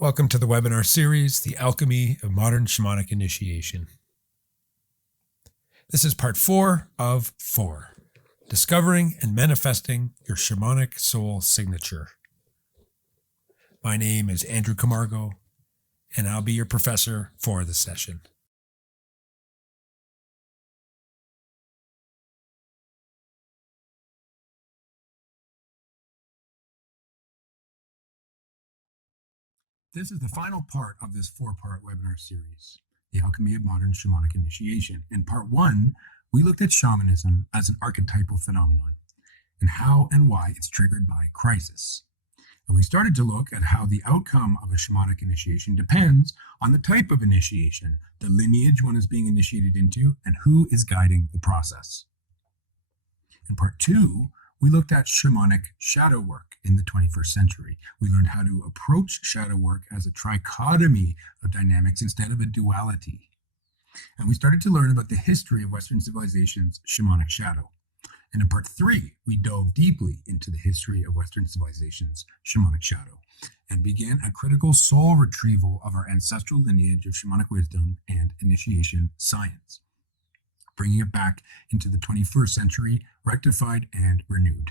Welcome to the webinar series, The Alchemy of Modern Shamanic Initiation. This is part 4 of 4, Discovering and Manifesting Your Shamanic Soul Signature. My name is Andrew Camargo, and I'll be your professor for the session. This is the final part of this 4-part webinar series, The Alchemy of Modern Shamanic Initiation. In part 1, we looked at shamanism as an archetypal phenomenon and how and why it's triggered by crisis. And we started to look at how the outcome of a shamanic initiation depends on the type of initiation, the lineage one is being initiated into, and who is guiding the process. In part 2, we looked at shamanic shadow work in the 21st century. We learned how to approach shadow work as a trichotomy of dynamics instead of a duality. And we started to learn about the history of Western civilization's shamanic shadow. And in part 3, we dove deeply into the history of Western civilization's shamanic shadow and began a critical soul retrieval of our ancestral lineage of shamanic wisdom and initiation science, bringing it back into the 21st century, rectified and renewed.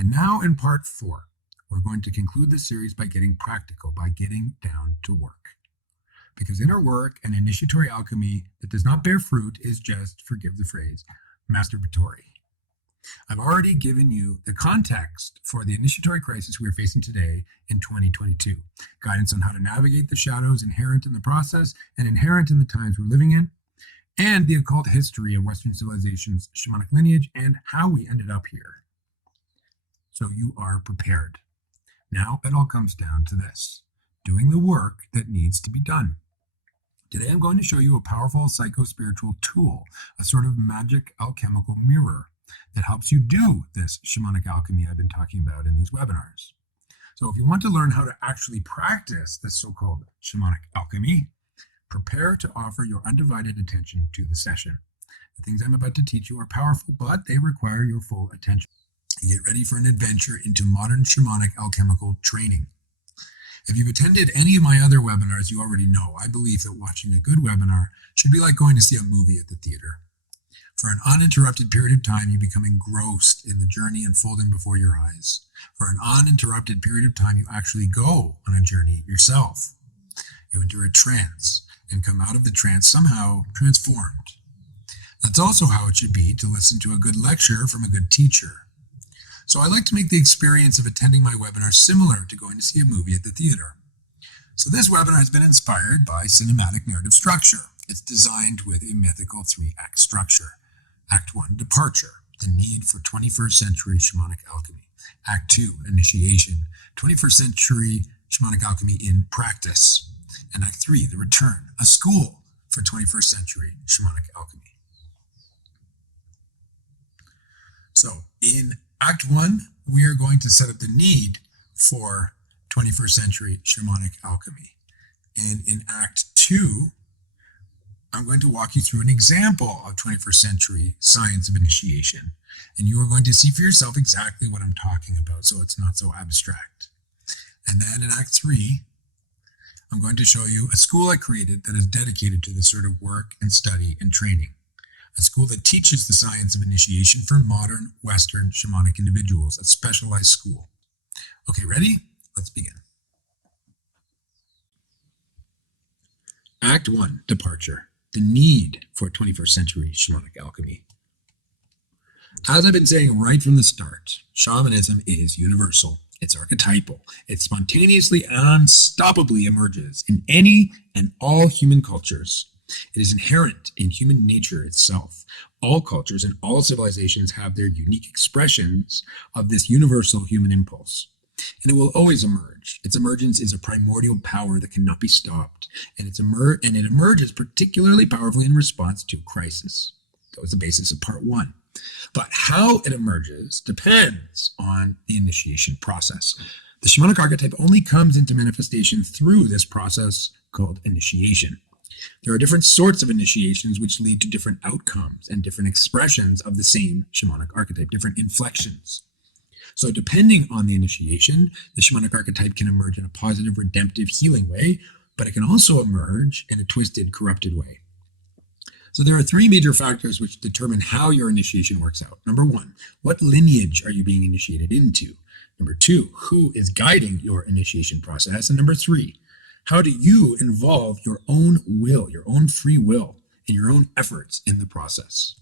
And now in part 4, we're going to conclude this series by getting practical, by getting down to work. Because inner work and initiatory alchemy that does not bear fruit is just, forgive the phrase, masturbatory. I've already given you the context for the initiatory crisis we are facing today in 2022, guidance on how to navigate the shadows inherent in the process and inherent in the times we're living in, and the occult history of Western civilization's shamanic lineage and how we ended up here. So you are prepared. Now it all comes down to this, doing the work that needs to be done. Today I'm going to show you a powerful psycho-spiritual tool, a sort of magic alchemical mirror that helps you do this shamanic alchemy I've been talking about in these webinars. So if you want to learn how to actually practice this so-called shamanic alchemy, prepare to offer your undivided attention to the session. The things I'm about to teach you are powerful, but they require your full attention. Get ready for an adventure into modern shamanic alchemical training. If you've attended any of my other webinars, you already know I believe that watching a good webinar should be like going to see a movie at the theater. For an uninterrupted period of time, you become engrossed in the journey unfolding before your eyes. For an uninterrupted period of time, you actually go on a journey yourself. You enter a trance and come out of the trance somehow transformed. That's also how it should be to listen to a good lecture from a good teacher. So I like to make the experience of attending my webinar similar to going to see a movie at the theater. So this webinar has been inspired by cinematic narrative structure. It's designed with a mythical 3-act structure. Act 1, departure, the need for 21st century shamanic alchemy. Act 2, initiation, 21st century shamanic alchemy in practice. And Act 3, the return, a school for 21st century shamanic alchemy. So in Act 1, we are going to set up the need for 21st century shamanic alchemy. And in Act 2, I'm going to walk you through an example of 21st century science of initiation. And you are going to see for yourself exactly what I'm talking about, so it's not so abstract. And then in Act 3, I'm going to show you a school I created that is dedicated to this sort of work and study and training. A school that teaches the science of initiation for modern Western shamanic individuals, a specialized school. Okay, ready? Let's begin. Act 1, departure, the need for 21st century shamanic alchemy. As I've been saying right from the start, shamanism is universal. It's archetypal. It spontaneously and unstoppably emerges in any and all human cultures. It is inherent in human nature itself. All cultures and all civilizations have their unique expressions of this universal human impulse. And it will always emerge. Its emergence is a primordial power that cannot be stopped. And it emerges particularly powerfully in response to crisis. That was the basis of part 1. But how it emerges depends on the initiation process. The shamanic archetype only comes into manifestation through this process called initiation. There are different sorts of initiations which lead to different outcomes and different expressions of the same shamanic archetype, different inflections. So depending on the initiation, the shamanic archetype can emerge in a positive, redemptive, healing way, but it can also emerge in a twisted, corrupted way. So there are three major factors which determine how your initiation works out. Number one, what lineage are you being initiated into? Number two, who is guiding your initiation process? And number three, how do you involve your own will, your own free will, and your own efforts in the process?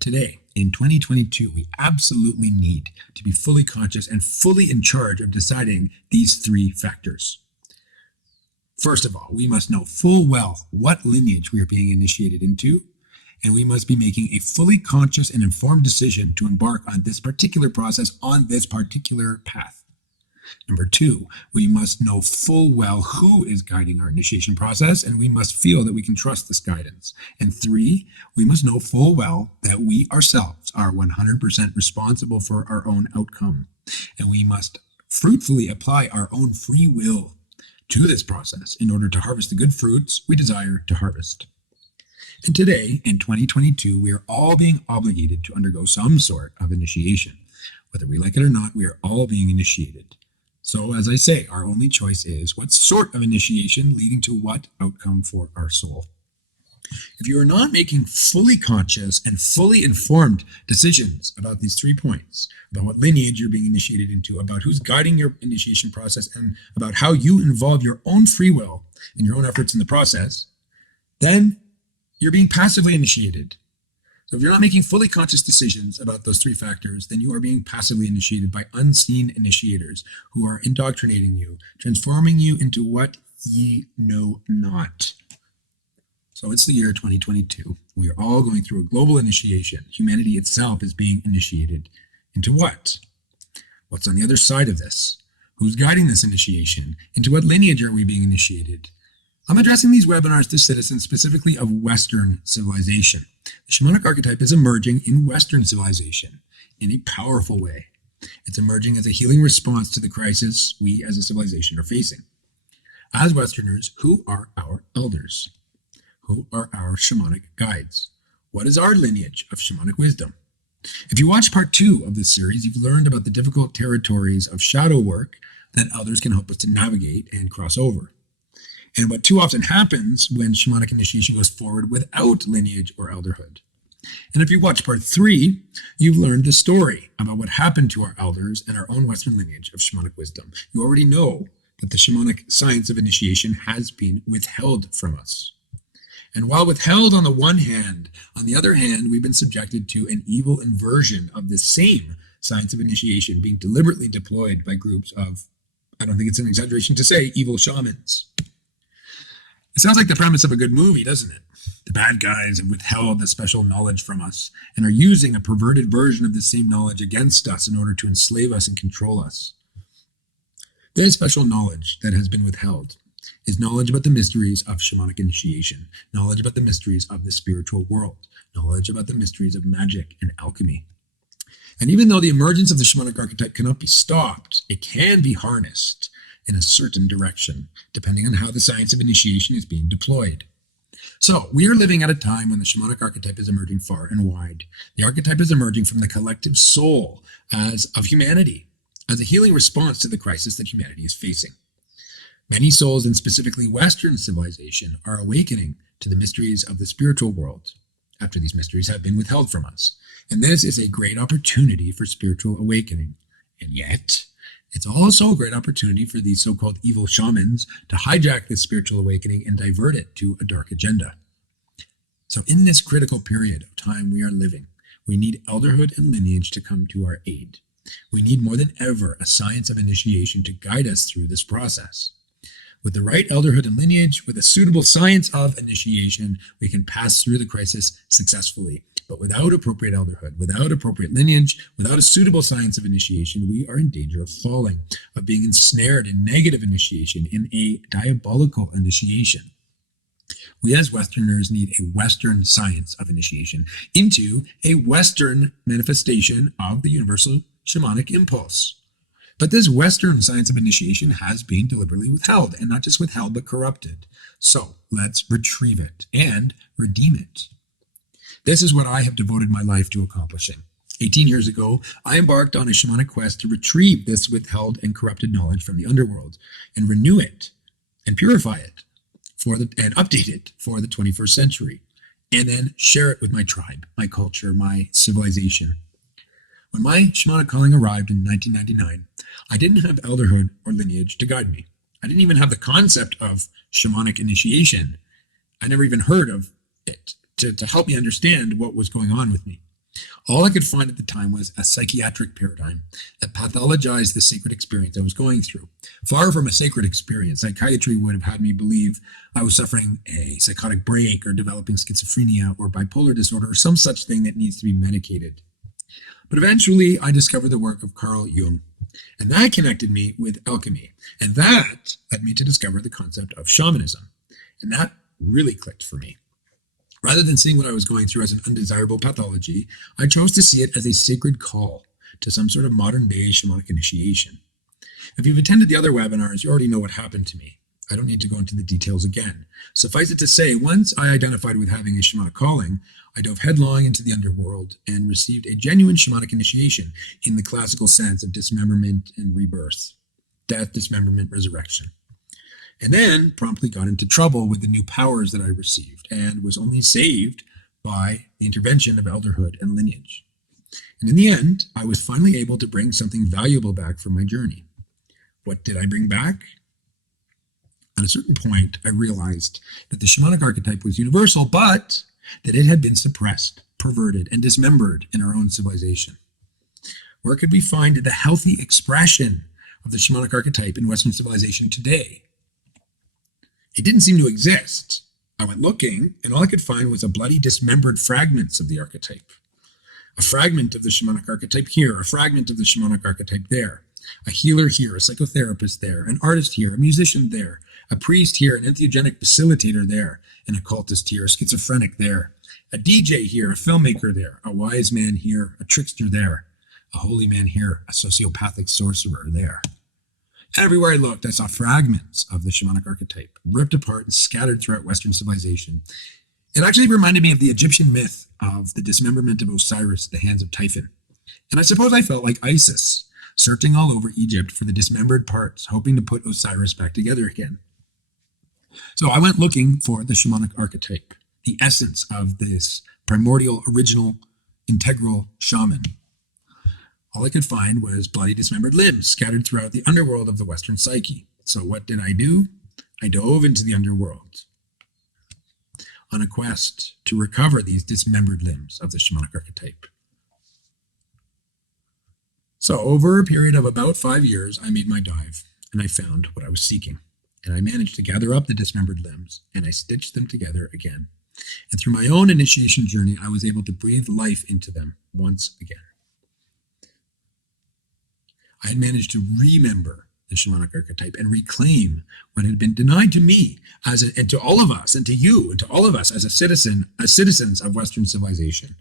Today, in 2022, we absolutely need to be fully conscious and fully in charge of deciding these three factors. First of all, we must know full well what lineage we are being initiated into, and we must be making a fully conscious and informed decision to embark on this particular process on this particular path. Number two, we must know full well who is guiding our initiation process, and we must feel that we can trust this guidance. And three, we must know full well that we ourselves are 100% responsible for our own outcome, and we must fruitfully apply our own free will to this process in order to harvest the good fruits we desire to harvest. And today, in 2022, we are all being obligated to undergo some sort of initiation. Whether we like it or not, we are all being initiated. So, as I say, our only choice is what sort of initiation leading to what outcome for our soul. If you are not making fully conscious and fully informed decisions about these 3 points, about what lineage you're being initiated into, about who's guiding your initiation process, and about how you involve your own free will and your own efforts in the process, then you're being passively initiated. So if you're not making fully conscious decisions about those 3 factors, then you are being passively initiated by unseen initiators who are indoctrinating you, transforming you into what ye know not. So it's the year 2022. We are all going through a global initiation. Humanity itself is being initiated into what? What's on the other side of this? Who's guiding this initiation? Into what lineage are we being initiated? I'm addressing these webinars to citizens specifically of Western civilization. The shamanic archetype is emerging in Western civilization in a powerful way. It's emerging as a healing response to the crisis we as a civilization are facing. As Westerners, who are our elders? Who are our shamanic guides? What is our lineage of shamanic wisdom? If you watch part 2 of this series, you've learned about the difficult territories of shadow work that elders can help us to navigate and cross over. And what too often happens when shamanic initiation goes forward without lineage or elderhood. And if you watch part 3, you've learned the story about what happened to our elders and our own Western lineage of shamanic wisdom. You already know that the shamanic science of initiation has been withheld from us. And while withheld on the one hand, on the other hand, we've been subjected to an evil inversion of the same science of initiation being deliberately deployed by groups of, I don't think it's an exaggeration to say, evil shamans. It sounds like the premise of a good movie, doesn't it? The bad guys have withheld the special knowledge from us and are using a perverted version of the same knowledge against us in order to enslave us and control us. This special knowledge that has been withheld is knowledge about the mysteries of shamanic initiation, knowledge about the mysteries of the spiritual world, knowledge about the mysteries of magic and alchemy. And even though the emergence of the shamanic archetype cannot be stopped, it can be harnessed in a certain direction, depending on how the science of initiation is being deployed. So we are living at a time when the shamanic archetype is emerging far and wide. The archetype is emerging from the collective soul of humanity, as a healing response to the crisis that humanity is facing. Many souls, and specifically Western civilization, are awakening to the mysteries of the spiritual world after these mysteries have been withheld from us. And this is a great opportunity for spiritual awakening. And yet, it's also a great opportunity for these so-called evil shamans to hijack this spiritual awakening and divert it to a dark agenda. So in this critical period of time we are living, we need elderhood and lineage to come to our aid. We need more than ever a science of initiation to guide us through this process. With the right elderhood and lineage, with a suitable science of initiation, we can pass through the crisis successfully. But without appropriate elderhood, without appropriate lineage, without a suitable science of initiation, we are in danger of falling, of being ensnared in negative initiation, in a diabolical initiation. We as Westerners need a Western science of initiation into a Western manifestation of the universal shamanic impulse. But this Western science of initiation has been deliberately withheld, and not just withheld, but corrupted. So let's retrieve it and redeem it. This is what I have devoted my life to accomplishing. 18 years ago, I embarked on a shamanic quest to retrieve this withheld and corrupted knowledge from the underworld and renew it and purify it and update it for the 21st century, and then share it with my tribe, my culture, my civilization. When my shamanic calling arrived in 1999, I didn't have elderhood or lineage to guide me. I didn't even have the concept of shamanic initiation. I never even heard of it to help me understand what was going on with me. All I could find at the time was a psychiatric paradigm that pathologized the sacred experience I was going through. Far from a sacred experience, psychiatry would have had me believe I was suffering a psychotic break or developing schizophrenia or bipolar disorder or some such thing that needs to be medicated. But eventually, I discovered the work of Carl Jung, and that connected me with alchemy. And that led me to discover the concept of shamanism. And that really clicked for me. Rather than seeing what I was going through as an undesirable pathology, I chose to see it as a sacred call to some sort of modern-day shamanic initiation. If you've attended the other webinars, you already know what happened to me. I don't need to go into the details again. Suffice it to say, once I identified with having a shamanic calling, I dove headlong into the underworld and received a genuine shamanic initiation in the classical sense of dismemberment and rebirth, death, dismemberment, resurrection. And then promptly got into trouble with the new powers that I received and was only saved by the intervention of elderhood and lineage. And in the end, I was finally able to bring something valuable back from my journey. What did I bring back? At a certain point, I realized that the shamanic archetype was universal, but that it had been suppressed, perverted, and dismembered in our own civilization. Where could we find the healthy expression of the shamanic archetype in Western civilization today? It didn't seem to exist. I went looking, and all I could find was a bloody dismembered fragments of the archetype. A fragment of the shamanic archetype here, a fragment of the shamanic archetype there, a healer here, a psychotherapist there, an artist here, a musician there, a priest here, an entheogenic facilitator there, an occultist here, a schizophrenic there, a DJ here, a filmmaker there, a wise man here, a trickster there, a holy man here, a sociopathic sorcerer there. Everywhere I looked, I saw fragments of the shamanic archetype, ripped apart and scattered throughout Western civilization. It actually reminded me of the Egyptian myth of the dismemberment of Osiris at the hands of Typhon. And I suppose I felt like Isis, searching all over Egypt for the dismembered parts, hoping to put Osiris back together again. So I went looking for the shamanic archetype, the essence of this primordial, original, integral shaman. All I could find was bloody dismembered limbs scattered throughout the underworld of the Western psyche. So what did I do? I dove into the underworld on a quest to recover these dismembered limbs of the shamanic archetype. So over a period of about 5 years, I made my dive and I found what I was seeking. And I managed to gather up the dismembered limbs and I stitched them together again. And through my own initiation journey, I was able to breathe life into them once again. I had managed to remember the shamanic archetype and reclaim what had been denied to me and to all of us, and to you, and to all of us as citizens of Western civilization.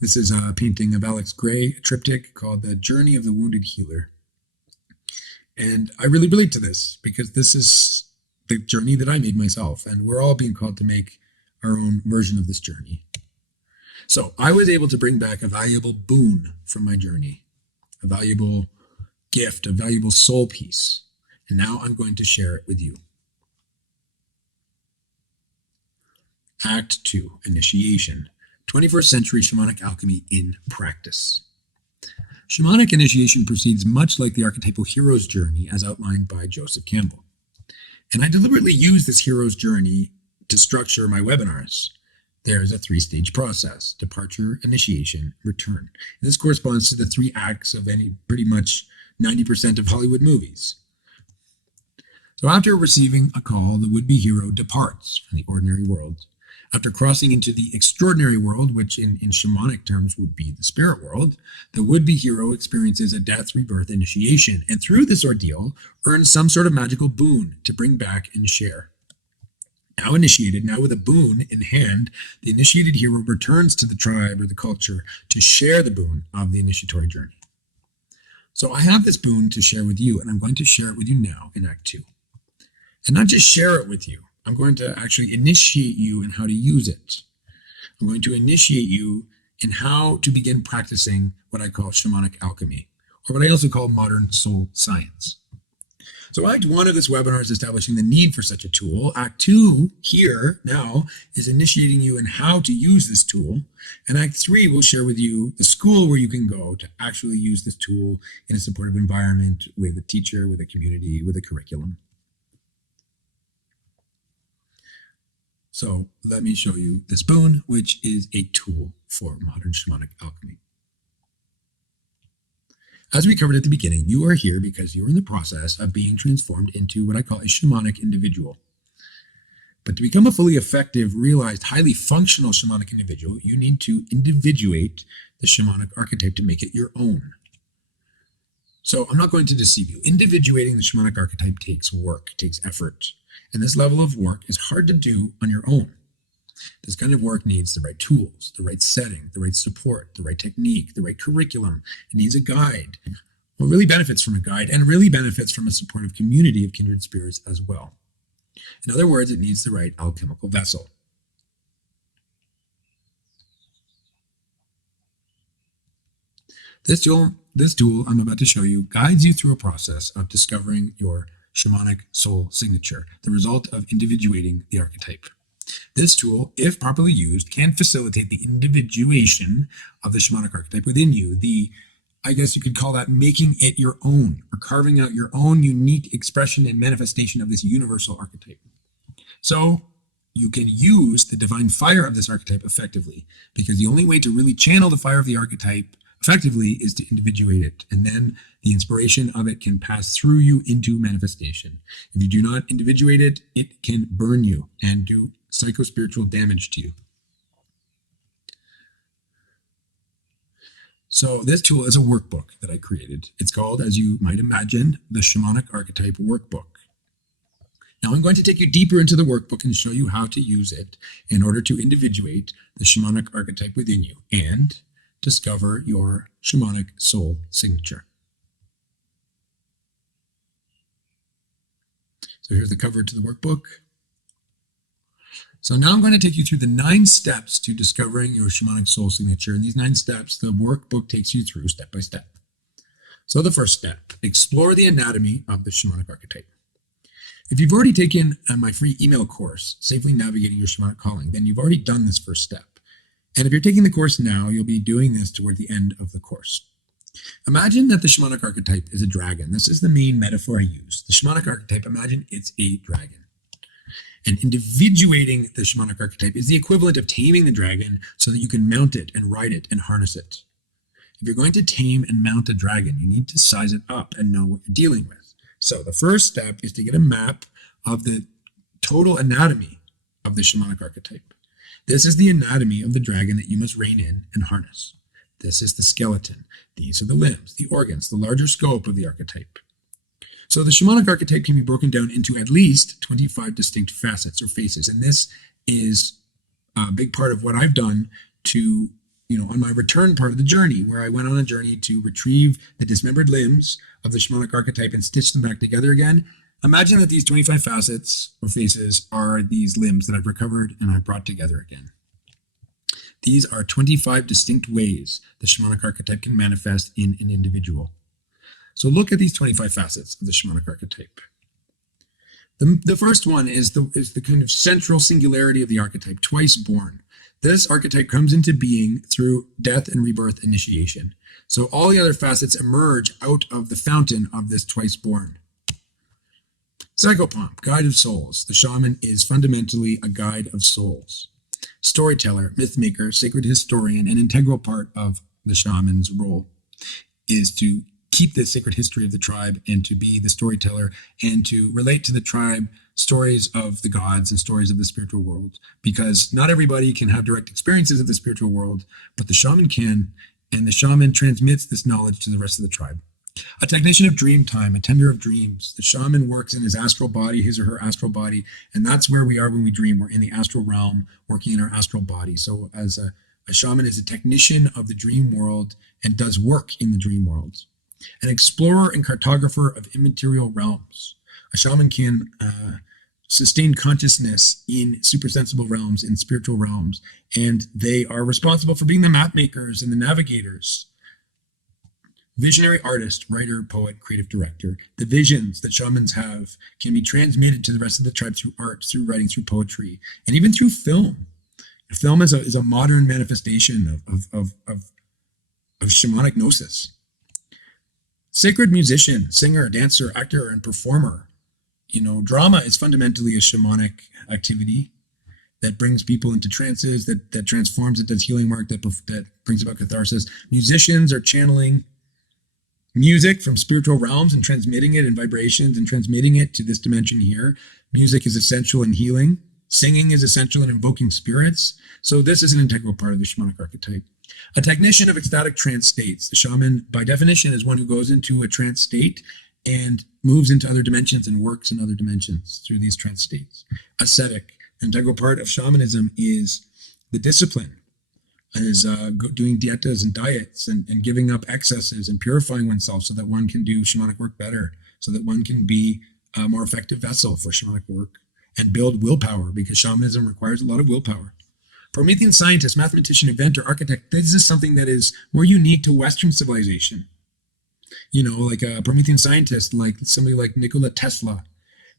This is a painting of Alex Gray, a triptych called The Journey of the Wounded Healer. And I really relate to this because this is the journey that I made myself, and we're all being called to make our own version of this journey. So I was able to bring back a valuable boon from my journey, a valuable gift, a valuable soul piece. And now I'm going to share it with you. Act 2, Initiation. 21st Century Shamanic Alchemy in Practice. Shamanic initiation proceeds much like the archetypal hero's journey as outlined by Joseph Campbell. And I deliberately use this hero's journey to structure my webinars. There's a 3-stage process: departure, initiation, return. And this corresponds to the 3 acts of pretty much 90% of Hollywood movies. So after receiving a call, the would-be hero departs from the ordinary world. After crossing into the extraordinary world, which in shamanic terms would be the spirit world, the would-be hero experiences a death, rebirth, initiation, and through this ordeal, earns some sort of magical boon to bring back and share. Now initiated, now with a boon in hand, the initiated hero returns to the tribe or the culture to share the boon of the initiatory journey. So I have this boon to share with you, and I'm going to share it with you now in Act 2. And not just share it with you, I'm going to actually initiate you in how to use it. I'm going to initiate you and how to begin practicing what I call shamanic alchemy, or what I also call modern soul science. So Act 1 of this webinar is establishing the need for such a tool. Act 2 here now is initiating you in how to use this tool. And Act 3 will share with you the school where you can go to actually use this tool in a supportive environment with a teacher, with a community, with a curriculum. So let me show you the spoon, which is a tool for modern shamanic alchemy. As we covered at the beginning, you are here because you're in the process of being transformed into what I call a shamanic individual. But to become a fully effective, realized, highly functional shamanic individual, you need to individuate the shamanic archetype to make it your own. So I'm not going to deceive you. Individuating the shamanic archetype takes work, takes effort. And this level of work is hard to do on your own. This kind of work needs the right tools, the right setting, the right support, the right technique, the right curriculum. It needs a guide. Well, it really benefits from a guide and really benefits from a supportive community of kindred spirits as well. In other words, it needs the right alchemical vessel. This tool I'm about to show you guides you through a process of discovering your shamanic soul signature, the result of individuating the archetype. This tool, if properly used, can facilitate the individuation of the shamanic archetype within you. I guess you could call that making it your own, or carving out your own unique expression and manifestation of this universal archetype. So you can use the divine fire of this archetype effectively, because the only way to really channel the fire of the archetype effectively is to individuate it, and then the inspiration of it can pass through you into manifestation. If you do not individuate it, it can burn you and do psychospiritual damage to you. So this tool is a workbook that I created. It's called, as you might imagine, the Shamanic Archetype Workbook. Now I'm going to take you deeper into the workbook and show you how to use it in order to individuate the shamanic archetype within you and discover your shamanic soul signature. So here's the cover to the workbook. So now I'm going to take you through the 9 steps to discovering your shamanic soul signature. And these 9 steps, the workbook takes you through step by step. So the first step, explore the anatomy of the shamanic archetype. If you've already taken my free email course, Safely Navigating Your Shamanic Calling, then you've already done this first step. And if you're taking the course now, you'll be doing this toward the end of the course. Imagine that the shamanic archetype is a dragon. This is the main metaphor I use. The shamanic archetype, imagine it's a dragon. And individuating the shamanic archetype is the equivalent of taming the dragon so that you can mount it and ride it and harness it. If you're going to tame and mount a dragon, you need to size it up and know what you're dealing with. So the first step is to get a map of the total anatomy of the shamanic archetype. This is the anatomy of the dragon that you must rein in and harness. This is the skeleton. These are the limbs, the organs, the larger scope of the archetype. So the shamanic archetype can be broken down into at least 25 distinct facets or faces. And this is a big part of what I've done to, on my return part of the journey, where I went on a journey to retrieve the dismembered limbs of the shamanic archetype and stitch them back together again. Imagine that these 25 facets or faces are these limbs that I've recovered and I've brought together again. These are 25 distinct ways the shamanic archetype can manifest in an individual. So look at these 25 facets of the shamanic archetype. The first one is the kind of central singularity of the archetype, twice born. This archetype comes into being through death and rebirth initiation. So all the other facets emerge out of the fountain of this twice born. Psychopomp, guide of souls. The shaman is fundamentally a guide of souls. Storyteller, mythmaker, sacred historian, an integral part of the shaman's role is to keep the sacred history of the tribe and to be the storyteller and to relate to the tribe stories of the gods and stories of the spiritual world, because not everybody can have direct experiences of the spiritual world, but the shaman can, and the shaman transmits this knowledge to the rest of the tribe. A technician of dream time, a tender of dreams. The shaman works in his astral body, his or her astral body, and that's where we are when we dream. We're in the astral realm, working in our astral body. So as a shaman is a technician of the dream world and does work in the dream world. An explorer and cartographer of immaterial realms. A shaman can sustained consciousness in supersensible realms, in spiritual realms, and they are responsible for being the map makers and the navigators. Visionary artist, writer, poet, creative director. The visions that shamans have can be transmitted to the rest of the tribe through art, through writing, through poetry, and even through film. Film is a modern manifestation of shamanic gnosis. Sacred musician, singer, dancer, actor, and performer. Drama is fundamentally a shamanic activity that brings people into trances, that transforms, that does healing work, that brings about catharsis. Musicians are channeling music from spiritual realms and transmitting it in vibrations and transmitting it to this dimension here. Music is essential in healing. Singing is essential in invoking spirits. So this is an integral part of the shamanic archetype. A technician of ecstatic trance states. The shaman, by definition, is one who goes into a trance state and moves into other dimensions and works in other dimensions through these trance states. Ascetic, an integral part of shamanism is the discipline, is doing dietas and diets and giving up excesses and purifying oneself so that one can do shamanic work better, so that one can be a more effective vessel for shamanic work and build willpower, because shamanism requires a lot of willpower. Promethean scientist, mathematician, inventor, architect, this is something that is more unique to Western civilization. Like a Promethean scientist, like somebody like Nikola Tesla.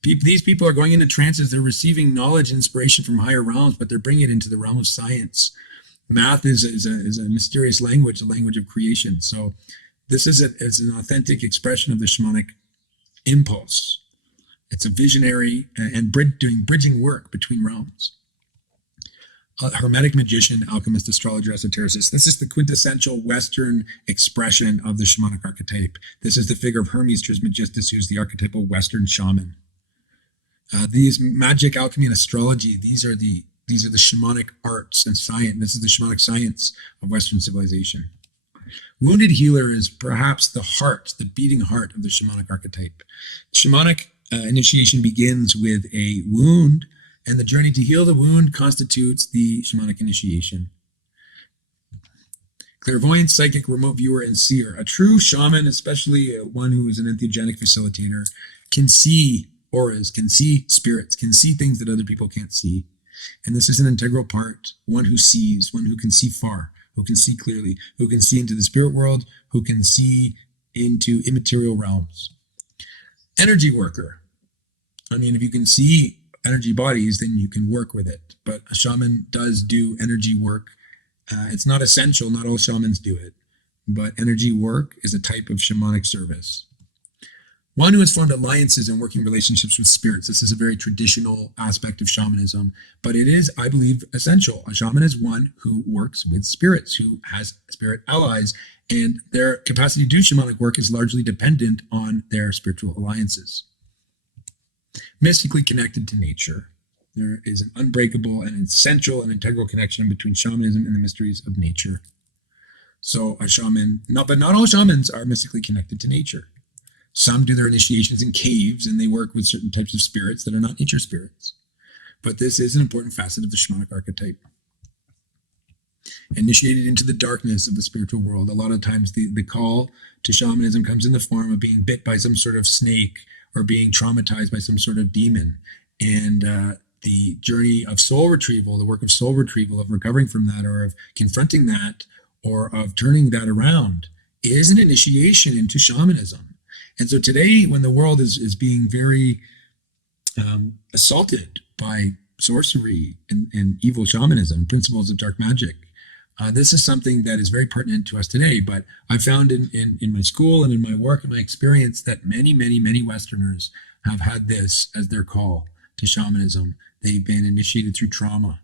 These people are going into trances, they're receiving knowledge and inspiration from higher realms, but they're bringing it into the realm of science. Math is a mysterious language, a language of creation. So this is an authentic expression of the shamanic impulse. It's a visionary and doing bridging work between realms. Hermetic magician, alchemist, astrologer, esotericist. This is the quintessential Western expression of the shamanic archetype. This is the figure of Hermes Trismegistus, who's the archetypal Western shaman. These magic, alchemy, and astrology, these are the shamanic arts and science. This is the shamanic science of Western civilization. Wounded healer is perhaps the heart, the beating heart of the shamanic archetype. Shamanic initiation begins with a wound, and the journey to heal the wound constitutes the shamanic initiation. Clairvoyant, psychic, remote viewer, and seer. A true shaman, especially one who is an entheogenic facilitator, can see auras, can see spirits, can see things that other people can't see. And this is an integral part, one who sees, one who can see far, who can see clearly, who can see into the spirit world, who can see into immaterial realms. Energy worker. If you can see energy bodies, then you can work with it. But a shaman does do energy work. It's not essential, not all shamans do it, but energy work is a type of shamanic service. One who has formed alliances and working relationships with spirits. This is a very traditional aspect of shamanism, but it is, I believe, essential. A shaman is one who works with spirits, who has spirit allies, and their capacity to do shamanic work is largely dependent on their spiritual alliances. Mystically connected to nature. There is an unbreakable and essential and integral connection between shamanism and the mysteries of nature. So a shaman, but not all shamans are mystically connected to nature. Some do their initiations in caves and they work with certain types of spirits that are not nature spirits. But this is an important facet of the shamanic archetype. Initiated into the darkness of the spiritual world. A lot of times the call to shamanism comes in the form of being bit by some sort of snake or being traumatized by some sort of demon. And the journey of soul retrieval, the work of soul retrieval, of recovering from that, or of confronting that, or of turning that around, is an initiation into shamanism. And so today, when the world is being very assaulted by sorcery and evil shamanism, principles of dark magic, this is something that is very pertinent to us today. But I found in my school and in my work and my experience that many, many, many Westerners have had this as their call to shamanism. They've been initiated through trauma.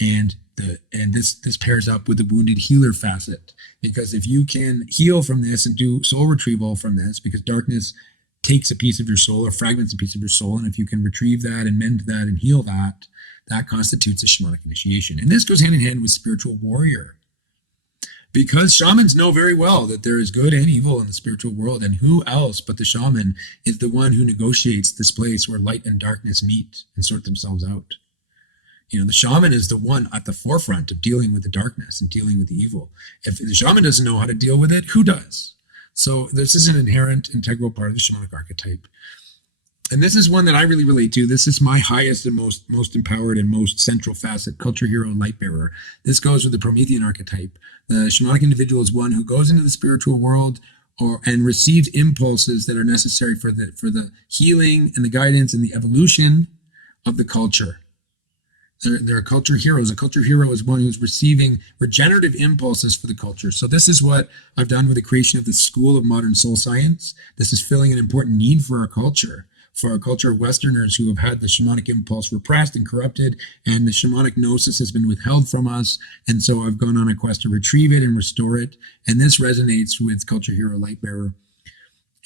And this pairs up with the wounded healer facet, because if you can heal from this and do soul retrieval from this, because darkness takes a piece of your soul or fragments a piece of your soul, and if you can retrieve that and mend that and heal that, that constitutes a shamanic initiation. And this goes hand in hand with spiritual warrior, because shamans know very well that there is good and evil in the spiritual world, and who else but the shaman is the one who negotiates this place where light and darkness meet and sort themselves out. The shaman is the one at the forefront of dealing with the darkness and dealing with the evil. If the shaman doesn't know how to deal with it, who does? So this is an inherent, integral part of the shamanic archetype. And this is one that I really relate to. This is my highest and most empowered and most central facet, culture hero, light bearer. This goes with the Promethean archetype. The shamanic individual is one who goes into the spiritual world and receives impulses that are necessary for the healing and the guidance and the evolution of the culture. There are culture heroes. A culture hero is one who's receiving regenerative impulses for the culture. So this is what I've done with the creation of the School of Modern Soul Science. This is filling an important need for our culture of Westerners who have had the shamanic impulse repressed and corrupted, and the shamanic gnosis has been withheld from us. And so I've gone on a quest to retrieve it and restore it. And this resonates with culture hero, light bearer.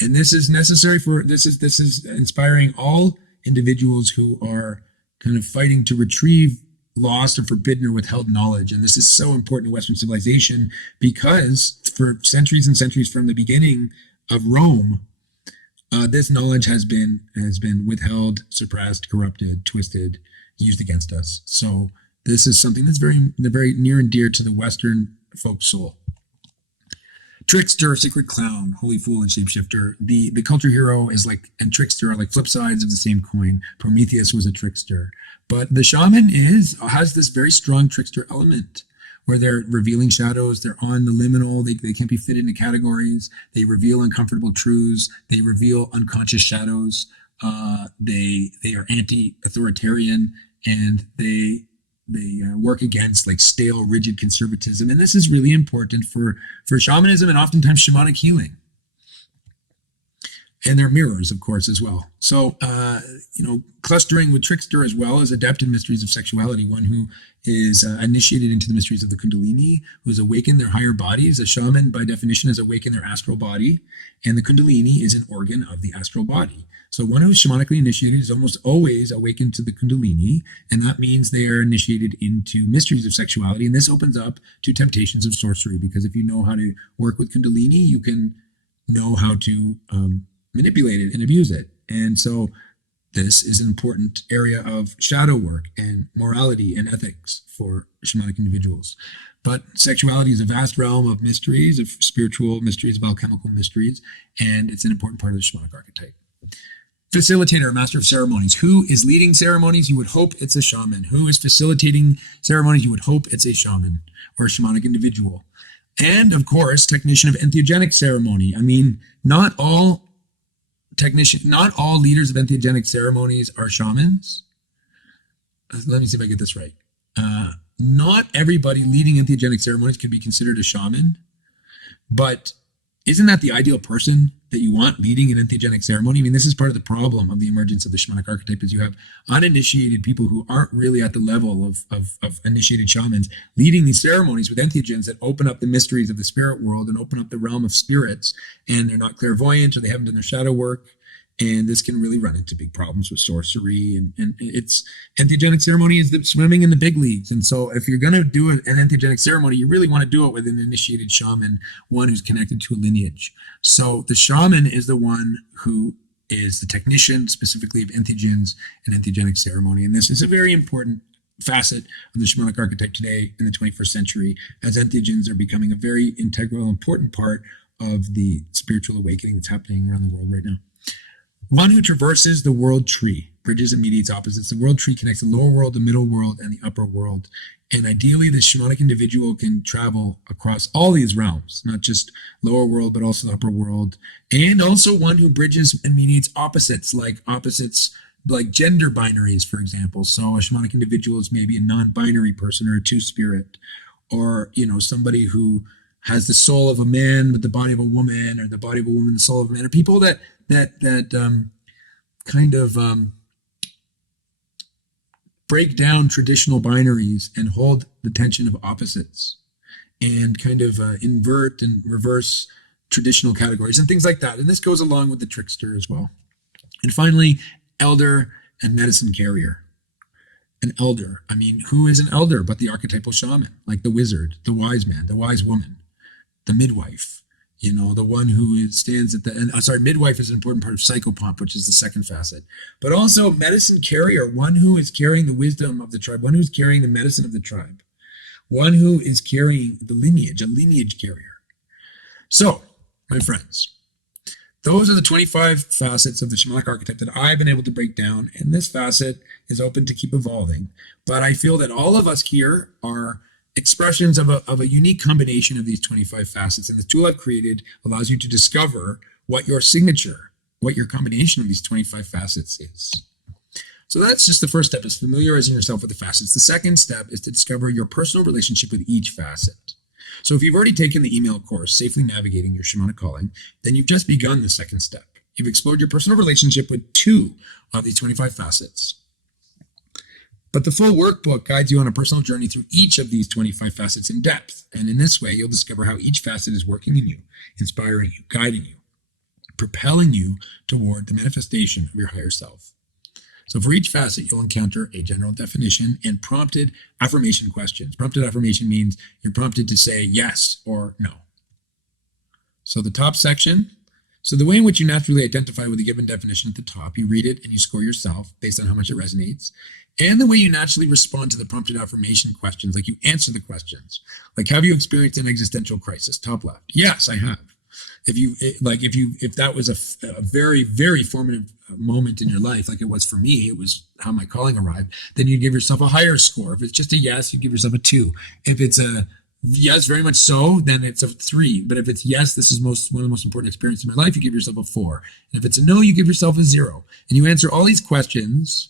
And this is necessary this is inspiring all individuals who are kind of fighting to retrieve lost or forbidden or withheld knowledge. And this is so important to Western civilization because for centuries and centuries from the beginning of Rome, this knowledge has been withheld, suppressed, corrupted, twisted, used against us. So this is something that's very near and dear to the Western folk soul. Trickster, sacred clown, holy fool, and shapeshifter. The culture hero and trickster are like flip sides of the same coin. Prometheus was a trickster, but the shaman has this very strong trickster element where they're revealing shadows. They're on the liminal. They can't be fit into categories. They reveal uncomfortable truths. They reveal unconscious shadows. They are anti-authoritarian, and they work against like stale, rigid conservatism. And this is really important for shamanism and oftentimes shamanic healing. And they're mirrors, of course, as well. So, clustering with trickster as well as adept in mysteries of sexuality, one who is initiated into the mysteries of the Kundalini, who's awakened their higher bodies. A shaman, by definition, has awakened their astral body, and the Kundalini is an organ of the astral body. So one who is shamanically initiated is almost always awakened to the Kundalini, and that means they are initiated into mysteries of sexuality. And this opens up to temptations of sorcery, because if you know how to work with Kundalini, you can know how to manipulate it and abuse it. And so this is an important area of shadow work and morality and ethics for shamanic individuals. But sexuality is a vast realm of mysteries, of spiritual mysteries, of alchemical mysteries, and it's an important part of the shamanic archetype. Facilitator, master of ceremonies. Who is leading ceremonies? You would hope it's a shaman. Who is facilitating ceremonies? You would hope it's a shaman or a shamanic individual. And of course, technician of entheogenic ceremony. I mean, not all leaders of entheogenic ceremonies are shamans. Let me see if I get this right. Not everybody leading entheogenic ceremonies could be considered a shaman, but isn't that the ideal person that you want leading an entheogenic ceremony? I mean, this is part of the problem of the emergence of the shamanic archetype, is you have uninitiated people who aren't really at the level of initiated shamans leading these ceremonies with entheogens that open up the mysteries of the spirit world and open up the realm of spirits, and they're not clairvoyant or they haven't done their shadow work. And this can really run into big problems with sorcery. And it's entheogenic ceremony is the swimming in the big leagues. And so if you're going to do an entheogenic ceremony, you really want to do it with an initiated shaman, one who's connected to a lineage. So the shaman is the one who is the technician, specifically of entheogens and entheogenic ceremony. And this is a very important facet of the shamanic archetype today in the 21st century, as entheogens are becoming a very integral, important part of the spiritual awakening that's happening around the world right now. One who traverses the world tree, bridges and mediates opposites. The world tree connects the lower world, the middle world, and the upper world. And ideally, the shamanic individual can travel across all these realms, not just lower world, but also the upper world. And also one who bridges and mediates opposites like gender binaries, for example. So a shamanic individual is maybe a non-binary person or a two-spirit, or, somebody who has the soul of a man but the body of a woman, or the body of a woman, the soul of a man, or people that break down traditional binaries and hold the tension of opposites, and invert and reverse traditional categories and things like that. And this goes along with the trickster as well. And finally, elder and medicine carrier. An elder. I mean, who is an elder but the archetypal shaman, like the wizard, the wise man, the wise woman, the midwife, the one who stands at the end. Midwife is an important part of psychopomp, which is the second facet. But also medicine carrier, one who is carrying the wisdom of the tribe, one who's carrying the medicine of the tribe, one who is carrying the lineage, a lineage carrier. So, my friends, those are the 25 facets of the shamanic archetype that I've been able to break down. And this facet is open to keep evolving. But I feel that all of us here are expressions of a unique combination of these 25 facets. And the tool I've created allows you to discover what your signature, what your combination of these 25 facets is. So that's just the first step, is familiarizing yourself with the facets. The second step is to discover your personal relationship with each facet. So if you've already taken the email course, Safely Navigating Your Shamanic Calling, then you've just begun the second step. You've explored your personal relationship with 2 of these 25 facets. But the full workbook guides you on a personal journey through each of these 25 facets in depth. And in this way, you'll discover how each facet is working in you, inspiring you, guiding you, propelling you toward the manifestation of your higher self. So for each facet, you'll encounter a general definition and prompted affirmation questions. Prompted affirmation means you're prompted to say yes or no. So the top section, so the way in which you naturally identify with a given definition at the top, you read it and you score yourself based on how much it resonates. And the way you naturally respond to the prompted affirmation questions, like you answer the questions. Like, have you experienced an existential crisis? Top left. Yes, I have. If that was a very, very formative moment in your life, like it was for me, it was how my calling arrived, then you give yourself a higher score. If it's just a yes, you give yourself a 2. If it's a yes, very much so, then it's a 3. But if it's yes, this is one of the most important experiences in my life, you give yourself a 4. And if it's a no, you give yourself a 0. And you answer all these questions,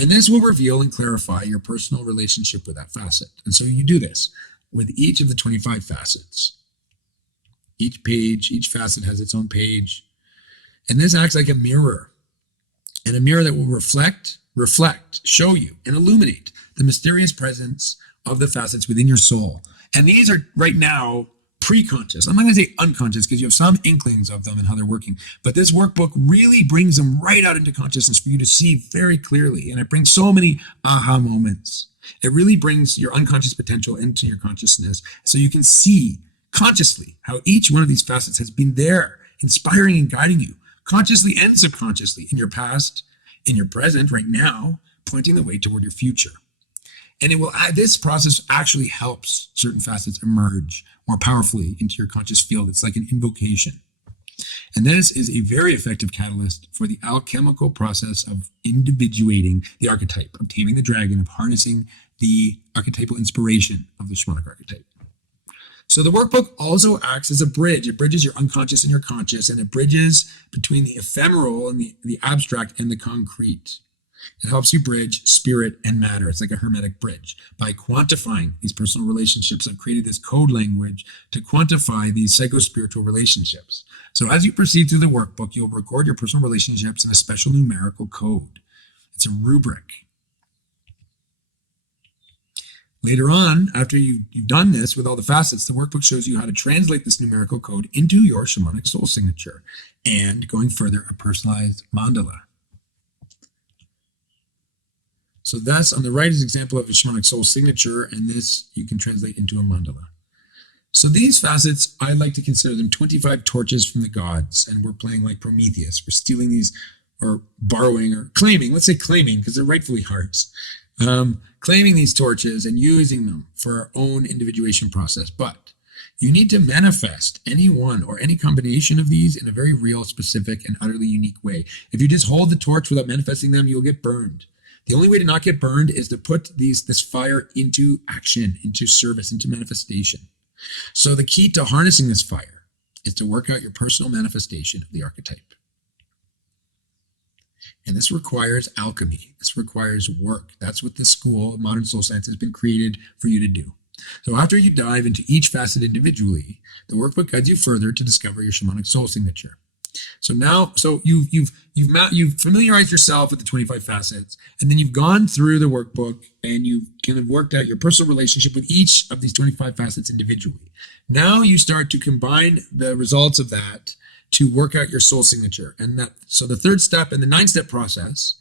and this will reveal and clarify your personal relationship with that facet. And so you do this with each of the 25 facets. Each page, each facet has its own page. And this acts like a mirror. And a mirror that will reflect, show you, and illuminate the mysterious presence of the facets within your soul. And these are right now pre-conscious. I'm not going to say unconscious because you have some inklings of them and how they're working. But this workbook really brings them right out into consciousness for you to see very clearly. And it brings so many aha moments. It really brings your unconscious potential into your consciousness so you can see consciously how each one of these facets has been there, inspiring and guiding you, consciously and subconsciously, in your past, in your present, right now, pointing the way toward your future. And this process actually helps certain facets emerge more powerfully into your conscious field. It's like an invocation. And this is a very effective catalyst for the alchemical process of individuating the archetype, of taming the dragon, of harnessing the archetypal inspiration of the shamanic archetype. So the workbook also acts as a bridge. It bridges your unconscious and your conscious, and it bridges between the ephemeral and the abstract and the concrete. It helps you bridge spirit and matter. It's like a hermetic bridge. By quantifying these personal relationships, I've created this code language to quantify these psycho-spiritual relationships. So as you proceed through the workbook, you'll record your personal relationships in a special numerical code. It's a rubric. Later on, after you've done this with all the facets, the workbook shows you how to translate this numerical code into your shamanic soul signature, and going further, a personalized mandala. So that's on the right is an example of a shamanic soul signature, and this you can translate into a mandala. So these facets, I like to consider them 25 torches from the gods, and we're playing like Prometheus. We're stealing these, or borrowing, or claiming, let's say claiming, because they're rightfully ours. Claiming these torches and using them for our own individuation process. But you need to manifest any one or any combination of these in a very real, specific, and utterly unique way. If you just hold the torch without manifesting them, you'll get burned. The only way to not get burned is to put this fire into action, into service, into manifestation. So the key to harnessing this fire is to work out your personal manifestation of the archetype. And this requires alchemy. This requires work. That's what the school of modern soul science has been created for you to do. So after you dive into each facet individually, the workbook guides you further to discover your shamanic soul signature. So now, you've familiarized yourself with the 25 facets, and then you've gone through the workbook and you've kind of worked out your personal relationship with each of these 25 facets individually. Now you start to combine the results of that to work out your soul signature. So the third step in the 9-step process,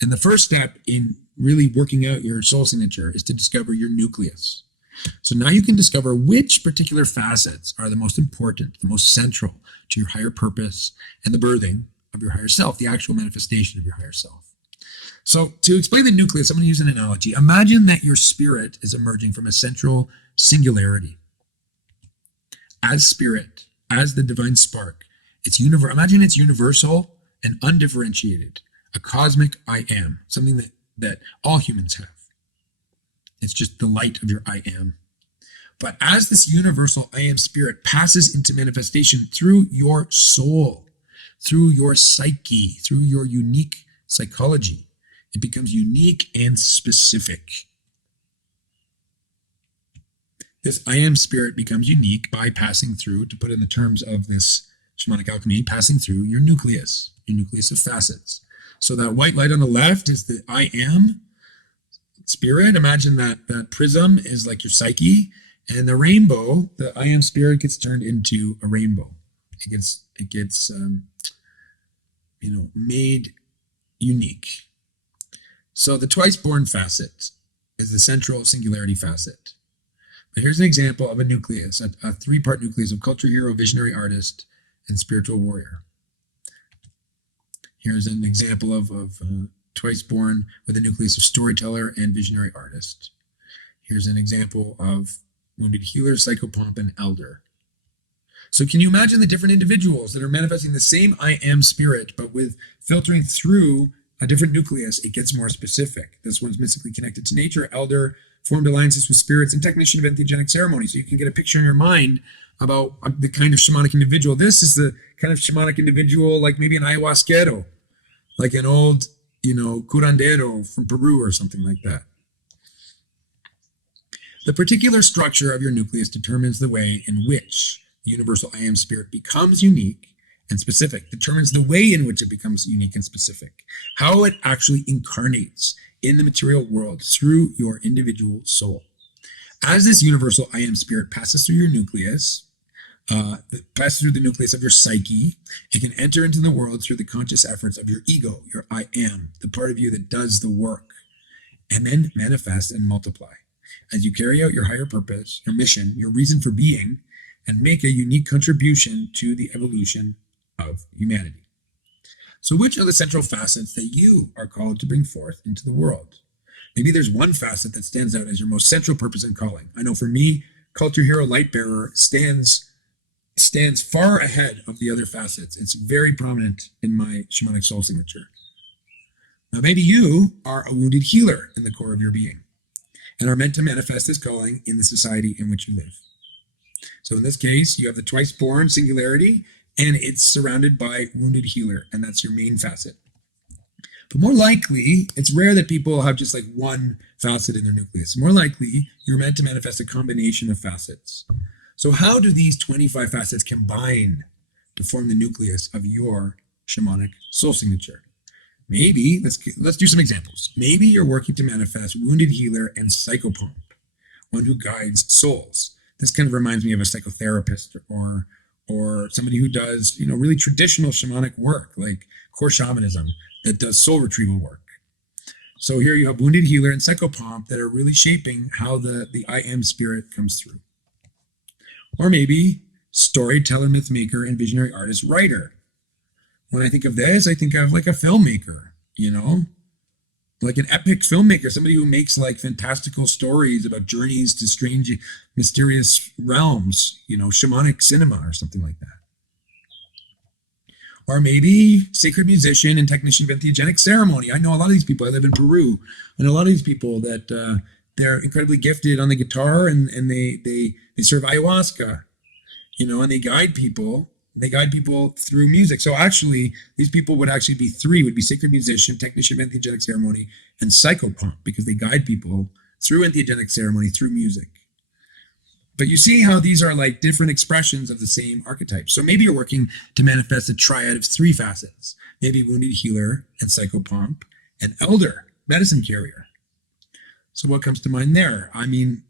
and the first step in really working out your soul signature, is to discover your nucleus. So now you can discover which particular facets are the most important, the most central to your higher purpose and the birthing of your higher self, the actual manifestation of your higher self. So to explain the nucleus, I'm going to use an analogy. Imagine that your spirit is emerging from a central singularity. As spirit, as the divine spark, It's universal. Imagine it's universal and undifferentiated. A cosmic I am, something that all humans have. It's just the light of your I am. But as this universal I am spirit passes into manifestation through your soul, through your psyche, through your unique psychology, it becomes unique and specific. This I am spirit becomes unique by passing through, to put in the terms of this shamanic alchemy, passing through your nucleus of facets. So that white light on the left is the I am spirit. Imagine that prism is like your psyche, and the rainbow, the I am spirit, gets turned into a rainbow. It gets made unique. So the twice born facet is the central singularity facet. But here's an example of a nucleus, a three-part nucleus of culture hero, visionary artist, and spiritual warrior. Here's an example of twice born with a nucleus of storyteller and visionary artist. Here's an example of wounded healer, psychopomp, and elder. So can you imagine the different individuals that are manifesting the same I am spirit, but with filtering through a different nucleus, it gets more specific. This one's mystically connected to nature. Elder formed alliances with spirits, and technician of entheogenic ceremony. So you can get a picture in your mind about the kind of shamanic individual. This is the kind of shamanic individual, like maybe an ayahuasquero, like an old, curandero from Peru or something like that. The particular structure of your nucleus determines the way in which the universal I am spirit becomes unique and specific, determines the way in which it becomes unique and specific, how it actually incarnates in the material world through your individual soul. As this universal I am spirit passes through your nucleus, passes through the nucleus of your psyche, it can enter into the world through the conscious efforts of your ego, your I am, the part of you that does the work, and then manifest and multiply as you carry out your higher purpose, your mission, your reason for being, and make a unique contribution to the evolution of humanity. So which are the central facets that you are called to bring forth into the world? Maybe there's one facet that stands out as your most central purpose and calling. I know for me, culture hero light bearer stands far ahead of the other facets. It's very prominent in my shamanic soul signature. Now maybe you are a wounded healer in the core of your being and are meant to manifest this calling in the society in which you live. So in this case, you have the twice born singularity, and it's surrounded by wounded healer, and that's your main facet. But more likely, it's rare that people have just like one facet in their nucleus. More likely, you're meant to manifest a combination of facets. So how do these 25 facets combine to form the nucleus of your shamanic soul signature? Maybe, let's do some examples. Maybe you're working to manifest wounded healer and psychopomp, one who guides souls. This kind of reminds me of a psychotherapist or somebody who does, really traditional shamanic work, like core shamanism, that does soul retrieval work. So here you have wounded healer and psychopomp that are really shaping how the I am spirit comes through. Or maybe storyteller, myth maker, and visionary artist writer. When I think of this, I think of like a filmmaker, like an epic filmmaker, somebody who makes like fantastical stories about journeys to strange, mysterious realms, shamanic cinema or something like that. Or maybe sacred musician and technician of entheogenic ceremony. I know a lot of these people. I live in Peru, and a lot of these people that they're incredibly gifted on the guitar, and they serve ayahuasca, and they guide people. They guide people through music. So actually, these people would actually be three, would be sacred musician, technician of entheogenic ceremony, and psychopomp, because they guide people through entheogenic ceremony, through music. But you see how these are like different expressions of the same archetype. So maybe you're working to manifest a triad of three facets, maybe wounded healer and psychopomp, and elder, medicine carrier. So what comes to mind there? I mean,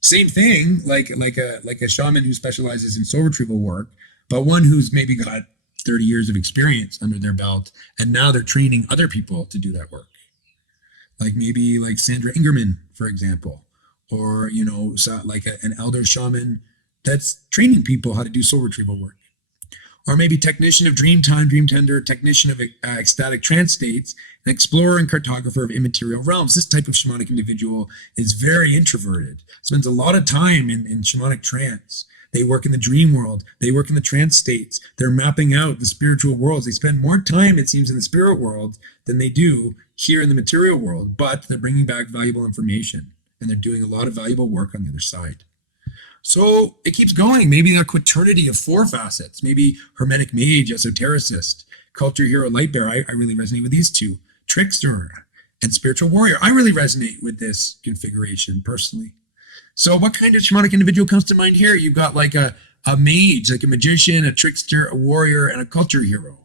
same thing, like a shaman who specializes in soul retrieval work, but one who's maybe got 30 years of experience under their belt, and now they're training other people to do that work. Like maybe like Sandra Ingerman, for example, or, like an elder shaman that's training people how to do soul retrieval work. Or maybe technician of dream time, dream tender, technician of ecstatic trance states, an explorer and cartographer of immaterial realms. This type of shamanic individual is very introverted, spends a lot of time in shamanic trance, They work in the dream world. They work in the trance states. They're mapping out the spiritual worlds. They spend more time, it seems, in the spirit world than they do here in the material world, but they're bringing back valuable information and they're doing a lot of valuable work on the other side. So it keeps going. Maybe a quaternity of 4 facets. Maybe Hermetic Mage, Esotericist, Culture Hero, Light Bearer. I really resonate with these two. Trickster and Spiritual Warrior. I really resonate with this configuration personally. So what kind of shamanic individual comes to mind here? You've got like a mage, like a magician, a trickster, a warrior, and a culture hero.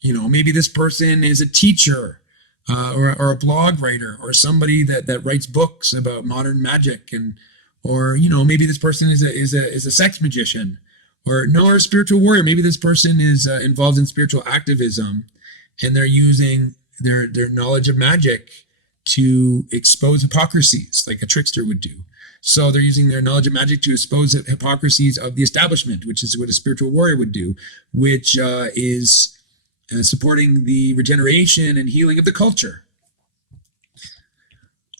You know, maybe this person is a teacher or a blog writer or somebody that writes books about modern magic, and or you know, maybe this person is a sex magician, or a spiritual warrior. Maybe this person is involved in spiritual activism, and they're using their knowledge of magic to expose hypocrisies like a trickster would do. So they're using their knowledge of magic to expose hypocrisies of the establishment, which is what a spiritual warrior would do, which is supporting the regeneration and healing of the culture.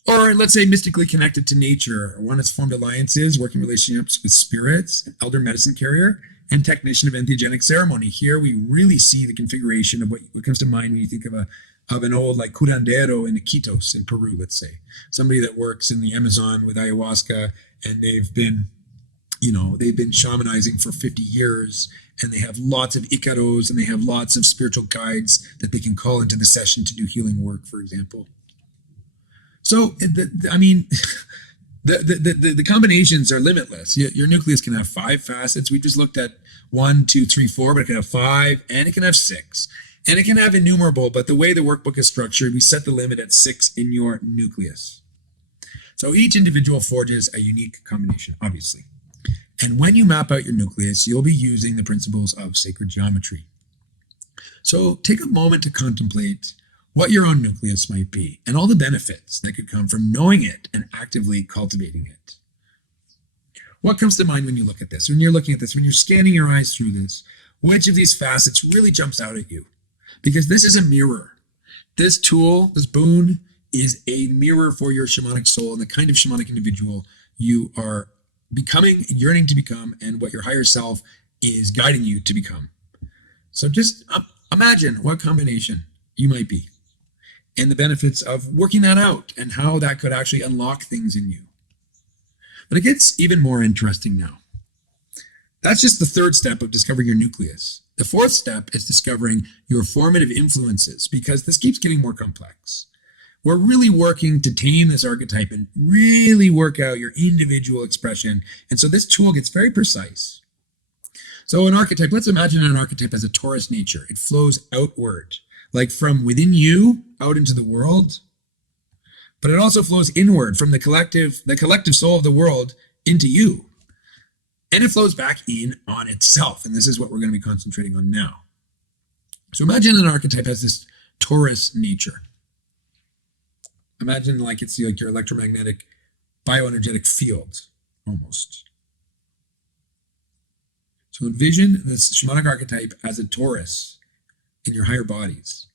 Or let's say mystically connected to nature, one that's formed alliances, working relationships with spirits, an elder medicine carrier, and technician of entheogenic ceremony. Here we really see the configuration of what comes to mind when you think of an old like curandero in Iquitos in Peru, let's say. Somebody that works in the Amazon with ayahuasca, and they've been shamanizing for 50 years, and they have lots of icaros, and they have lots of spiritual guides that they can call into the session to do healing work, for example. So, the combinations are limitless. Your nucleus can have 5 facets. We just looked at 1, 2, 3, 4, but it can have 5, and it can have 6. And it can have innumerable, but the way the workbook is structured, we set the limit at 6 in your nucleus. So each individual forges a unique combination, obviously. And when you map out your nucleus, you'll be using the principles of sacred geometry. So take a moment to contemplate what your own nucleus might be and all the benefits that could come from knowing it and actively cultivating it. What comes to mind when you look at this? When you're looking at this, when you're scanning your eyes through this, which of these facets really jumps out at you? Because this is a mirror. This tool, this boon, is a mirror for your shamanic soul and the kind of shamanic individual you are becoming, yearning to become, and what your higher self is guiding you to become. So just imagine what combination you might be and the benefits of working that out and how that could actually unlock things in you. But it gets even more interesting now. That's just the 3rd step of discovering your nucleus. The 4th step is discovering your formative influences, because this keeps getting more complex. We're really working to tame this archetype and really work out your individual expression. And so this tool gets very precise. So an archetype, let's imagine an archetype as a Taurus nature. It flows outward, like from within you out into the world, but it also flows inward from the collective soul of the world into you. And it flows back in on itself. And this is what we're going to be concentrating on now. So imagine an archetype has this Taurus nature. Imagine like it's like your electromagnetic bioenergetic field, almost. So envision this shamanic archetype as a Taurus in your higher bodies.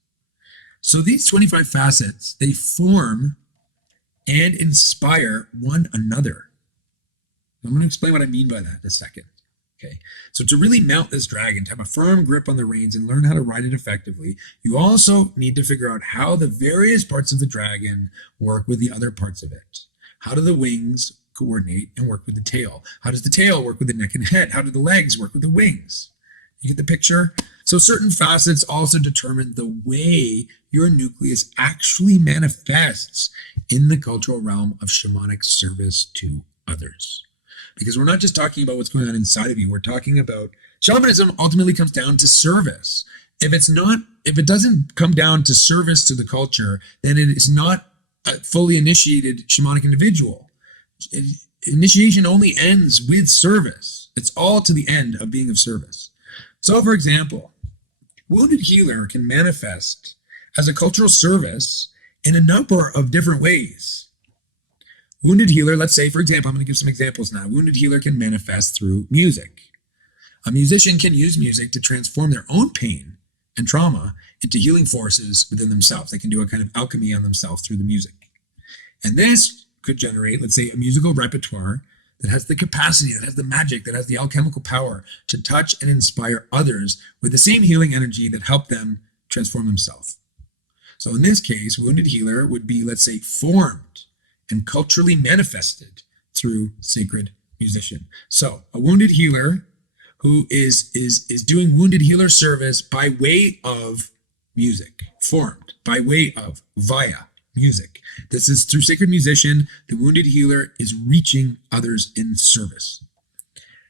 So these 25 facets, they form and inspire one another. I'm going to explain what I mean by that in a second. Okay. So to really mount this dragon, to have a firm grip on the reins and learn how to ride it effectively, you also need to figure out how the various parts of the dragon work with the other parts of it. How do the wings coordinate and work with the tail? How does the tail work with the neck and head? How do the legs work with the wings? You get the picture? So certain facets also determine the way your nucleus actually manifests in the cultural realm of shamanic service to others. Because we're not just talking about what's going on inside of you. We're talking about shamanism ultimately comes down to service. If it doesn't come down to service to the culture, then it is not a fully initiated shamanic individual. Initiation only ends with service. It's all to the end of being of service. So for example, wounded healer can manifest as a cultural service in a number of different ways. Wounded healer, let's say, for example, I'm going to give some examples now. Wounded healer can manifest through music. A musician can use music to transform their own pain and trauma into healing forces within themselves. They can do a kind of alchemy on themselves through the music. And this could generate, let's say, a musical repertoire that has the capacity, that has the magic, that has the alchemical power to touch and inspire others with the same healing energy that helped them transform themselves. So in this case, wounded healer would be, let's say, formed and culturally manifested through sacred musician. So a wounded healer who is doing wounded healer service by way of music, formed by way of, via music. This is through sacred musician, the wounded healer is reaching others in service.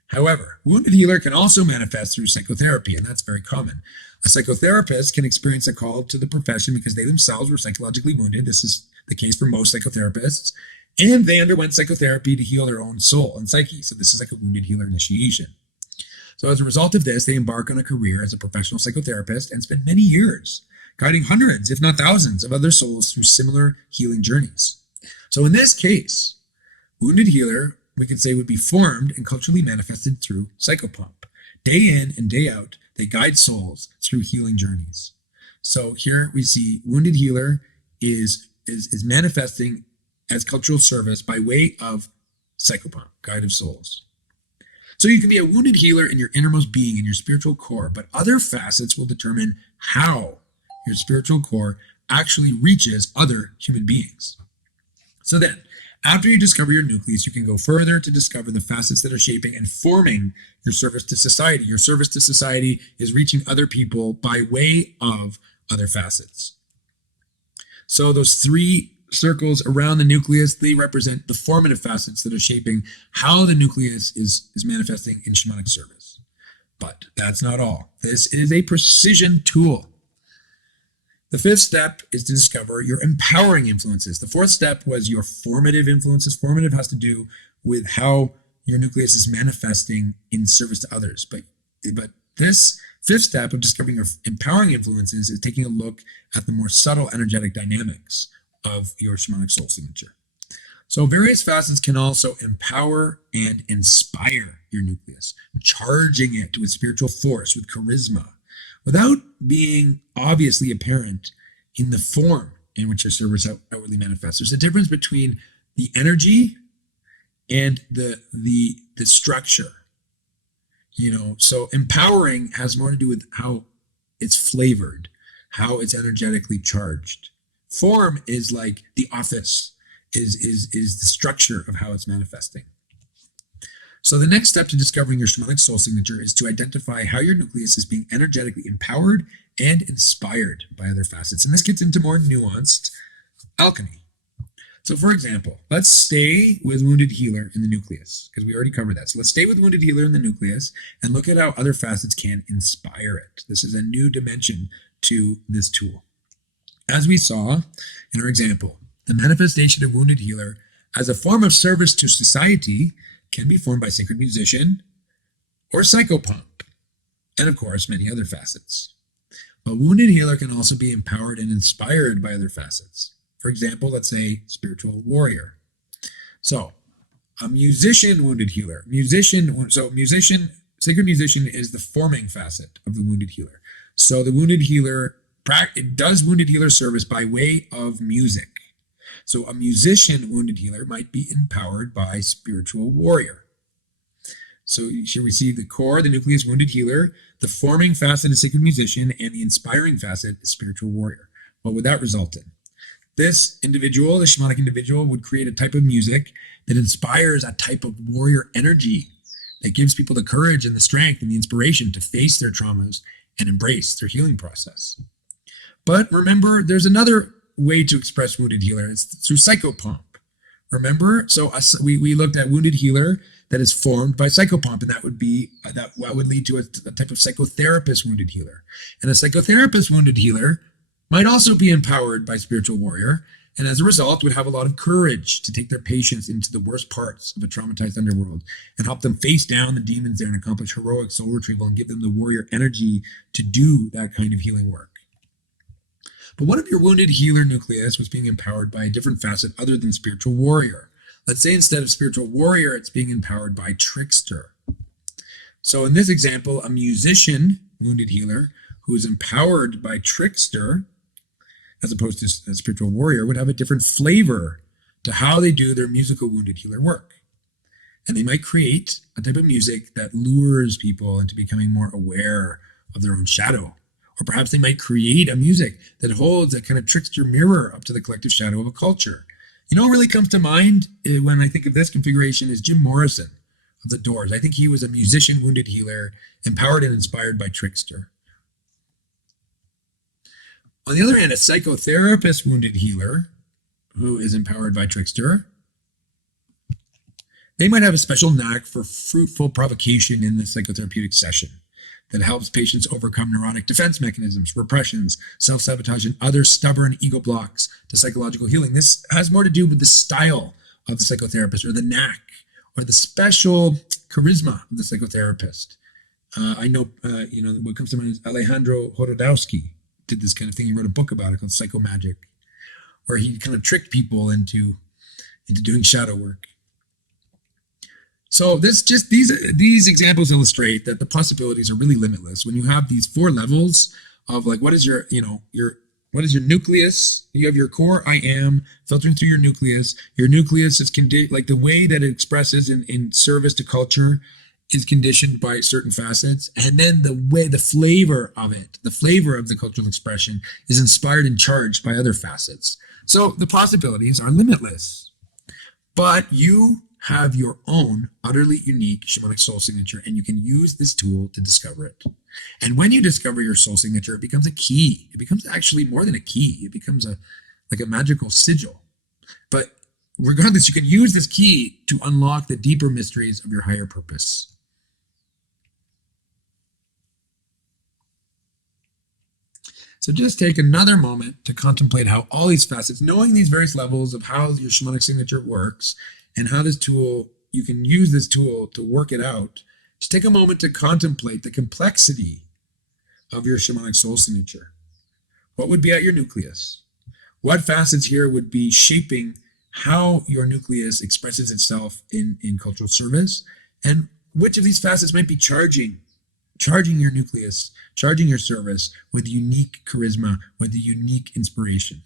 However, wounded healer can also manifest through psychotherapy, and that's very common. A psychotherapist can experience a call to the profession because they themselves were psychologically wounded. This is the case for most psychotherapists. And they underwent psychotherapy to heal their own soul and psyche. So this is like a wounded healer initiation. So as a result of this, they embark on a career as a professional psychotherapist and spend many years guiding hundreds, if not thousands, of other souls through similar healing journeys. So in this case, wounded healer, we could say, would be formed and culturally manifested through psychopomp. Day in and day out, they guide souls through healing journeys. So here we see wounded healer is manifesting as cultural service by way of psychopomp, guide of souls. So you can be a wounded healer in your innermost being, in your spiritual core, but other facets will determine how your spiritual core actually reaches other human beings. So then, after you discover your nucleus, you can go further to discover the facets that are shaping and forming your service to society. Your service to society is reaching other people by way of other facets. So those three circles around the nucleus, they represent the formative facets that are shaping how the nucleus is manifesting in shamanic service. But that's not all. This is a precision tool. The fifth step is to discover your empowering influences. The fourth step was your formative influences. Formative has to do with how your nucleus is manifesting in service to others. But this fifth step of discovering your empowering influences is taking a look at the more subtle energetic dynamics of your shamanic soul signature. So various facets can also empower and inspire your nucleus, charging it with spiritual force, with charisma, without being obviously apparent in the form in which your service outwardly manifests. There's a difference between the energy and the structure. So empowering has more to do with how it's flavored, how it's energetically charged. Form is like the office, is the structure of how it's manifesting. So the next step to discovering your shamanic soul signature is to identify how your nucleus is being energetically empowered and inspired by other facets. And this gets into more nuanced alchemy. So for example, let's stay with wounded healer in the nucleus, because we already covered that. So let's stay with wounded healer in the nucleus and look at how other facets can inspire it. This is a new dimension to this tool. As we saw in our example, the manifestation of wounded healer as a form of service to society can be formed by sacred musician or psychopomp, and of course, many other facets. But wounded healer can also be empowered and inspired by other facets. For example, let's say spiritual warrior. So a musician wounded healer. Sacred musician is the forming facet of the wounded healer. So the wounded healer, it does wounded healer service by way of music. So a musician wounded healer might be empowered by spiritual warrior. So here we see the core, the nucleus, wounded healer, the forming facet is sacred musician, and the inspiring facet is spiritual warrior. What would that result in? This individual, the shamanic individual, would create a type of music that inspires a type of warrior energy that gives people the courage and the strength and the inspiration to face their traumas and embrace their healing process. But remember, there's another way to express wounded healer. It's through psychopomp. Remember? So we looked at wounded healer that is formed by psychopomp, and that would lead to a type of psychotherapist wounded healer. And a psychotherapist wounded healer might also be empowered by spiritual warrior, and as a result would have a lot of courage to take their patients into the worst parts of a traumatized underworld and help them face down the demons there and accomplish heroic soul retrieval and give them the warrior energy to do that kind of healing work. But what if your wounded healer nucleus was being empowered by a different facet other than spiritual warrior? Let's say instead of spiritual warrior, it's being empowered by trickster. So in this example, a musician wounded healer who is empowered by trickster, as opposed to a spiritual warrior, would have a different flavor to how they do their musical wounded healer work. And they might create a type of music that lures people into becoming more aware of their own shadow. Or perhaps they might create a music that holds a kind of trickster mirror up to the collective shadow of a culture. You know what really comes to mind when I think of this configuration is Jim Morrison of the Doors. I think he was a musician, wounded healer, empowered and inspired by trickster. On the other hand, a psychotherapist wounded healer who is empowered by trickster, they might have a special knack for fruitful provocation in the psychotherapeutic session that helps patients overcome neurotic defense mechanisms, repressions, self-sabotage, and other stubborn ego blocks to psychological healing. This has more to do with the style of the psychotherapist, or the knack, or the special charisma of the psychotherapist. I know, what comes to mind is Alejandro Jodorowsky did this kind of thing. He wrote a book about it called Psychomagic, where he kind of tricked people into doing shadow work. So these examples illustrate that the possibilities are really limitless when you have these 4 levels of like, what is your nucleus? You have your core I am filtering through your nucleus. Your nucleus is like the way that it expresses in service to culture is conditioned by certain facets. And then the flavor of the cultural expression is inspired and charged by other facets. So the possibilities are limitless, but you have your own utterly unique shamanic soul signature, and you can use this tool to discover it. And when you discover your soul signature, it becomes a key. It becomes actually more than a key. It becomes like a magical sigil. But regardless, you can use this key to unlock the deeper mysteries of your higher purpose. So just take another moment to contemplate how all these facets, knowing these various levels of how your shamanic signature works, and how you can use this tool to work it out. Just take a moment to contemplate the complexity of your shamanic soul signature. What would be at your nucleus? What facets here would be shaping how your nucleus expresses itself in cultural service? And which of these facets might be charging your nucleus, charging your service with unique charisma, with a unique inspiration?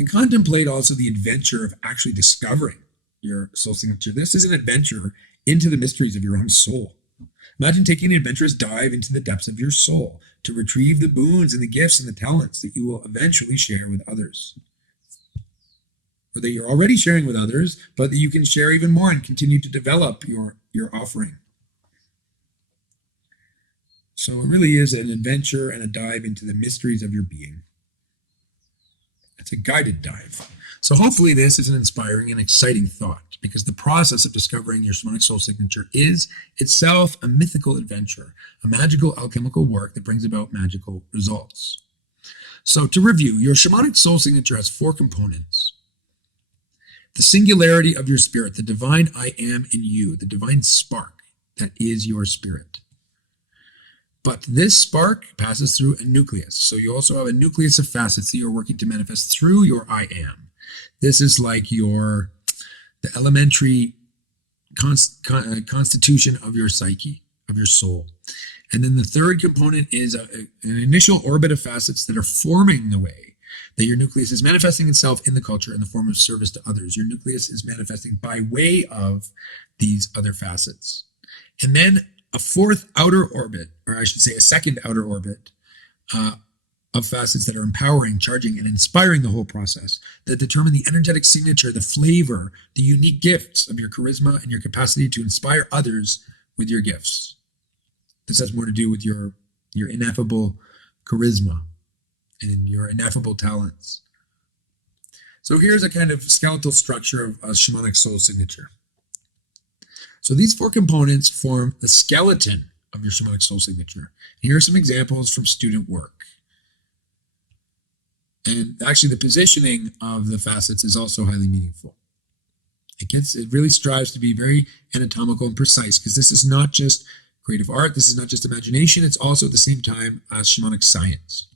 And contemplate also the adventure of actually discovering your soul signature. This is an adventure into the mysteries of your own soul. Imagine taking an adventurous dive into the depths of your soul to retrieve the boons and the gifts and the talents that you will eventually share with others. Or that you're already sharing with others, but that you can share even more and continue to develop your offering. So it really is an adventure and a dive into the mysteries of your being. It's a guided dive. So hopefully this is an inspiring and exciting thought, because the process of discovering your shamanic soul signature is itself a mythical adventure, a magical alchemical work that brings about magical results. So to review, your shamanic soul signature has 4 components. The singularity of your spirit, the divine I am in you, the divine spark that is your spirit. But this spark passes through a nucleus. So you also have a nucleus of facets that you're working to manifest through your I am. This is like the elementary constitution of your psyche, of your soul. And then the third component is an initial orbit of facets that are forming the way that your nucleus is manifesting itself in the culture in the form of service to others. Your nucleus is manifesting by way of these other facets. And then a fourth outer orbit, or I should say a second outer orbit of facets that are empowering, charging, and inspiring the whole process, that determine the energetic signature, the flavor, the unique gifts of your charisma and your capacity to inspire others with your gifts. This has more to do with your ineffable charisma and your ineffable talents. So here's a kind of skeletal structure of a shamanic soul signature. So these 4 components form the skeleton of your shamanic soul signature. Here are some examples from student work. And actually the positioning of the facets is also highly meaningful. It really strives to be very anatomical and precise, because this is not just creative art, this is not just imagination, it's also at the same time shamanic science.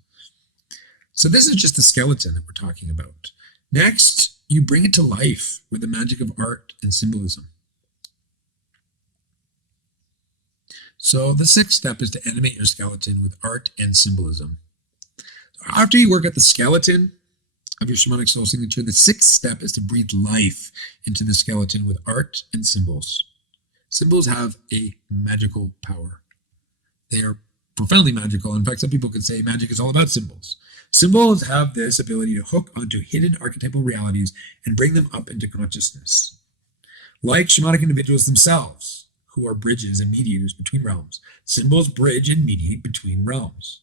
So this is just the skeleton that we're talking about. Next, you bring it to life with the magic of art and symbolism. So the 6th step is to animate your skeleton with art and symbolism. After you work at the skeleton of your shamanic soul signature, the sixth step is to breathe life into the skeleton with art and symbols. Symbols have a magical power. They are profoundly magical. In fact, some people could say magic is all about symbols. Symbols have this ability to hook onto hidden archetypal realities and bring them up into consciousness. Like shamanic individuals themselves, who are bridges and mediators between realms, symbols bridge and mediate between realms,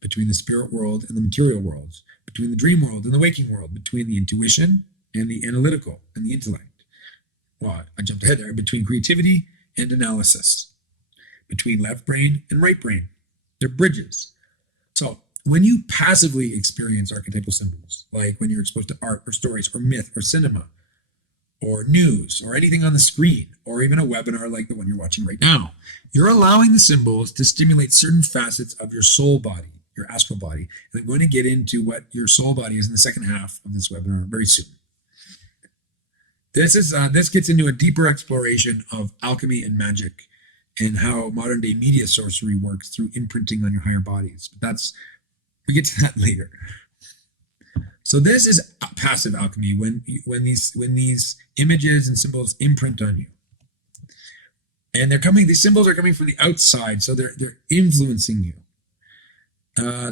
between the spirit world and the material worlds, between the dream world and the waking world, between the intuition and the analytical and the intellect. Well, I jumped ahead there. Between creativity and analysis, between left brain and right brain. They're bridges. So when you passively experience archetypal symbols, like when you're exposed to art or stories or myth or cinema or news or anything on the screen, or even a webinar like the one you're watching right now, you're allowing the symbols to stimulate certain facets of your soul body, your astral body. And I'm going to get into what your soul body is in the second half of this webinar very soon. This gets into a deeper exploration of alchemy and magic and how modern day media sorcery works through imprinting on your higher bodies. But we get to that later. So this is passive alchemy, when these images and symbols imprint on you. And these symbols are coming from the outside, so they're influencing you.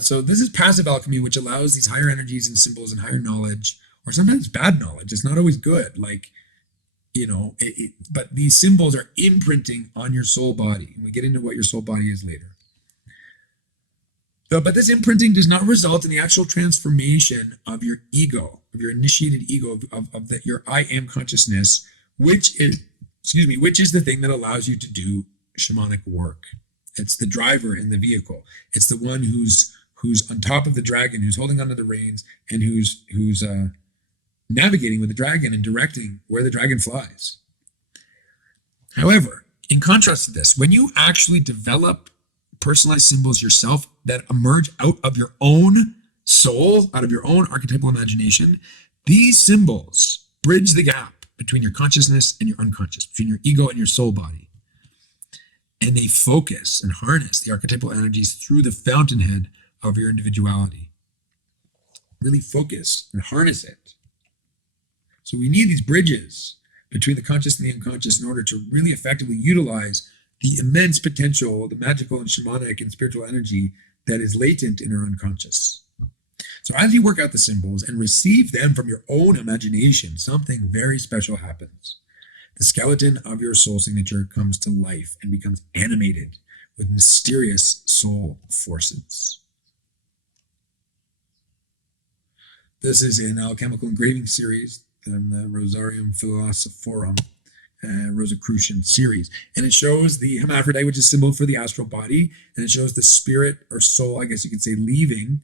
So this is passive alchemy, which allows these higher energies and symbols and higher knowledge, or sometimes bad knowledge. It's not always good. But these symbols are imprinting on your soul body. And we get into what your soul body is later. But this imprinting does not result in the actual transformation of your ego, of your initiated ego, of your I am consciousness, which is the thing that allows you to do shamanic work. It's the driver in the vehicle. It's the one who's on top of the dragon, who's holding onto the reins, and who's navigating with the dragon and directing where the dragon flies. However, in contrast to this, when you actually develop personalized symbols yourself that emerge out of your own soul, out of your own archetypal imagination, these symbols bridge the gap between your consciousness and your unconscious, between your ego and your soul body. And they focus and harness the archetypal energies through the fountainhead of your individuality. Really focus and harness it. So we need these bridges between the conscious and the unconscious in order to really effectively utilize the immense potential, the magical and shamanic and spiritual energy that is latent in our unconscious. So as you work out the symbols and receive them from your own imagination, something very special happens. The skeleton of your soul signature comes to life and becomes animated with mysterious soul forces. This is an alchemical engraving series, the Rosarium Philosophorum, Rosicrucian series. And it shows the hermaphrodite, which is symbol for the astral body, and it shows the spirit or soul, I guess you could say, leaving.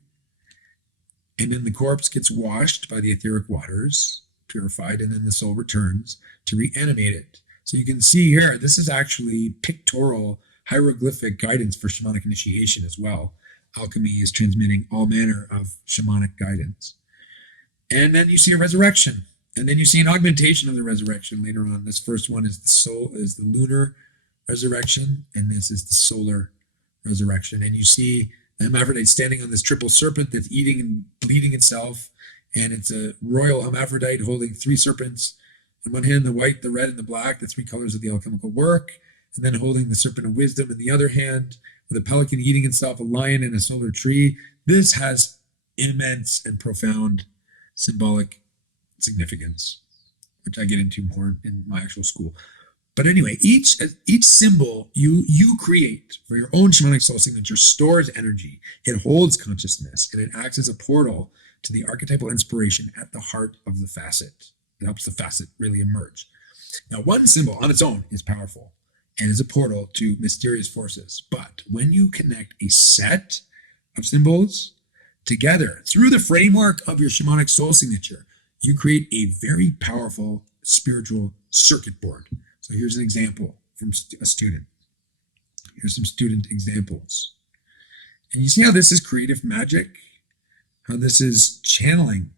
And then the corpse gets washed by the etheric waters, purified, and then the soul returns to reanimate it. So you can see here, this is actually pictorial, hieroglyphic guidance for shamanic initiation as well. Alchemy is transmitting all manner of shamanic guidance. And then you see a resurrection. And then you see an augmentation of the resurrection later on. This first one is the lunar resurrection, and this is the solar resurrection. And you see the hermaphrodite standing on this triple serpent that's eating and bleeding itself. And it's a royal hermaphrodite holding three serpents. In one hand, the white, the red, and the black, the three colors of the alchemical work. And then holding the serpent of wisdom in the other hand, with a pelican eating itself, a lion, and a solar tree. This has immense and profound symbolic significance, which I get into more in my actual school. But anyway, each symbol you create for your own shamanic soul signature stores energy. It holds consciousness, and it acts as a portal to the archetypal inspiration at the heart of the facet. It helps the facet really emerge. Now, one symbol on its own is powerful and is a portal to mysterious forces. But when you connect a set of symbols together through the framework of your shamanic soul signature, you create a very powerful spiritual circuit board. So here's an example from a student. Here's some student examples. And you see how this is creative magic, how this is channeling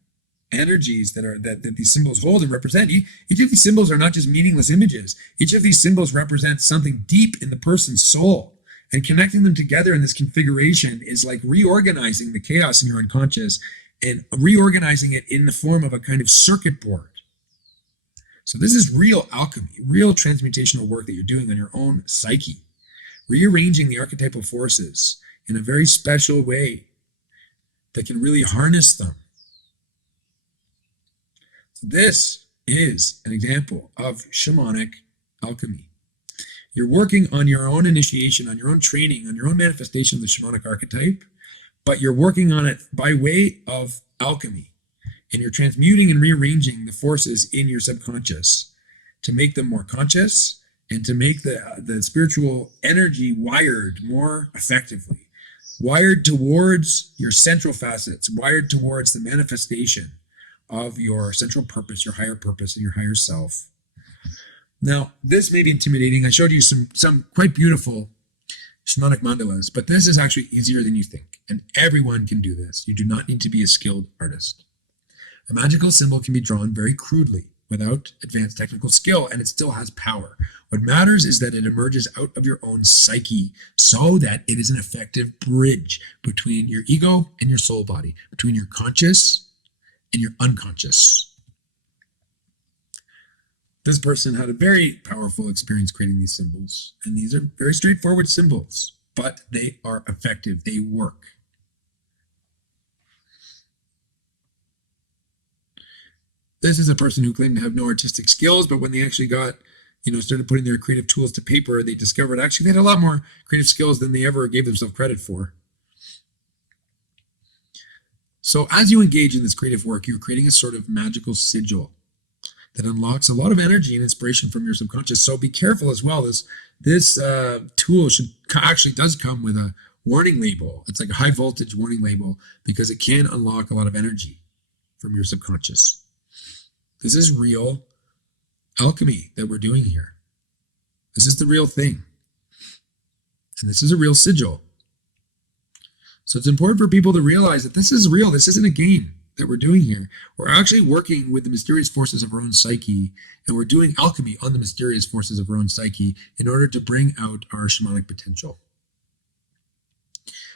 energies that these symbols hold and represent. Each of these symbols are not just meaningless images. Each of these symbols represents something deep in the person's soul. And connecting them together in this configuration is like reorganizing the chaos in your unconscious and reorganizing it in the form of a kind of circuit board. So this is real alchemy, real transmutational work that you're doing on your own psyche, rearranging the archetypal forces in a very special way that can really harness them. So this is an example of shamanic alchemy. You're working on your own initiation, on your own training, on your own manifestation of the shamanic archetype, but you're working on it by way of alchemy. And you're transmuting and rearranging the forces in your subconscious to make them more conscious and to make the spiritual energy wired more effectively, wired towards your central facets, wired towards the manifestation of your central purpose, your higher purpose, and your higher self. Now, this may be intimidating. I showed you some quite beautiful shamanic mandalas, but this is actually easier than you think, and everyone can do this. You do not need to be a skilled artist. A magical symbol can be drawn very crudely without advanced technical skill, and it still has power. What matters is that it emerges out of your own psyche so that it is an effective bridge between your ego and your soul body, between your conscious and your unconscious. This person had a very powerful experience creating these symbols, and these are very straightforward symbols, but they are effective. They work. This is a person who claimed to have no artistic skills, but when they actually started putting their creative tools to paper, they discovered actually they had a lot more creative skills than they ever gave themselves credit for. So as you engage in this creative work, you're creating a sort of magical sigil that unlocks a lot of energy and inspiration from your subconscious. So be careful as well. This tool does come with a warning label. It's like a high voltage warning label because it can unlock a lot of energy from your subconscious. This is real alchemy that we're doing here. This is the real thing. And this is a real sigil. So it's important for people to realize that this is real. This isn't a game that we're doing here. We're actually working with the mysterious forces of our own psyche, and we're doing alchemy on the mysterious forces of our own psyche in order to bring out our shamanic potential.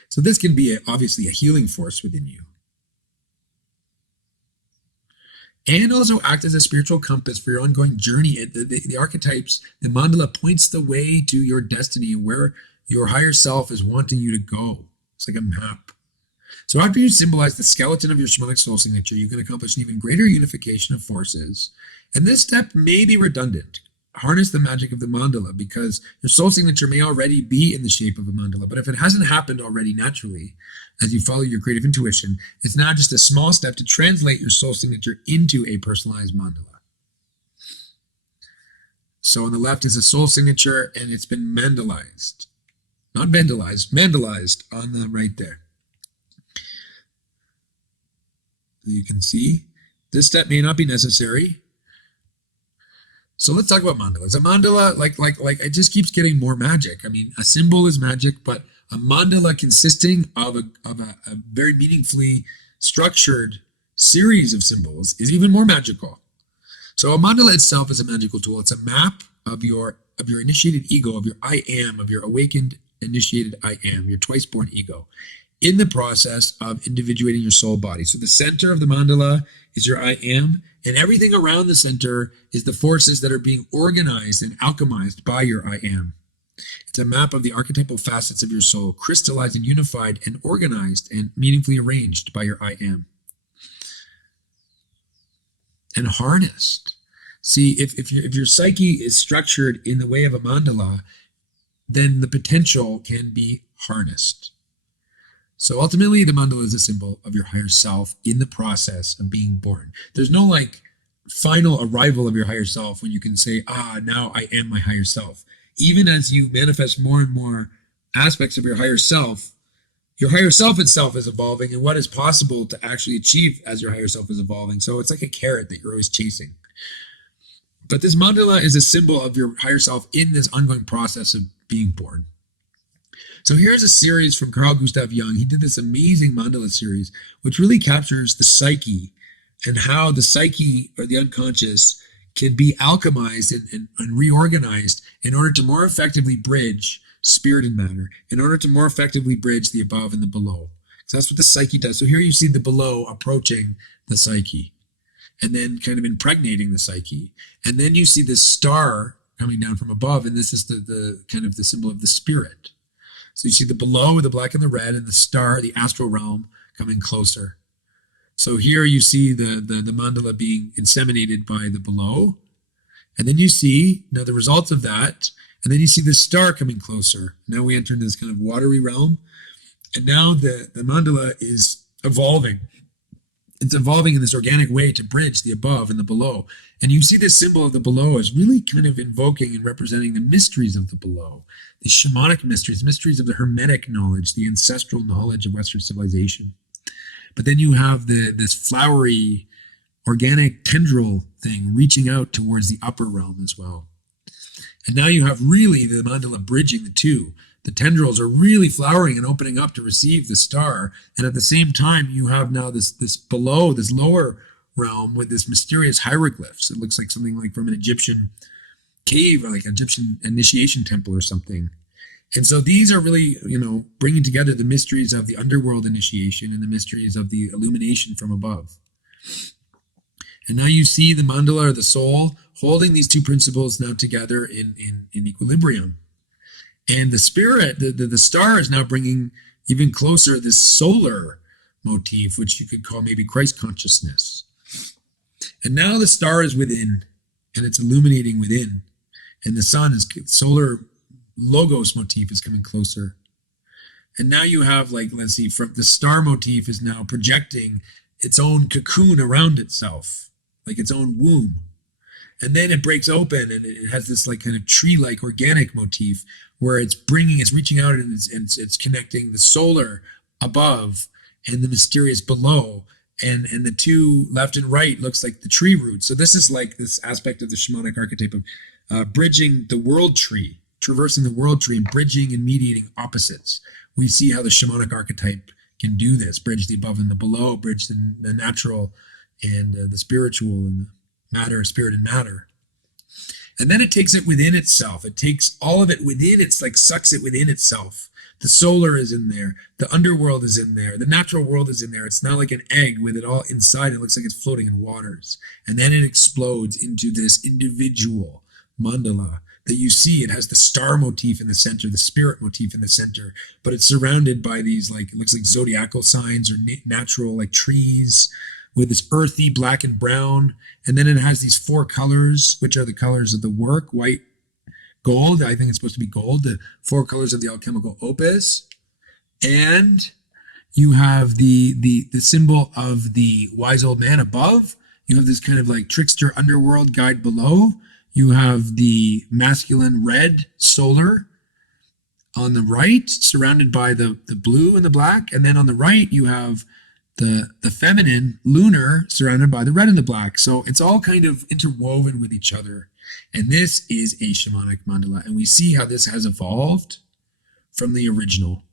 So this can be obviously a healing force within you. And also act as a spiritual compass for your ongoing journey. The archetypes, the mandala points the way to your destiny, where your higher self is wanting you to go. It's like a map. So after you symbolize the skeleton of your shamanic soul signature, you can accomplish an even greater unification of forces. And this step may be redundant. Harness the magic of the mandala, because your soul signature may already be in the shape of a mandala. But if it hasn't happened already naturally, as you follow your creative intuition, it's now just a small step to translate your soul signature into a personalized mandala. So on the left is a soul signature, and it's been mandalized. Not vandalized, mandalized on the right there. You can see this step may not be necessary. So let's talk about mandalas. A mandala, like it just keeps getting more magic. I mean, a symbol is magic, but a mandala consisting of a very meaningfully structured series of symbols is even more magical. So a mandala itself is a magical tool. It's a map of your initiated ego, of your I am, of your awakened initiated I am, your twice born ego, in the process of individuating your soul body. So the center of the mandala is your I am, and everything around the center is the forces that are being organized and alchemized by your I am. It's a map of the archetypal facets of your soul, crystallized and unified and organized and meaningfully arranged by your I am. And harnessed. See, if your psyche is structured in the way of a mandala, then the potential can be harnessed. So ultimately, the mandala is a symbol of your higher self in the process of being born. There's no final arrival of your higher self when you can say, now I am my higher self. Even as you manifest more and more aspects of your higher self itself is evolving, and what is possible to actually achieve as your higher self is evolving. So it's like a carrot that you're always chasing. But this mandala is a symbol of your higher self in this ongoing process of being born. So here's a series from Carl Gustav Jung. He did this amazing mandala series, which really captures the psyche and how the psyche or the unconscious can be alchemized and reorganized in order to more effectively bridge spirit and matter, in order to more effectively bridge the above and the below. So that's what the psyche does. So here you see the below approaching the psyche and then kind of impregnating the psyche. And then you see this star coming down from above, and this is the kind of the symbol of the spirit. So you see the below, the black and the red, and the star, the astral realm, coming closer. So here you see the mandala being inseminated by the below. And then you see now the results of that. And then you see the star coming closer. Now we enter into this kind of watery realm. And now the mandala is evolving. It's evolving in this organic way to bridge the above and the below. And you see this symbol of the below as really kind of invoking and representing the mysteries of the below, the shamanic mysteries, mysteries of the hermetic knowledge, the ancestral knowledge of Western civilization. But then you have this flowery, organic tendril thing reaching out towards the upper realm as well. And now you have really the mandala bridging the two. The tendrils are really flowering and opening up to receive the star. And at the same time, you have now this below, this lower realm with this mysterious hieroglyphs. It looks like something like from an Egyptian cave or like an Egyptian initiation temple or something. And so these are really, bringing together the mysteries of the underworld initiation and the mysteries of the illumination from above. And now you see the mandala, or the soul, holding these two principles now together in equilibrium. And the spirit, the star, is now bringing even closer this solar motif, which you could call maybe Christ consciousness. And now the star is within, and it's illuminating within. And the sun is solar logos motif is coming closer. And now you have, let's see, from the star motif is now projecting its own cocoon around itself, like its own womb. And then it breaks open and it has this kind of tree-like organic motif where it's reaching out and it's connecting the solar above and the mysterious below. And the two left and right looks like the tree roots. So this is like this aspect of the shamanic archetype of bridging the world tree, traversing the world tree and bridging and mediating opposites. We see how the shamanic archetype can do this, bridge the above and the below, bridge the natural and the spiritual and the matter, spirit and matter. And then it takes it within itself. It takes all of it within, it's like sucks it within itself. The solar is in there. The underworld is in there. The natural world is in there. It's not like an egg with it all inside. It looks like it's floating in waters. And then it explodes into this individual mandala that you see. It has the star motif in the center, the spirit motif in the center, but it's surrounded by these, it looks like zodiacal signs or natural trees with this earthy black and brown. And then it has these four colors, which are the colors of the work: white, gold. I think it's supposed to be gold, the four colors of the alchemical opus. And you have the symbol of the wise old man above. You have this kind of trickster underworld guide below. You have the masculine red solar on the right, surrounded by the blue and the black. And then on the right, you have the feminine lunar surrounded by the red and the black. So it's all kind of interwoven with each other. And this is a shamanic mandala. And we see how this has evolved from the original.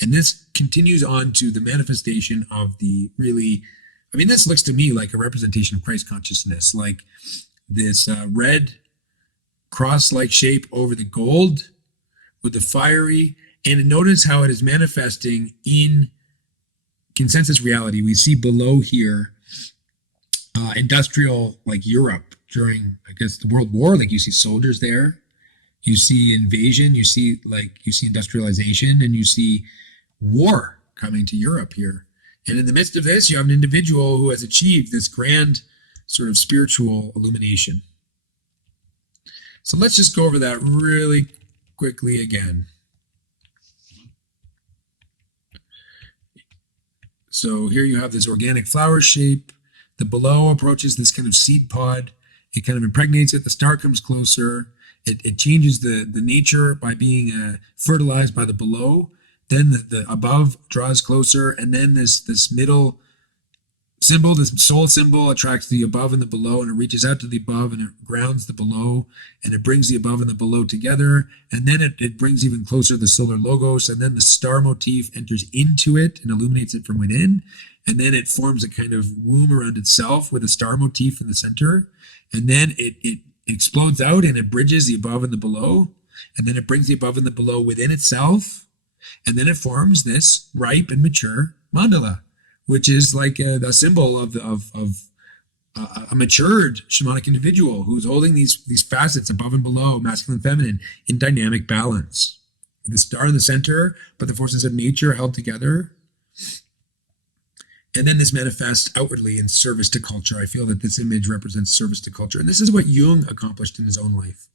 And this continues on to the manifestation of the this looks to me like a representation of Christ consciousness, like this red cross-like shape over the gold with the fiery. And notice how it is manifesting in consensus reality. We see below here industrial Europe during, I guess, the World War. You see soldiers there, you see invasion, you see industrialization, and you see war coming to Europe here. And in the midst of this, you have an individual who has achieved this grand sort of spiritual illumination. So let's just go over that really quickly again. So here you have this organic flower shape. The below approaches this kind of seed pod. It kind of impregnates it. The star comes closer. It changes the nature by being fertilized by the below. Then the above draws closer. And then this middle symbol, this soul symbol, attracts the above and the below, and it reaches out to the above and it grounds the below, and it brings the above and the below together. And then it brings even closer the solar logos, and then the star motif enters into it and illuminates it from within. And then it forms a kind of womb around itself with a star motif in the center. And then it explodes out and it bridges the above and the below. And then it brings the above and the below within itself. And then it forms this ripe and mature mandala, which is like the symbol of a matured shamanic individual who's holding these facets above and below, masculine and feminine, in dynamic balance. With the star in the center, but the forces of nature held together. And then this manifests outwardly in service to culture. I feel that this image represents service to culture. And this is what Jung accomplished in his own life.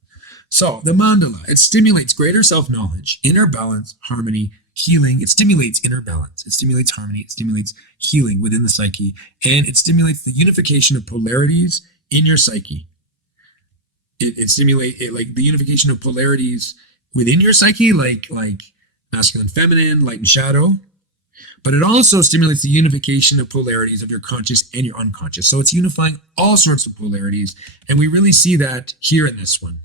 So the mandala, it stimulates greater self-knowledge, inner balance, harmony, healing. It stimulates inner balance. It stimulates harmony. It stimulates healing within the psyche. And it stimulates the unification of polarities in your psyche. It stimulates like the unification of polarities within your psyche, like masculine, feminine, light and shadow. But it also stimulates the unification of polarities of your conscious and your unconscious. So it's unifying all sorts of polarities. And we really see that here in this one.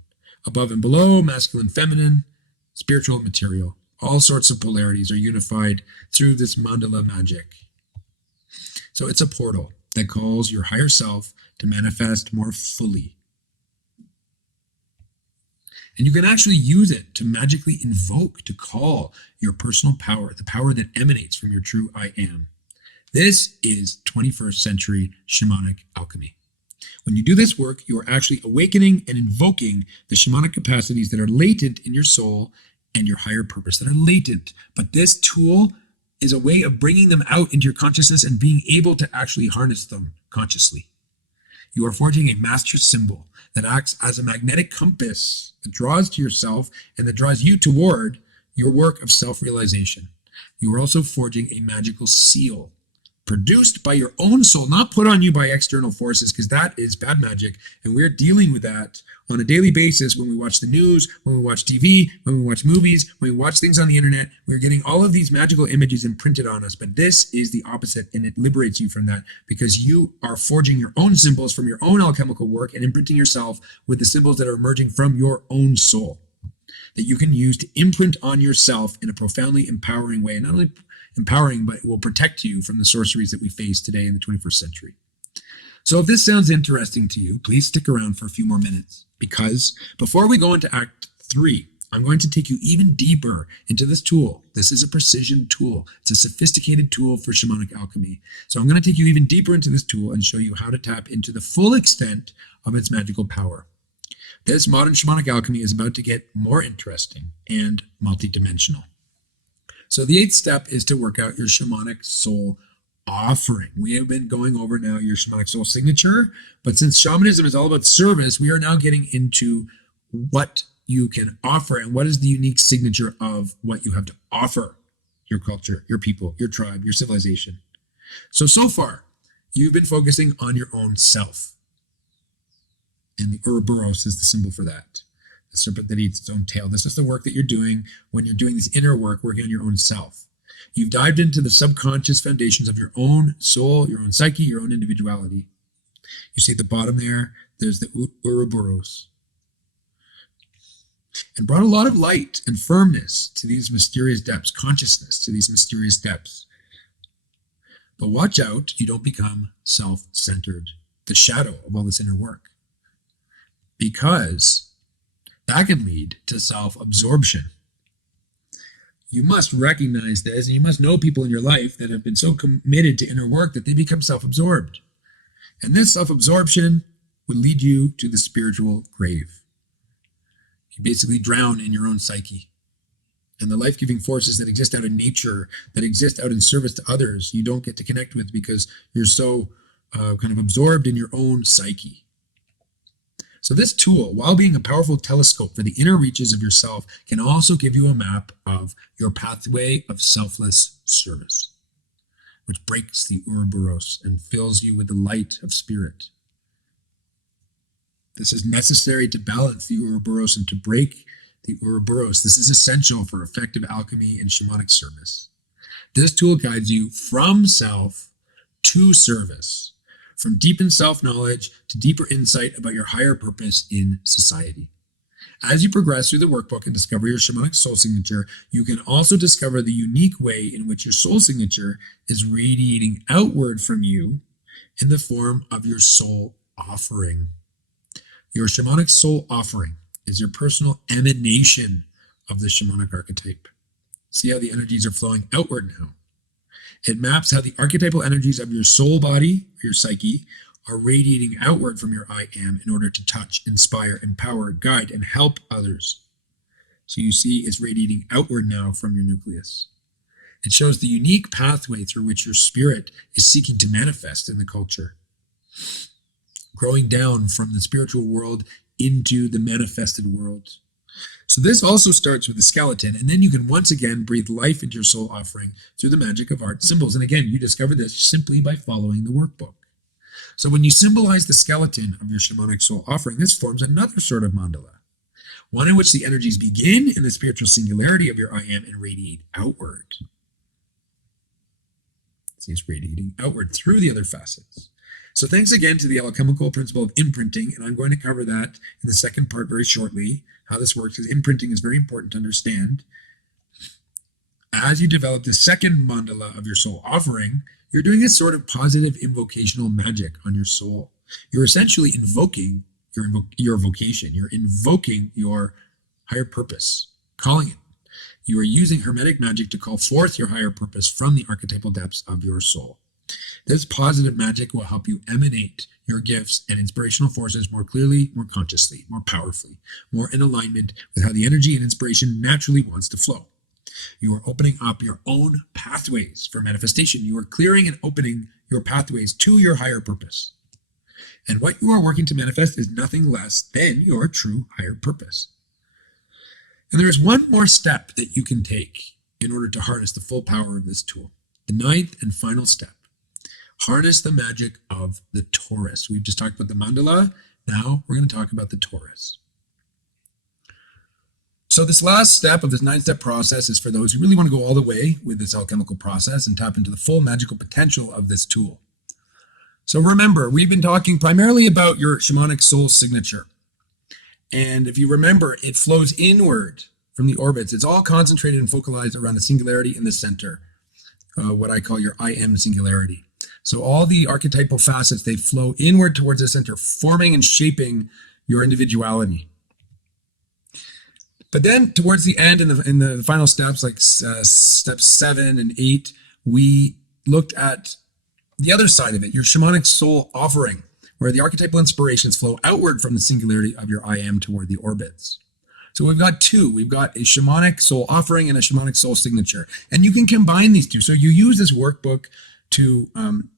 Above and below, masculine, feminine, spiritual, and material. All sorts of polarities are unified through this mandala magic. So it's a portal that calls your higher self to manifest more fully. And you can actually use it to magically invoke, to call your personal power, the power that emanates from your true I am. This is 21st century shamanic alchemy. When you do this work, you are actually awakening and invoking the shamanic capacities that are latent in your soul and your higher purpose, that are latent. But this tool is a way of bringing them out into your consciousness and being able to actually harness them consciously. You are forging a master symbol that acts as a magnetic compass that draws to yourself and that draws you toward your work of self-realization. You are also forging a magical seal produced by your own soul, not put on you by external forces, because that is bad magic. And we're dealing with that on a daily basis when we watch the news, when we watch TV, when we watch movies, when we watch things on the internet. We're getting all of these magical images imprinted on us. But this is the opposite, and it liberates you from that because you are forging your own symbols from your own alchemical work and imprinting yourself with the symbols that are emerging from your own soul that you can use to imprint on yourself in a profoundly empowering way. And not only empowering, but it will protect you from the sorceries that we face today in the 21st century. So if this sounds interesting to you, please stick around for a few more minutes, because before we go into Act 3, I'm going to take you even deeper into this tool. This is a precision tool. It's a sophisticated tool for shamanic alchemy. So I'm going to take you even deeper into this tool and show you how to tap into the full extent of its magical power. This modern shamanic alchemy is about to get more interesting and multidimensional. So the 8th step is to work out your shamanic soul offering. We have been going over now your shamanic soul signature, but since shamanism is all about service, we are now getting into what you can offer and what is the unique signature of what you have to offer your culture, your people, your tribe, your civilization. So far, you've been focusing on your own self. And the Ouroboros is the symbol for that. The serpent that eats its own tail. This is the work that you're doing when you're doing this inner work, working on your own self. You've dived into the subconscious foundations of your own soul, your own psyche, your own individuality. You see at the bottom there's the Ouroboros. And brought a lot of light and firmness to these mysterious depths, consciousness to these mysterious depths. But watch out, you don't become self-centered, the shadow of all this inner work. Because that can lead to self-absorption. You must recognize this, and you must know people in your life that have been so committed to inner work that they become self-absorbed. And this self-absorption would lead you to the spiritual grave. You basically drown in your own psyche. And the life-giving forces that exist out in nature, that exist out in service to others, you don't get to connect with because you're so kind of absorbed in your own psyche. So this tool, while being a powerful telescope for the inner reaches of yourself, can also give you a map of your pathway of selfless service, which breaks the Ouroboros and fills you with the light of spirit. This is necessary to balance the Ouroboros and to break the Ouroboros. This is essential for effective alchemy and shamanic service. This tool guides you from self to service, from deepened self-knowledge to deeper insight about your higher purpose in society. As you progress through the workbook and discover your shamanic soul signature, you can also discover the unique way in which your soul signature is radiating outward from you in the form of your soul offering. Your shamanic soul offering is your personal emanation of the shamanic archetype. See how the energies are flowing outward now. It maps how the archetypal energies of your soul body, your psyche, are radiating outward from your I am in order to touch, inspire, empower, guide, and help others. So you see it's radiating outward now from your nucleus. It shows the unique pathway through which your spirit is seeking to manifest in the culture, growing down from the spiritual world into the manifested world. So this also starts with the skeleton, and then you can once again breathe life into your soul offering through the magic of art symbols. And again, you discover this simply by following the workbook. So when you symbolize the skeleton of your shamanic soul offering, this forms another sort of mandala, one in which the energies begin in the spiritual singularity of your I am and radiate outward. See, it's radiating outward through the other facets. So thanks again to the alchemical principle of imprinting, and I'm going to cover that in the second part very shortly, how this works, because imprinting is very important to understand. As you develop the second mandala of your soul offering, you're doing this sort of positive invocational magic on your soul. You're essentially invoking your vocation. You're invoking your higher purpose, calling it. You are using hermetic magic to call forth your higher purpose from the archetypal depths of your soul. This positive magic will help you emanate your gifts and inspirational forces more clearly, more consciously, more powerfully, more in alignment with how the energy and inspiration naturally wants to flow. You are opening up your own pathways for manifestation. You are clearing and opening your pathways to your higher purpose. And what you are working to manifest is nothing less than your true higher purpose. And there is one more step that you can take in order to harness the full power of this tool. The ninth and final step. Harness the magic of the torus. We've just talked about the mandala. Now we're going to talk about the torus. So this last step of this 9-step process is for those who really want to go all the way with this alchemical process and tap into the full magical potential of this tool. So remember, we've been talking primarily about your shamanic soul signature. And if you remember, it flows inward from the orbits. It's all concentrated and focalized around a singularity in the center, what I call your I am singularity. So all the archetypal facets, they flow inward towards the center, forming and shaping your individuality. But then towards the end, in the final steps, like steps 7 and 8, we looked at the other side of it, your shamanic soul offering, where the archetypal inspirations flow outward from the singularity of your I am toward the orbits. So we've got two. We've got a shamanic soul offering and a shamanic soul signature. And you can combine these two. So you use this workbook to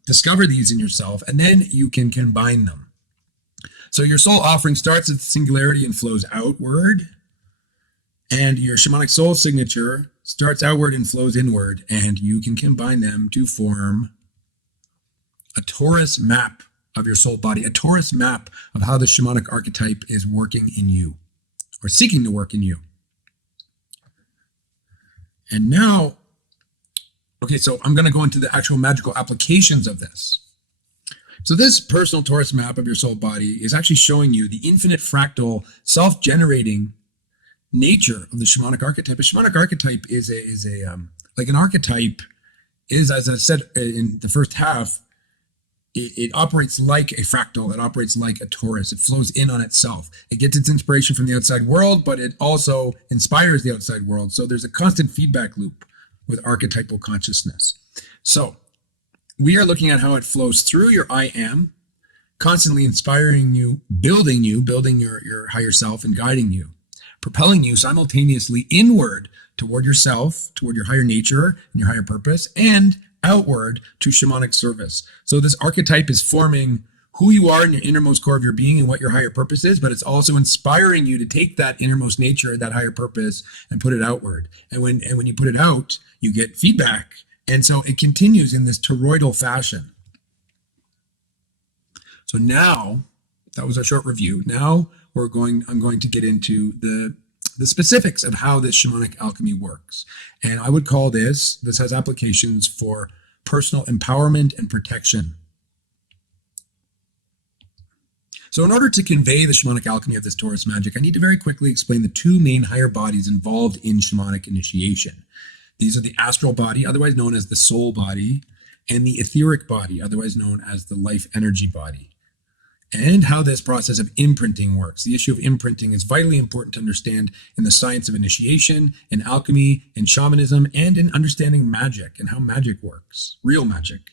discover these in yourself, and then you can combine them. So your soul offering starts at the singularity and flows outward. And your shamanic soul signature starts outward and flows inward. And you can combine them to form a torus map of your soul body, a torus map of how the shamanic archetype is working in you, or seeking to work in you. And now, okay, so I'm going to go into the actual magical applications of this. So this personal torus map of your soul body is actually showing you the infinite fractal self-generating nature of the shamanic archetype. A shamanic archetype is like an archetype is, as I said in the first half, it operates like a fractal. It operates like a torus. It flows in on itself. It gets its inspiration from the outside world, but it also inspires the outside world. So there's a constant feedback loop with archetypal consciousness. So we are looking at how it flows through your I am, constantly inspiring you, building your higher self and guiding you, propelling you simultaneously inward toward yourself, toward your higher nature and your higher purpose, and outward to shamanic service. So this archetype is forming who you are in your innermost core of your being and what your higher purpose is, but it's also inspiring you to take that innermost nature, that higher purpose, and put it outward. And when you put it out, you get feedback. And so it continues in this toroidal fashion. So now, that was a short review. Now I'm going to get into the specifics of how this shamanic alchemy works. And I would call this has applications for personal empowerment and protection. So in order to convey the shamanic alchemy of this torus magic, I need to very quickly explain the two main higher bodies involved in shamanic initiation. These are the astral body, otherwise known as the soul body, and the etheric body, otherwise known as the life energy body. and how this process of imprinting works. The issue of imprinting is vitally important to understand in the science of initiation, in alchemy, in shamanism, and in understanding magic and how magic works, real magic.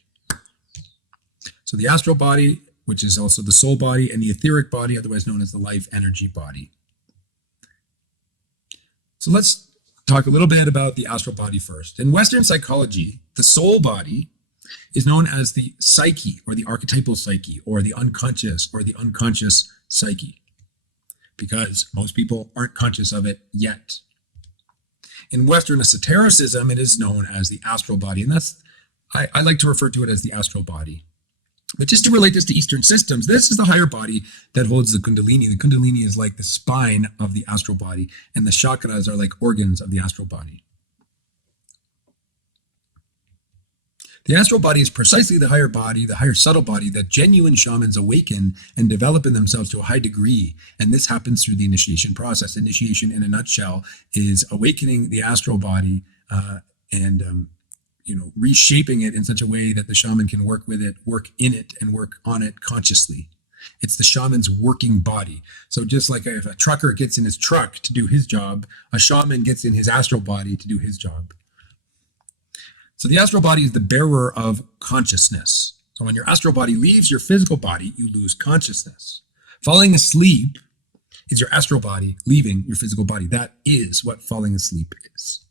So the astral body, which is also the soul body, and the etheric body, otherwise known as the life energy body. So let's talk a little bit about the astral body first. In Western psychology, the soul body is known as the psyche, or the archetypal psyche, or the unconscious psyche, because most people aren't conscious of it yet. In Western esotericism, it is known as the astral body, and I like to refer to it as the astral body. But just to relate this to Eastern systems, this is the higher body that holds the Kundalini. The Kundalini is like the spine of the astral body, and the chakras are like organs of the astral body. The astral body is precisely the higher body, the higher subtle body that genuine shamans awaken and develop in themselves to a high degree. And this happens through the initiation process. Initiation, in a nutshell, is awakening the astral body and reshaping it in such a way that the shaman can work with it, work in it, and work on it consciously. It's the shaman's working body. So just like if a trucker gets in his truck to do his job, a shaman gets in his astral body to do his job. So the astral body is the bearer of consciousness. So when your astral body leaves your physical body, you lose consciousness. Falling asleep is your astral body leaving your physical body. That is what falling asleep is.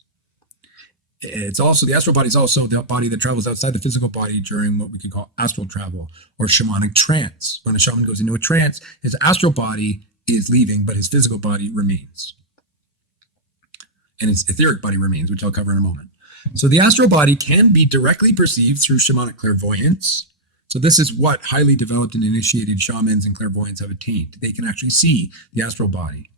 It's also, the astral body is also the body that travels outside the physical body during what we could call astral travel or shamanic trance. When a shaman goes into a trance, his astral body is leaving, but his physical body remains. And his etheric body remains, which I'll cover in a moment. So the astral body can be directly perceived through shamanic clairvoyance. So this is what highly developed and initiated shamans and clairvoyants have attained. They can actually see the astral body.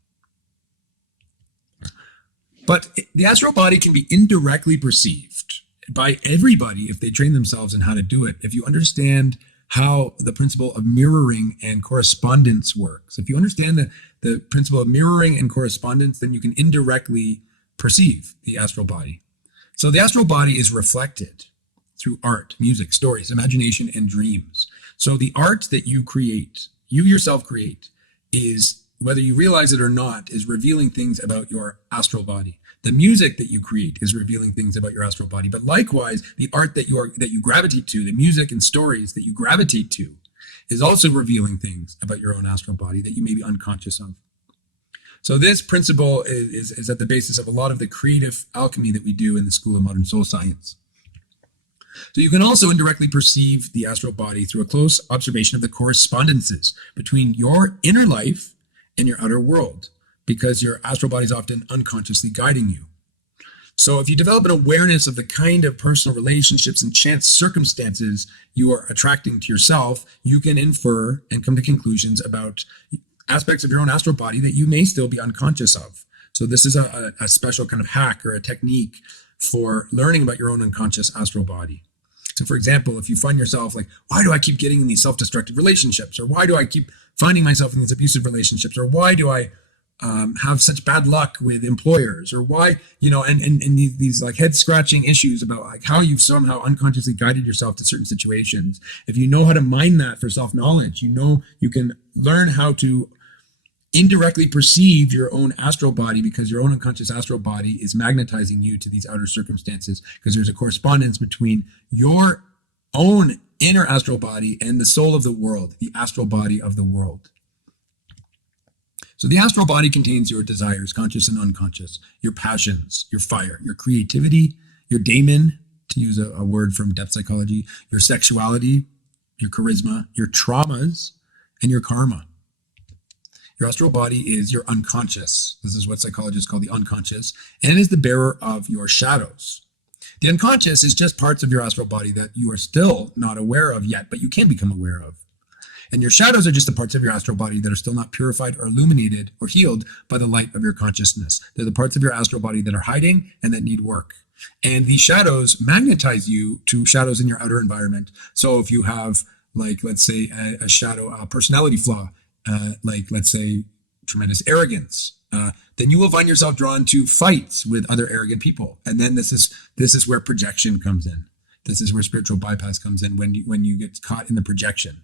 But the astral body can be indirectly perceived by everybody if they train themselves in how to do it. If you understand how the principle of mirroring and correspondence works, if you understand the principle of mirroring and correspondence, then you can indirectly perceive the astral body. So the astral body is reflected through art, music, stories, imagination, and dreams. So the art that you create, you yourself create, is, whether you realize it or not, is revealing things about your astral body. The music that you create is revealing things about your astral body. But likewise, the art that you gravitate to, the music and stories that you gravitate to, is also revealing things about your own astral body that you may be unconscious of. So this principle is at the basis of a lot of the creative alchemy that we do in the School of Modern Soul Science. So you can also indirectly perceive the astral body through a close observation of the correspondences between your inner life and your outer world, because your astral body is often unconsciously guiding you. So if you develop an awareness of the kind of personal relationships and chance circumstances you are attracting to yourself, you can infer and come to conclusions about aspects of your own astral body that you may still be unconscious of. So this is a special kind of hack or a technique for learning about your own unconscious astral body. So for example, if you find yourself like, why do I keep getting in these self-destructive relationships? Or why do I keep finding myself in these abusive relationships? Or why do I have such bad luck with employers? Or why, and these like head scratching issues about like how you've somehow unconsciously guided yourself to certain situations. If you know how to mine that for self-knowledge, you can learn how to indirectly perceive your own astral body, because your own unconscious astral body is magnetizing you to these outer circumstances, because there's a correspondence between your own inner astral body and the soul of the world, the astral body of the world. So the astral body contains your desires, conscious and unconscious, your passions, your fire, your creativity, your daemon, to use a word from depth psychology, your sexuality, your charisma, your traumas, and your karma. Your astral body is your unconscious. This is what psychologists call the unconscious, and it is the bearer of your shadows. The unconscious is just parts of your astral body that you are still not aware of yet, but you can become aware of. And your shadows are just the parts of your astral body that are still not purified or illuminated or healed by the light of your consciousness. They're the parts of your astral body that are hiding and that need work. And these shadows magnetize you to shadows in your outer environment. So if you have, like, let's say a shadow, a personality flaw, like, let's say, tremendous arrogance, then you will find yourself drawn to fights with other arrogant people. And then this is where projection comes in. This is where spiritual bypass comes in, when you get caught in the projection.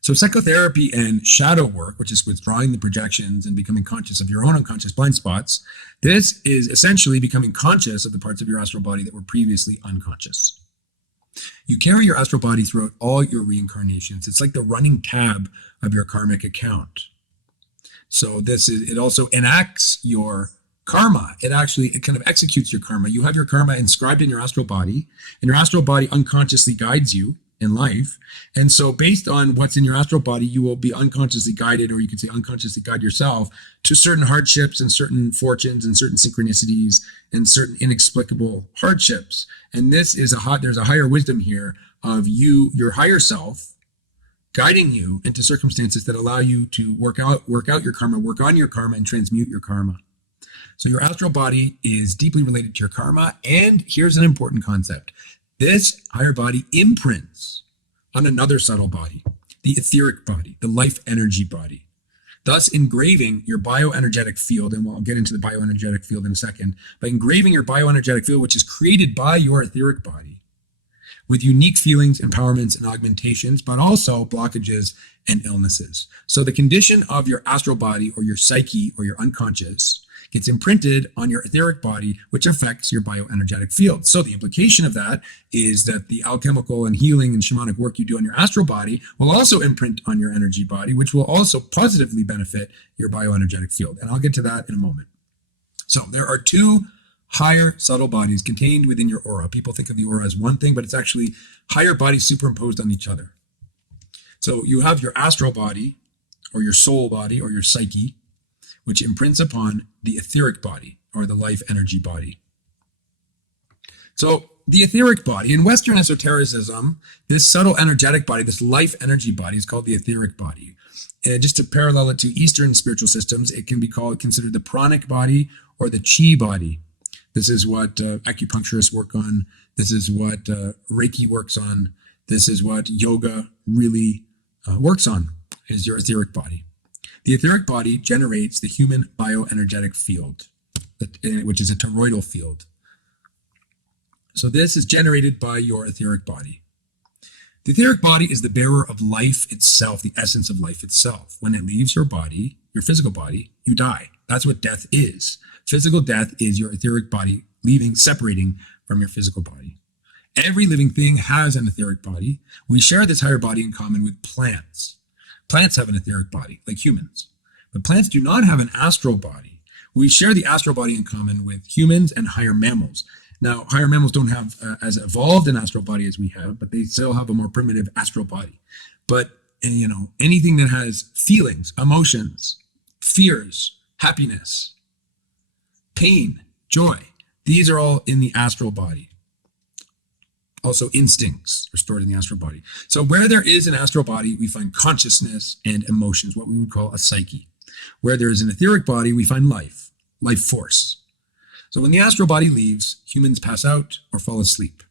So psychotherapy and shadow work, which is withdrawing the projections and becoming conscious of your own unconscious blind spots, this is essentially becoming conscious of the parts of your astral body that were previously unconscious. You carry your astral body throughout all your reincarnations. It's like the running tab of your karmic account. So it also enacts your karma. It kind of executes your karma. You have your karma inscribed in your astral body, and your astral body unconsciously guides you in life. And so based on what's in your astral body, you will be unconsciously guided, or you could say unconsciously guide yourself to certain hardships and certain fortunes and certain synchronicities and certain inexplicable hardships. And there's a higher wisdom here of your higher self guiding you into circumstances that allow you to work out your karma, work on your karma, and transmute your karma. So your astral body is deeply related to your karma. And here's an important concept. This higher body imprints on another subtle body, the etheric body, the life energy body, thus engraving your bioenergetic field. And we'll get into the bioenergetic field in a second. By engraving your bioenergetic field, which is created by your etheric body, with unique feelings, empowerments, and augmentations, but also blockages and illnesses. So the condition of your astral body or your psyche or your unconscious gets imprinted on your etheric body, which affects your bioenergetic field. So the implication of that is that the alchemical and healing and shamanic work you do on your astral body will also imprint on your energy body, which will also positively benefit your bioenergetic field. And I'll get to that in a moment. So there are two higher subtle bodies contained within your aura. People think of the aura as one thing, but it's actually higher bodies superimposed on each other. So you have your astral body or your soul body or your psyche, which imprints upon the etheric body or the life energy body. So the etheric body, in Western esotericism, this subtle energetic body, this life energy body is called the etheric body. And just to parallel it to Eastern spiritual systems, it can be considered the pranic body or the chi body. This is what acupuncturists work on. This is what Reiki works on. This is what yoga really works on, is your etheric body. The etheric body generates the human bioenergetic field, which is a toroidal field. So this is generated by your etheric body. The etheric body is the bearer of life itself, the essence of life itself. When it leaves your body, your physical body, you die. That's what death is. Physical death is your etheric body separating from your physical body. Every living thing has an etheric body. We share this higher body in common with plants. Plants have an etheric body, like humans. But plants do not have an astral body. We share the astral body in common with humans and higher mammals. Now, higher mammals don't have as evolved an astral body as we have, but they still have a more primitive astral body. But, anything that has feelings, emotions, fears, happiness, pain, joy, these are all in the astral body. Also, instincts are stored in the astral body. So where there is an astral body, we find consciousness and emotions, what we would call a psyche. Where there is an etheric body, we find life force. So when the astral body leaves, humans pass out or fall asleep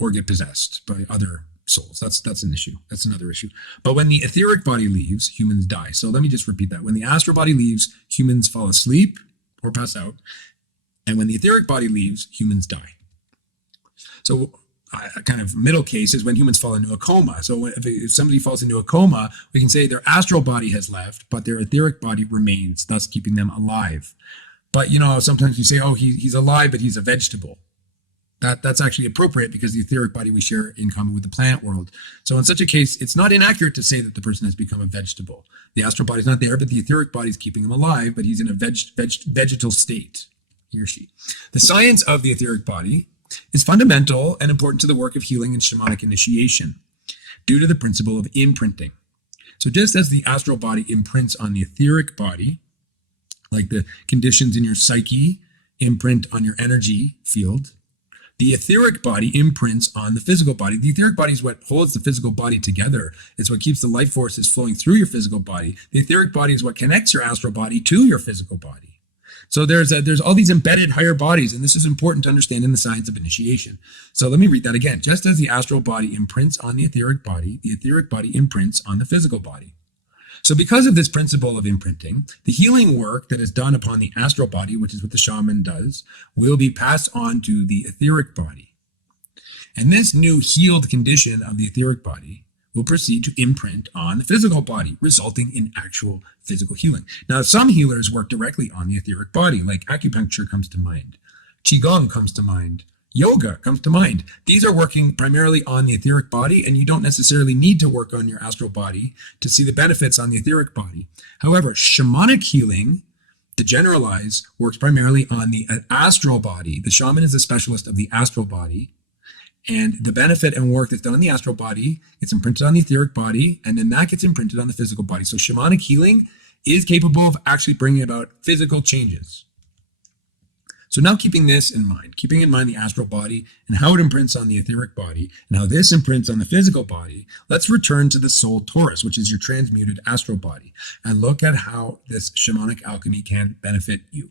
or get possessed by other souls. That's an issue. That's another issue. But when the etheric body leaves, humans die. So let me just repeat that. When the astral body leaves, humans fall asleep or pass out. And when the etheric body leaves, humans die. So a kind of middle case is when humans fall into a coma. So if somebody falls into a coma, we can say their astral body has left, but their etheric body remains, thus keeping them alive. But sometimes you say, oh, he's alive, but he's a vegetable. That's actually appropriate because the etheric body we share in common with the plant world. So in such a case, it's not inaccurate to say that the person has become a vegetable. The astral body is not there, but the etheric body is keeping him alive, but he's in a vegetal state, he or she. The science of the etheric body is fundamental and important to the work of healing and shamanic initiation due to the principle of imprinting. So just as the astral body imprints on the etheric body, like the conditions in your psyche imprint on your energy field, the etheric body imprints on the physical body. The etheric body is what holds the physical body together. It's what keeps the life forces flowing through your physical body. The etheric body is what connects your astral body to your physical body. So there's all these embedded higher bodies, and this is important to understand in the science of initiation. So let me read that again. Just as the astral body imprints on the etheric body imprints on the physical body. So because of this principle of imprinting, the healing work that is done upon the astral body, which is what the shaman does, will be passed on to the etheric body. And this new healed condition of the etheric body will proceed to imprint on the physical body, resulting in actual physical healing. Now, some healers work directly on the etheric body, like acupuncture comes to mind, qigong comes to mind, yoga comes to mind. These are working primarily on the etheric body, and you don't necessarily need to work on your astral body to see the benefits on the etheric body. However, shamanic healing, to generalize, works primarily on the astral body. The shaman is a specialist of the astral body, and the benefit and work that's done on the astral body gets imprinted on the etheric body, and then that gets imprinted on the physical body. So shamanic healing is capable of actually bringing about physical changes. So now keeping this in mind, keeping in mind the astral body and how it imprints on the etheric body and how this imprints on the physical body, let's return to the soul torus, which is your transmuted astral body, and look at how this shamanic alchemy can benefit you.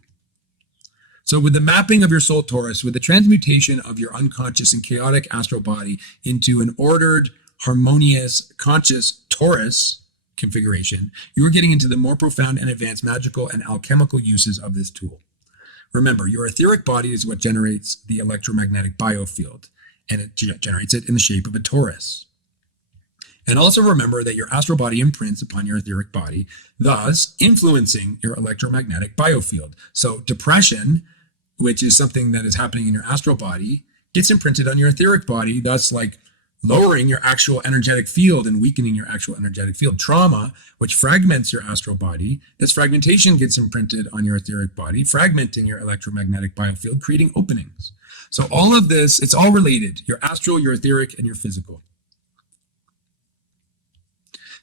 So with the mapping of your soul torus, with the transmutation of your unconscious and chaotic astral body into an ordered, harmonious, conscious torus configuration, you are getting into the more profound and advanced magical and alchemical uses of this tool. Remember, your etheric body is what generates the electromagnetic biofield, and it generates it in the shape of a torus. And also remember that your astral body imprints upon your etheric body, thus influencing your electromagnetic biofield. So depression, which is something that is happening in your astral body, gets imprinted on your etheric body, thus like lowering your actual energetic field and weakening your actual energetic field. Trauma, which fragments your astral body, this fragmentation gets imprinted on your etheric body, fragmenting your electromagnetic biofield, creating openings. So all of this, it's all related, your astral, your etheric, and your physical.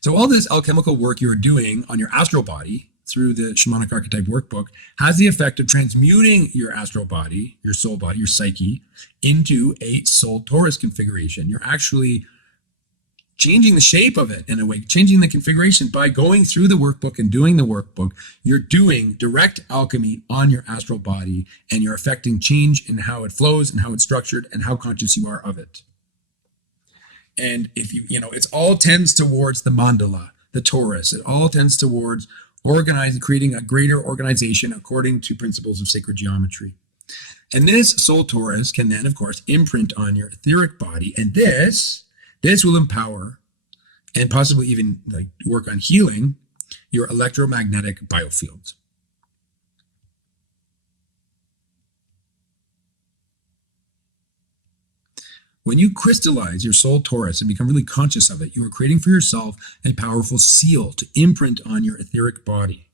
So all this alchemical work you're doing on your astral body through the Shamanic Archetype Workbook has the effect of transmuting your astral body, your soul body, your psyche, into a soul torus configuration. You're actually changing the shape of it in a way, changing the configuration by going through the workbook and doing the workbook. You're doing direct alchemy on your astral body, and you're affecting change in how it flows and how it's structured and how conscious you are of it. And if it all tends towards the mandala, the torus. It all tends towards creating a greater organization according to principles of sacred geometry. And this soul torus can then, of course, imprint on your etheric body, and this will empower and possibly even work on healing your electromagnetic biofield. When you crystallize your soul torus and become really conscious of it, you are creating for yourself a powerful seal to imprint on your etheric body.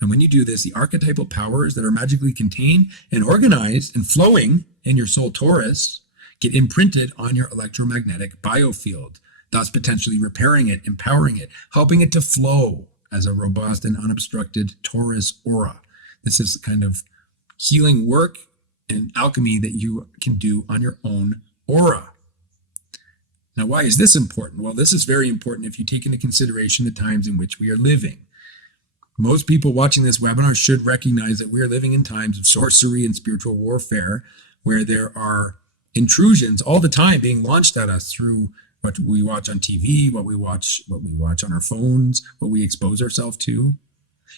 And when you do this, the archetypal powers that are magically contained and organized and flowing in your soul torus get imprinted on your electromagnetic biofield, thus potentially repairing it, empowering it, helping it to flow as a robust and unobstructed torus aura. This is the kind of healing work and alchemy that you can do on your own aura. Now, why is this important? Well, this is very important if you take into consideration the times in which we are living. Most people watching this webinar should recognize that we are living in times of sorcery and spiritual warfare, where there are intrusions all the time being launched at us through what we watch on TV, what we watch on our phones, what we expose ourselves to.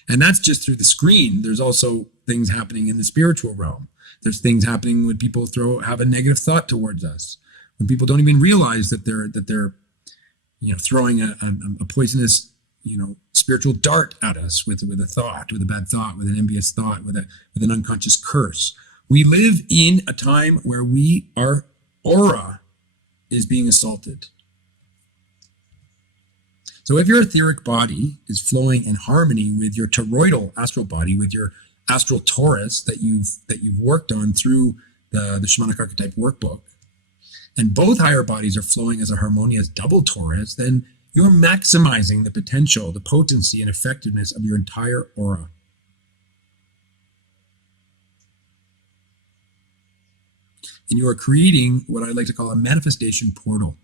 And that's just through the screen. There's also things happening in the spiritual realm. There's things happening when people have a negative thought towards us, when people don't even realize that they're throwing a poisonous spiritual dart at us with a thought, with a bad thought, with an envious thought, with an unconscious curse. We live in a time where our aura is being assaulted. So if your etheric body is flowing in harmony with your toroidal astral body, with your astral torus that you've worked on through the Shamanic Archetype Workbook, and both higher bodies are flowing as a harmonious double torus, then you're maximizing the potential, the potency, and effectiveness of your entire aura. And you are creating what I like to call a manifestation portal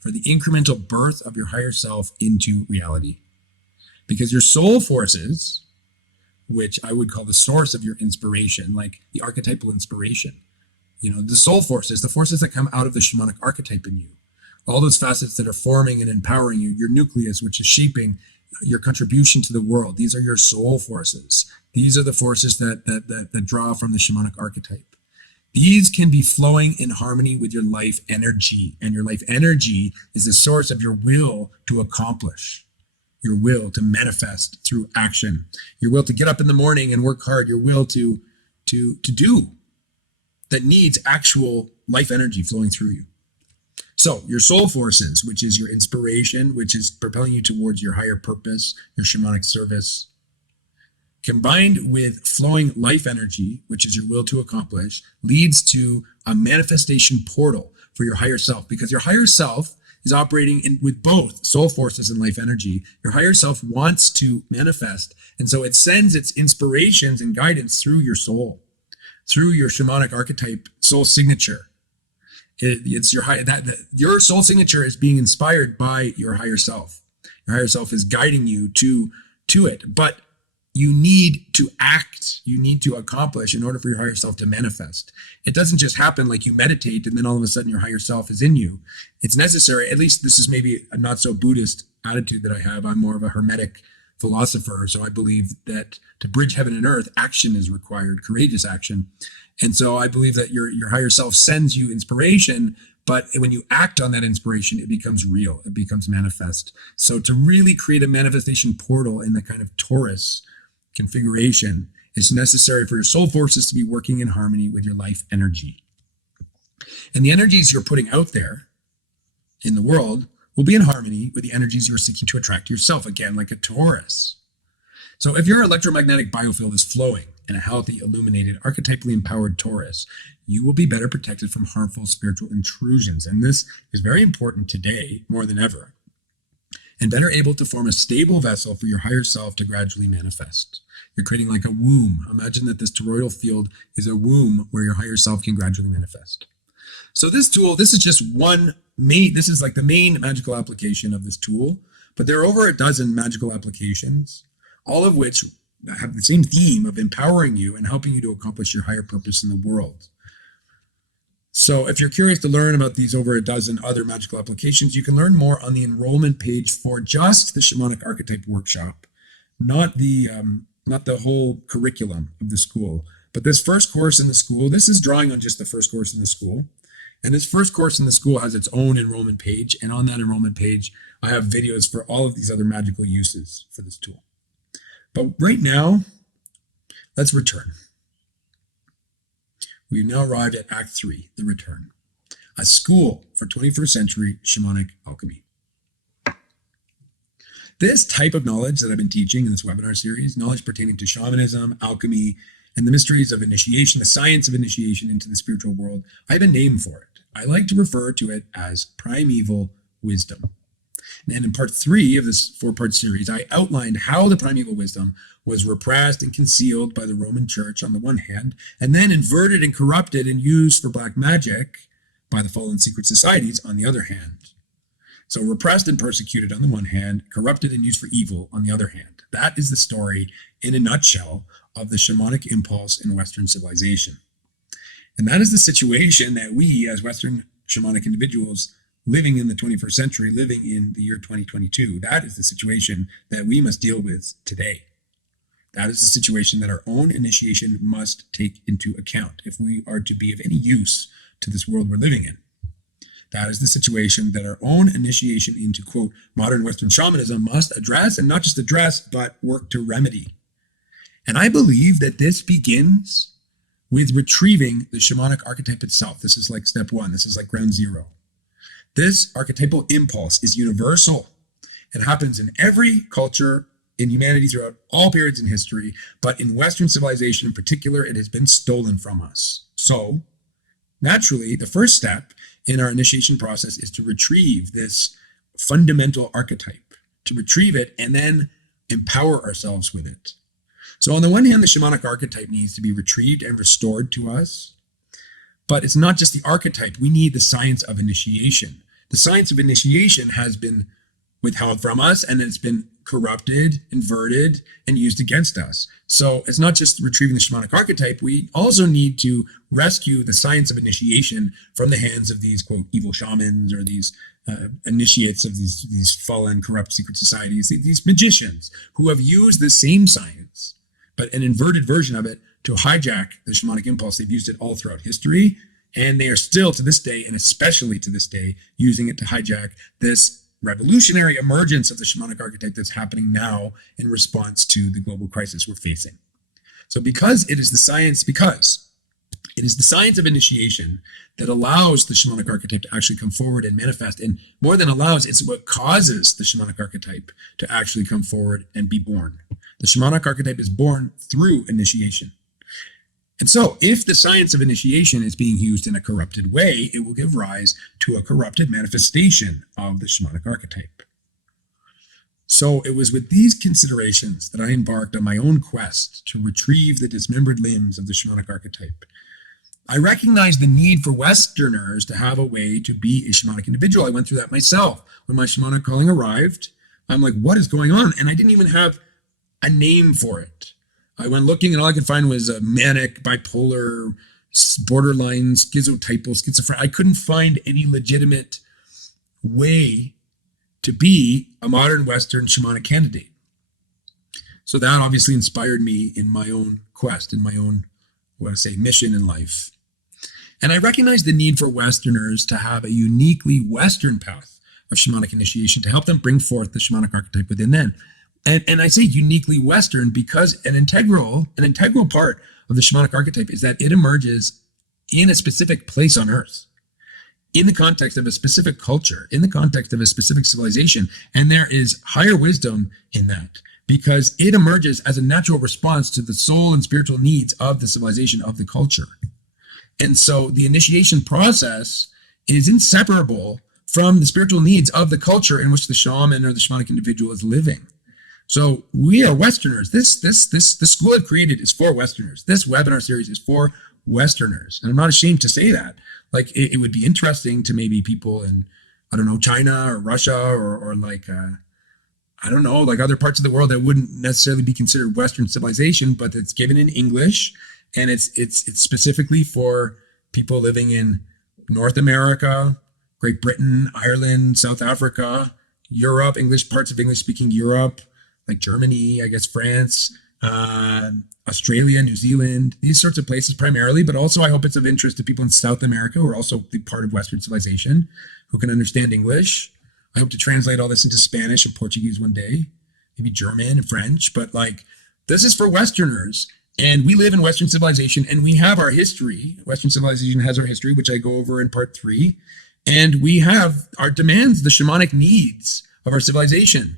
for the incremental birth of your higher self into reality. Because your soul forces, which I would call the source of your inspiration, like the archetypal inspiration, the soul forces, the forces that come out of the shamanic archetype in you, all those facets that are forming and empowering you, your nucleus, which is shaping your contribution to the world. These are your soul forces. These are the forces that draw from the shamanic archetype. These can be flowing in harmony with your life energy, and your life energy is the source of your will to accomplish, your will to manifest through action, your will to get up in the morning and work hard, your will to do that needs actual life energy flowing through you. So your soul forces, which is your inspiration, which is propelling you towards your higher purpose, your shamanic service, combined with flowing life energy, which is your will to accomplish, leads to a manifestation portal for your higher self, because your higher self is operating with both soul forces and life energy. Your higher self wants to manifest, and so it sends its inspirations and guidance through your soul, through your shamanic archetype soul signature. It's your soul signature is being inspired by your higher self. Your higher self is guiding you to it, but you need to act, you need to accomplish in order for your higher self to manifest. It doesn't just happen like you meditate and then all of a sudden your higher self is in you. It's necessary, at least this is maybe a not so Buddhist attitude that I have. I'm more of a Hermetic philosopher, so I believe that to bridge heaven and earth, action is required, courageous action. And so I believe that your higher self sends you inspiration, but when you act on that inspiration, it becomes real, it becomes manifest. So to really create a manifestation portal in the kind of Taurus configuration, it's necessary for your soul forces to be working in harmony with your life energy. And the energies you're putting out there in the world will be in harmony with the energies you're seeking to attract to yourself, again, like a Taurus. So if your electromagnetic biofield is flowing in a healthy, illuminated, archetypally empowered Taurus, you will be better protected from harmful spiritual intrusions. And this is very important today more than ever. And better able to form a stable vessel for your higher self to gradually manifest. You're creating like a womb. Imagine that this toroidal field is a womb where your higher self can gradually manifest. So this tool, this is just this is like the main magical application of this tool, but there are over a dozen magical applications, all of which have the same theme of empowering you and helping you to accomplish your higher purpose in the world. So if you're curious to learn about these over a dozen other magical applications, you can learn more on the enrollment page for just the Shamanic Archetype Workshop, not the whole curriculum of the school. But this first course in the school, this is drawing on just the first course in the school. And this first course in the school has its own enrollment page. And on that enrollment page, I have videos for all of these other magical uses for this tool. But right now, let's return. We've now arrived at Act 3, the return. A school for 21st century shamanic alchemy. This type of knowledge that I've been teaching in this webinar series, knowledge pertaining to shamanism, alchemy, and the mysteries of initiation, the science of initiation into the spiritual world, I have a name for it. I like to refer to it as primeval wisdom. And in part 3 of this 4-part series, I outlined how the primeval wisdom was repressed and concealed by the Roman Church on the one hand, and then inverted and corrupted and used for black magic by the fallen secret societies on the other hand. So repressed and persecuted on the one hand, corrupted and used for evil on the other hand. That is the story in a nutshell of the shamanic impulse in Western civilization. And that is the situation that we as Western shamanic individuals living in the 21st century, living in the year 2022, that is the situation that we must deal with today. That is the situation that our own initiation must take into account if we are to be of any use to this world we're living in. That is the situation that our own initiation into, quote, modern Western shamanism must address, and not just address, but work to remedy. And I believe that this begins with retrieving the shamanic archetype itself. This is like step 1. This is like ground zero. This archetypal impulse is universal. It happens in every culture in humanity throughout all periods in history, but in Western civilization in particular, it has been stolen from us. So, naturally, the first step in our initiation process is to retrieve this fundamental archetype, to retrieve it and then empower ourselves with it. So on the one hand, the shamanic archetype needs to be retrieved and restored to us, but it's not just the archetype. We need the science of initiation. The science of initiation has been withheld from us, and it's been corrupted, inverted, and used against us. So it's not just retrieving the shamanic archetype. We also need to rescue the science of initiation from the hands of these, quote, evil shamans or these initiates of these fallen, corrupt secret societies, these magicians who have used the same science, but an inverted version of it, to hijack the shamanic impulse. They've used it all throughout history, and they are still to this day, and especially to this day, using it to hijack this revolutionary emergence of the shamanic archetype that's happening now in response to the global crisis we're facing. So because it is the science of initiation that allows the shamanic archetype to actually come forward and manifest. And more than allows, it's what causes the shamanic archetype to actually come forward and be born. The shamanic archetype is born through initiation. And so if the science of initiation is being used in a corrupted way, it will give rise to a corrupted manifestation of the shamanic archetype. So it was with these considerations that I embarked on my own quest to retrieve the dismembered limbs of the shamanic archetype. I recognized the need for Westerners to have a way to be a shamanic individual. I went through that myself. When my shamanic calling arrived, I'm like, what is going on? And I didn't even have a name for it. I went looking and all I could find was a manic, bipolar, borderline, schizotypal, schizophrenic. I couldn't find any legitimate way to be a modern Western shamanic candidate. So that obviously inspired me in my own quest, in my own, mission in life. And I recognized the need for Westerners to have a uniquely Western path of shamanic initiation to help them bring forth the shamanic archetype within them. And I say uniquely Western because an integral part of the shamanic archetype is that it emerges in a specific place on Earth, in the context of a specific culture, in the context of a specific civilization. And there is higher wisdom in that because it emerges as a natural response to the soul and spiritual needs of the civilization, of the culture. And so the initiation process is inseparable from the spiritual needs of the culture in which the shaman or the shamanic individual is living. So we are Westerners. The school I've created is for Westerners. This webinar series is for Westerners. And I'm not ashamed to say that. Like it would be interesting to maybe people in, China or Russia or other parts of the world that wouldn't necessarily be considered Western civilization, but it's given in English. And it's specifically for people living in North America, Great Britain, Ireland, South Africa, Europe, parts of English speaking Europe, like Germany, I guess France, Australia, New Zealand, these sorts of places primarily, but also I hope it's of interest to people in South America who are also part of Western civilization, who can understand English. I hope to translate all this into Spanish and Portuguese one day, maybe German and French, but this is for Westerners. And we live in Western civilization and we have our history. Western civilization has our history, which I go over in part 3. And we have our demands, the shamanic needs of our civilization.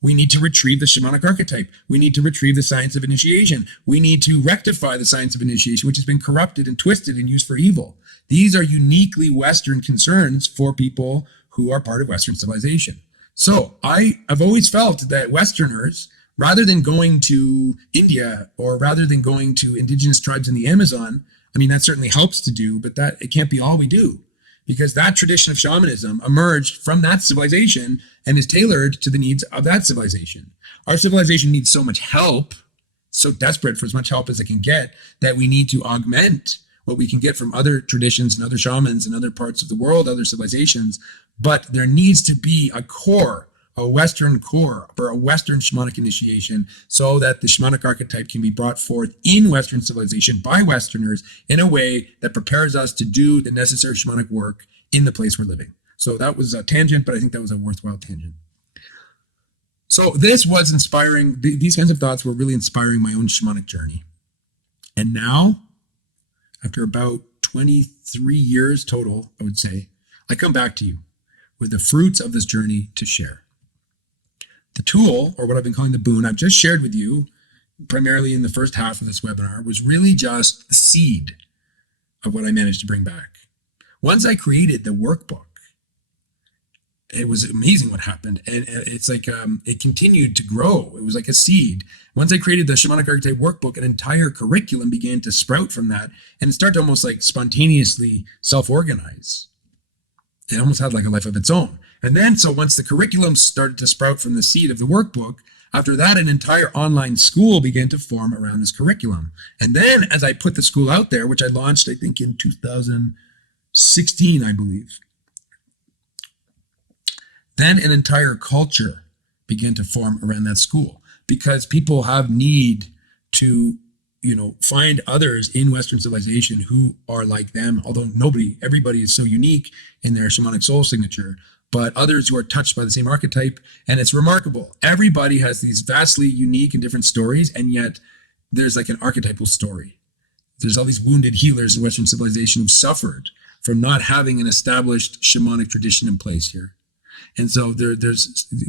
We need to retrieve the shamanic archetype. We need to retrieve the science of initiation. We need to rectify the science of initiation, which has been corrupted and twisted and used for evil. These are uniquely Western concerns for people who are part of Western civilization. So I've always felt that Westerners, rather than going to India or rather than going to indigenous tribes in the Amazon, that certainly helps to do, but that it can't be all we do. Because that tradition of shamanism emerged from that civilization and is tailored to the needs of that civilization. Our civilization needs so much help, so desperate for as much help as it can get, that we need to augment what we can get from other traditions and other shamans and other parts of the world, other civilizations. But there needs to be a Western core for a Western shamanic initiation so that the shamanic archetype can be brought forth in Western civilization by Westerners in a way that prepares us to do the necessary shamanic work in the place we're living. So that was a tangent, but I think that was a worthwhile tangent. So this was inspiring. These kinds of thoughts were really inspiring my own shamanic journey. And now, after about 23 years total, I would say, I come back to you with the fruits of this journey to share. The tool, or what I've been calling the boon, I've just shared with you, primarily in the first half of this webinar, was really just the seed of what I managed to bring back. Once I created the workbook, it was amazing what happened. And it's like it continued to grow. It was like a seed. Once I created the Shamanic Archetype workbook, an entire curriculum began to sprout from that, and it started to almost like spontaneously self-organize. It almost had like a life of its own. And then, so once the curriculum started to sprout from the seed of the workbook, after that, an entire online school began to form around this curriculum. And then as I put the school out there, which I launched, I think in 2016, I believe, then an entire culture began to form around that school, because people have need to find others in Western civilization who are like them, although everybody is so unique in their shamanic soul signature, but others who are touched by the same archetype. And it's remarkable. Everybody has these vastly unique and different stories, and yet there's like an archetypal story. There's all these wounded healers in Western civilization who've suffered from not having an established shamanic tradition in place here. And so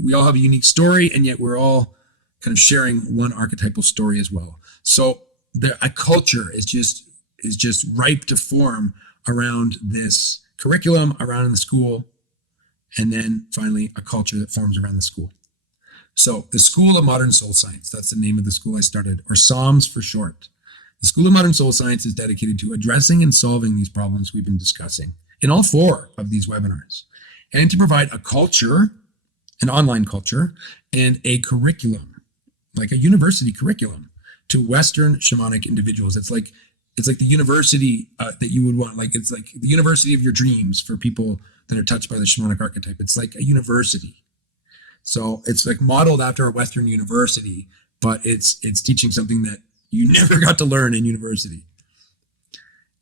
we all have a unique story, and yet we're all kind of sharing one archetypal story as well. So a culture is just ripe to form around this curriculum, around the school, and then finally a culture that forms around the school. So the School of Modern Soul Science, that's the name of the school I started, or SOMS for short. The School of Modern Soul Science is dedicated to addressing and solving these problems we've been discussing in all 4 of these webinars, and to provide a culture, an online culture, and a curriculum, like a university curriculum, to Western shamanic individuals. It's like the university that you would want. Like it's like the university of your dreams for people that are touched by the shamanic archetype. It's like a university. So it's like modeled after a Western university, but it's teaching something that you never got to learn in university.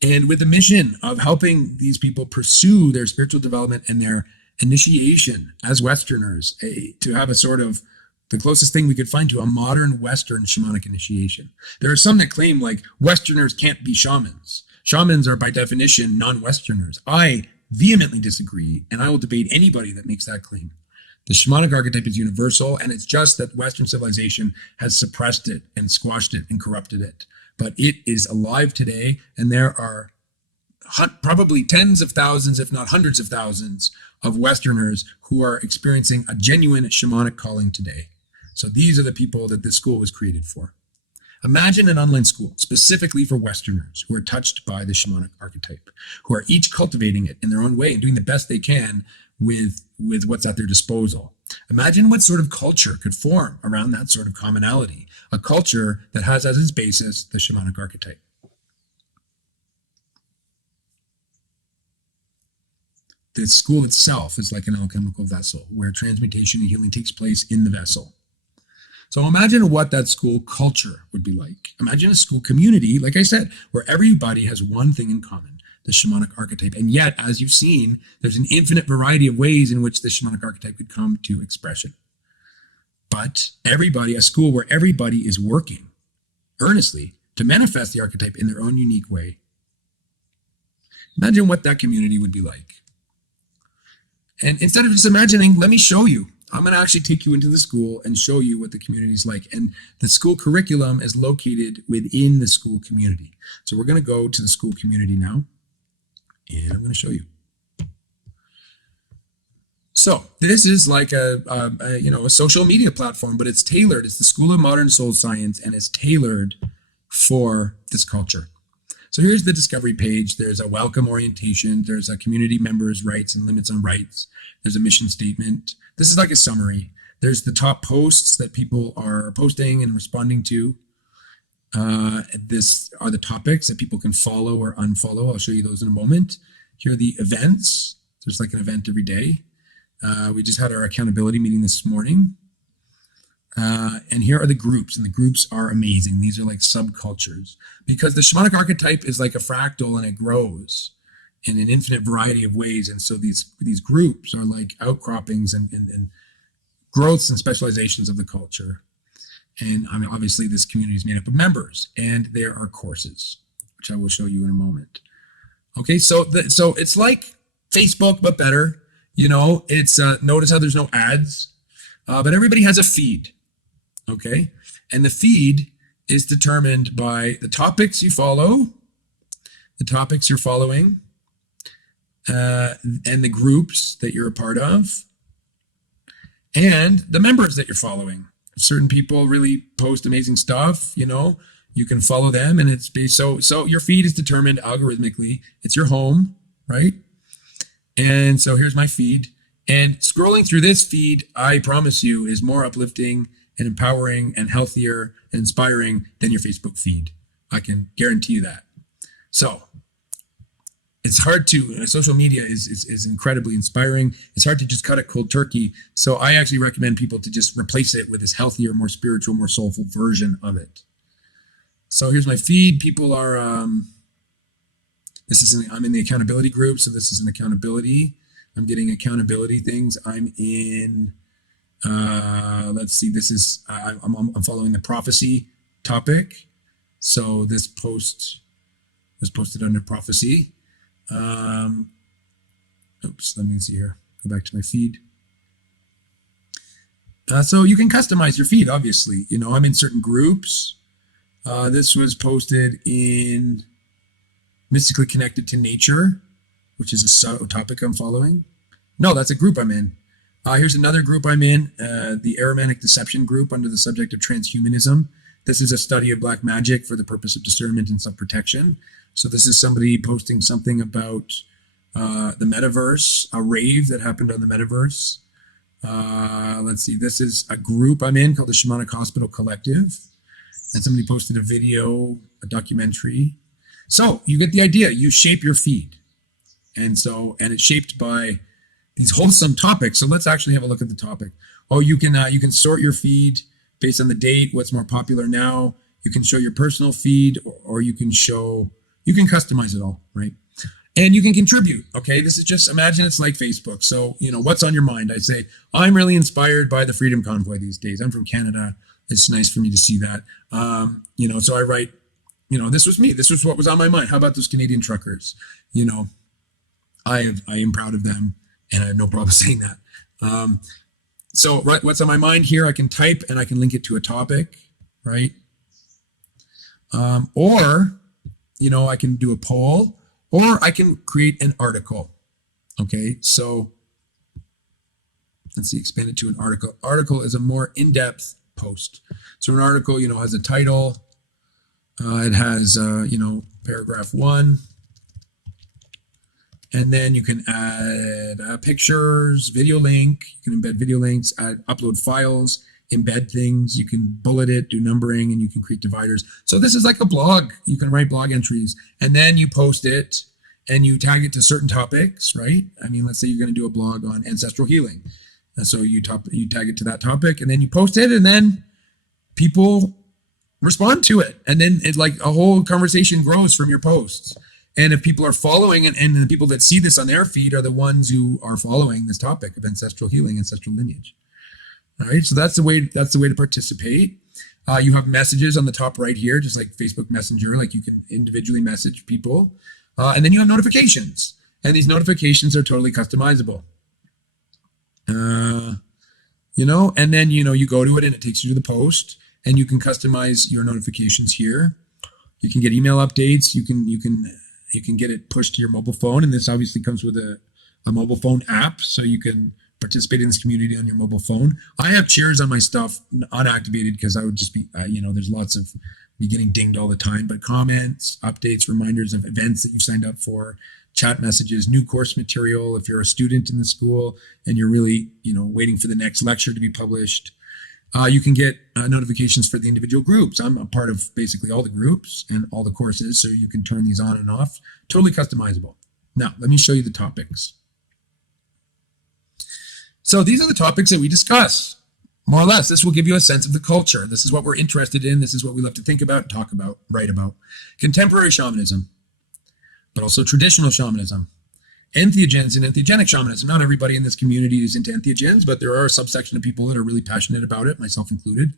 And with the mission of helping these people pursue their spiritual development and their initiation as Westerners, to have a sort of the closest thing we could find to a modern Western shamanic initiation. There are some that claim like Westerners can't be shamans. Shamans are by definition non-Westerners. I vehemently disagree, and I will debate anybody that makes that claim. The shamanic archetype is universal, and it's just that Western civilization has suppressed it and squashed it and corrupted it. But it is alive today, and there are probably tens of thousands, if not hundreds of thousands, of Westerners who are experiencing a genuine shamanic calling today. So these are the people that this school was created for. Imagine an online school specifically for Westerners who are touched by the shamanic archetype, who are each cultivating it in their own way and doing the best they can with what's at their disposal. Imagine what sort of culture could form around that sort of commonality, a culture that has as its basis the shamanic archetype. The school itself is like an alchemical vessel where transmutation and healing takes place in the vessel. So imagine what that school culture would be like. Imagine a school community, like I said, where everybody has one thing in common, the shamanic archetype. And yet, as you've seen, there's an infinite variety of ways in which the shamanic archetype could come to expression. But a school where everybody is working earnestly to manifest the archetype in their own unique way. Imagine what that community would be like. And instead of just imagining, let me show you. I'm going to actually take you into the school and show you what the community is like. And the school curriculum is located within the school community. So we're going to go to the school community now, and I'm going to show you. So this is like a social media platform, but it's tailored. It's the School of Modern Soul Science, and it's tailored for this culture. So here's the discovery page. There's a welcome orientation. There's a community members' rights and limits on rights. There's a mission statement. This is like a summary. There's the top posts that people are posting and responding to. This are the topics that people can follow or unfollow. I'll show you those in a moment. Here are the events. There's like an event every day. We just had our accountability meeting this morning. And here are the groups, and the groups are amazing. These are like subcultures, because the shamanic archetype is like a fractal, and it grows in an infinite variety of ways. And so these groups are like outcroppings and growths and specializations of the culture. And I mean, obviously this community is made up of members, and there are courses, which I will show you in a moment. Okay, so it's like Facebook, but better. It's notice how there's no ads, but everybody has a feed. Okay, and the feed is determined by the topics you follow, the topics you're following, and the groups that you're a part of, and the members that you're following. Certain people really post amazing stuff, you can follow them, and so your feed is determined algorithmically. It's your home, right? And so here's my feed, and scrolling through this feed, I promise you, is more uplifting and empowering and healthier and inspiring than your Facebook feed. I can guarantee you that. So it's hard to, social media is incredibly inspiring. It's hard to just cut it cold turkey. So I actually recommend people to just replace it with this healthier, more spiritual, more soulful version of it. So here's my feed. People are, I'm in the accountability group. So this is an accountability. I'm getting accountability things. I'm in, let's see, this is, I'm following the prophecy topic. So this post was posted under prophecy. Oops, let me see here. Go back to my feed. So you can customize your feed, obviously. You know, I'm in certain groups. This was posted in Mystically Connected to Nature, which is a topic I'm following. No, that's a group I'm in. Here's another group I'm in, the Aromantic Deception group under the subject of transhumanism. This is a study of black magic for the purpose of discernment and self-protection. So this is somebody posting something about the metaverse, a rave that happened on the metaverse. Let's see, this is a group I'm in called the Shamanic Hospital Collective. And somebody posted a video, a documentary. So you get the idea. You shape your feed. And it's shaped by these wholesome topics. So let's actually have a look at the topic. Oh, you can sort your feed based on the date, what's more popular now. You can show your personal feed, or you can customize it all, right? And you can contribute, okay? This is just, imagine it's like Facebook. So, you know, what's on your mind? I say, I'm really inspired by the Freedom Convoy these days. I'm from Canada. It's nice for me to see that. You know, so I write, you know, this was me. This was what was on my mind. How about those Canadian truckers? You know, I am proud of them, and I have no problem saying that. So right, what's on my mind here, I can type and I can link it to a topic, right? Or, you know, I can do a poll, or I can create an article. Okay, so let's see, expand it to an article. Article is a more in-depth post. So an article, you know, has a title. It has, you know, paragraph 1. And then you can add pictures, video link. You can embed video links, upload files, embed things. You can bullet it, do numbering, and you can create dividers. So this is like a blog. You can write blog entries, and then you post it, and you tag it to certain topics, right? I mean, let's say you're going to do a blog on ancestral healing. And so you tag it to that topic, and then you post it, and then people respond to it. And then it, like, a whole conversation grows from your posts. And if people are following, and the people that see this on their feed are the ones who are following this topic of ancestral healing, ancestral lineage. All right, so that's the way to participate. You have messages on the top right here, just like Facebook Messenger, like you can individually message people. And then you have notifications, and these notifications are totally customizable. You know, and then, you know, you go to it and it takes you to the post, and you can customize your notifications here. You can get email updates. You can get it pushed to your mobile phone, and this obviously comes with a mobile phone app, so you can participate in this community on your mobile phone. I have cheers on my stuff unactivated because I would just be, you know, there's lots of me getting dinged all the time, but comments, updates, reminders of events that you've signed up for, chat messages, new course material. If you're a student in the school and you're really, you know, waiting for the next lecture to be published, you can get notifications for the individual groups. I'm a part of basically all the groups and all the courses, so you can turn these on and off. Totally customizable. Now, let me show you the topics. So these are the topics that we discuss, more or less. This will give you a sense of the culture. This is what we're interested in. This is what we love to think about, talk about, write about. Contemporary shamanism, but also traditional shamanism. Entheogens and entheogenic shamanism. Not everybody in this community is into entheogens, but there are a subsection of people that are really passionate about it, myself included.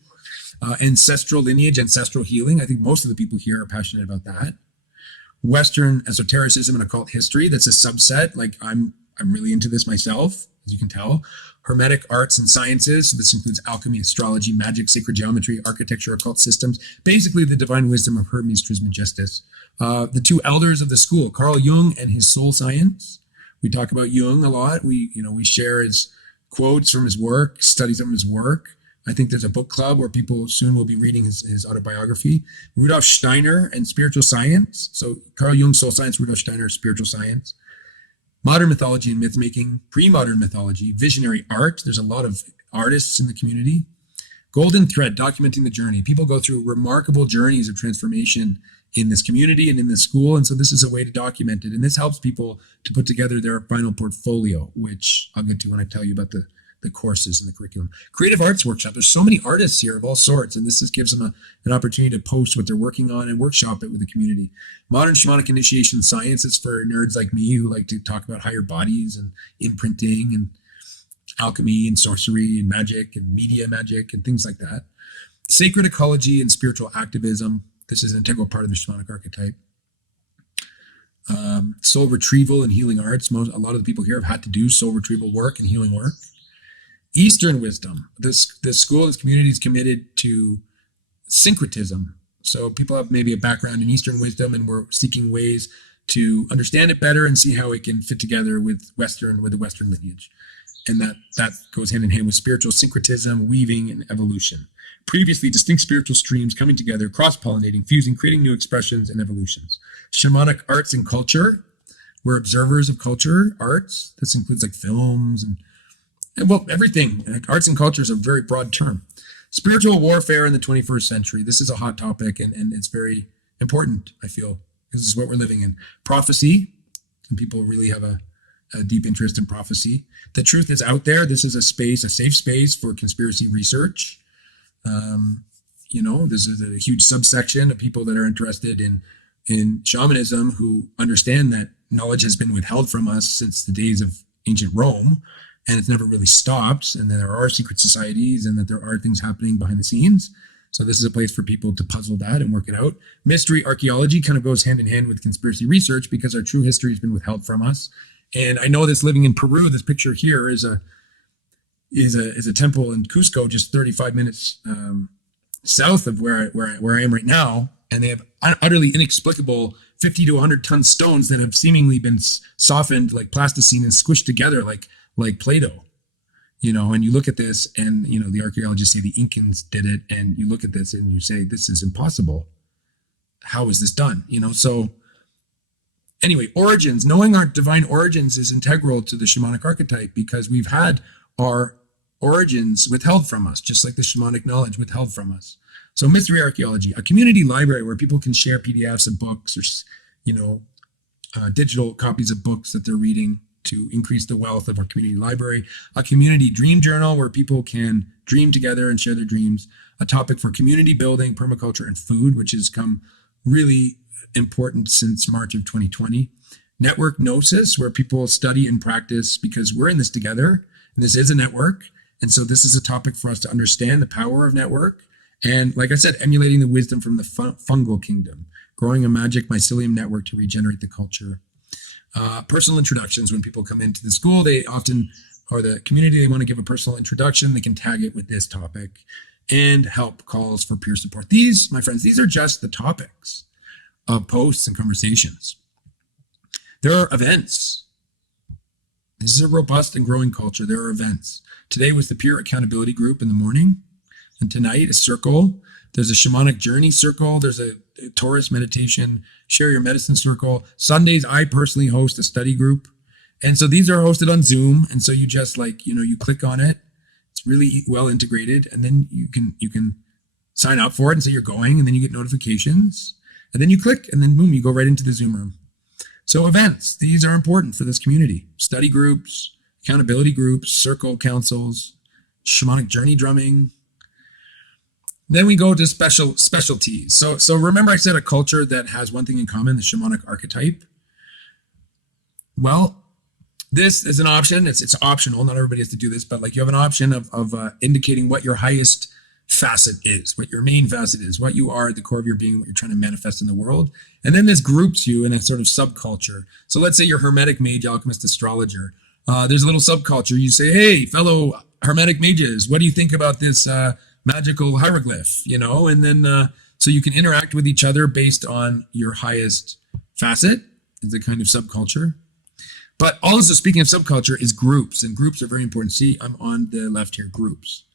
Ancestral lineage, ancestral healing. I think most of the people here are passionate about that. Western esotericism and occult history. That's a subset. Like I'm really into this myself, as you can tell. Hermetic arts and sciences. So this includes alchemy, astrology, magic, sacred geometry, architecture, occult systems. Basically, the divine wisdom of Hermes Trismegistus. The two elders of the school, Carl Jung and his soul science. We talk about Jung a lot. We share his quotes from his work, studies of his work. I think there's a book club where people soon will be reading his autobiography. Rudolf Steiner and spiritual science. So Carl Jung, soul science, Rudolf Steiner, spiritual science. Modern mythology and myth making, pre-modern mythology, visionary art. There's a lot of artists in the community. Golden thread, documenting the journey. People go through remarkable journeys of transformation in this community and in this school. And so this is a way to document it. And this helps people to put together their final portfolio, which I'll get to when I tell you about the the courses and the curriculum. Creative arts workshop. There's so many artists here of all sorts, and this just gives them an opportunity to post what they're working on and workshop it with the community. Modern shamanic initiation science is for nerds like me who like to talk about higher bodies and imprinting and alchemy and sorcery and magic and media magic and things like that. Sacred ecology and spiritual activism. This is an integral part of the shamanic archetype. Soul retrieval and healing arts. A lot of the people here have had to do soul retrieval work and healing work. Eastern wisdom. This school, this community is committed to syncretism. So people have maybe a background in Eastern wisdom, and we're seeking ways to understand it better and see how it can fit together with the Western lineage. And that goes hand in hand with spiritual syncretism, weaving, and evolution. Previously distinct spiritual streams coming together, cross-pollinating, fusing, creating new expressions and evolutions. Shamanic arts and culture. We're observers of culture, arts. This includes like films and well, everything. Like arts and culture is a very broad term. Spiritual warfare in the 21st century. This is a hot topic, and it's very important, I feel. This is what we're living in. Prophecy. And people really have a deep interest in prophecy. The truth is out there. This is a safe space for conspiracy research. This is a huge subsection of people that are interested in shamanism who understand that knowledge has been withheld from us since the days of ancient Rome, and it's never really stopped, and that there are secret societies and that there are things happening behind the scenes. So this is a place for people to puzzle that and work it out. Mystery archaeology kind of goes hand in hand with conspiracy research because our true history has been withheld from us. And I know this living in Peru, this picture here is a temple in Cusco, just 35 minutes south of where I am right now, and they have utterly inexplicable 50 to 100 ton stones that have seemingly been softened like plasticine and squished together like Play-Doh. And you look at this, and the archaeologists say the Incans did it, and you look at this and you say this is impossible. How is this done? So. Anyway, origins. Knowing our divine origins is integral to the shamanic archetype because we've had our origins withheld from us, just like the shamanic knowledge withheld from us. So mystery archaeology, a community library where people can share PDFs of books or, digital copies of books that they're reading to increase the wealth of our community library. A community dream journal where people can dream together and share their dreams. A topic for community building, permaculture, and food, which has come really important since March of 2020. Network gnosis, where people study and practice because we're in this together, and this is a network. And so this is a topic for us to understand the power of network. And like I said, emulating the wisdom from the fungal kingdom, growing a magic mycelium network to regenerate the culture. Personal introductions. When people come into the school, they often, or the community, they want to give a personal introduction. They can tag it with this topic, and help calls for peer support. These, my friends, these are just the topics of posts and conversations. There are events. This is a robust and growing culture. There are events. Today was the peer accountability group in the morning, and tonight a circle. There's a shamanic journey circle. There's a Taurus meditation, share your medicine circle. Sundays, I personally host a study group. And so these are hosted on Zoom. And so you just you click on it. It's really well integrated. And then you can sign up for it and say you're going, and then you get notifications. And then you click, and then boom, you go right into the Zoom room. So events, these are important for this community. Study groups, accountability groups, circle councils, shamanic journey drumming. Then we go to specialties. So remember I said a culture that has one thing in common, the shamanic archetype. Well, this is an option. It's optional. Not everybody has to do this, but you have an option of indicating what your highest facet is, what your main facet is, what you are at the core of your being, what you're trying to manifest in the world. And then this groups you in a sort of subculture. So let's say you're hermetic mage, alchemist, astrologer. There's a little subculture. You say, hey, fellow hermetic mages, what do you think about this magical hieroglyph? And then so you can interact with each other based on your highest facet. It's a kind of subculture. But also, speaking of subculture, is groups, and groups are very important. See, I'm on the left here, groups.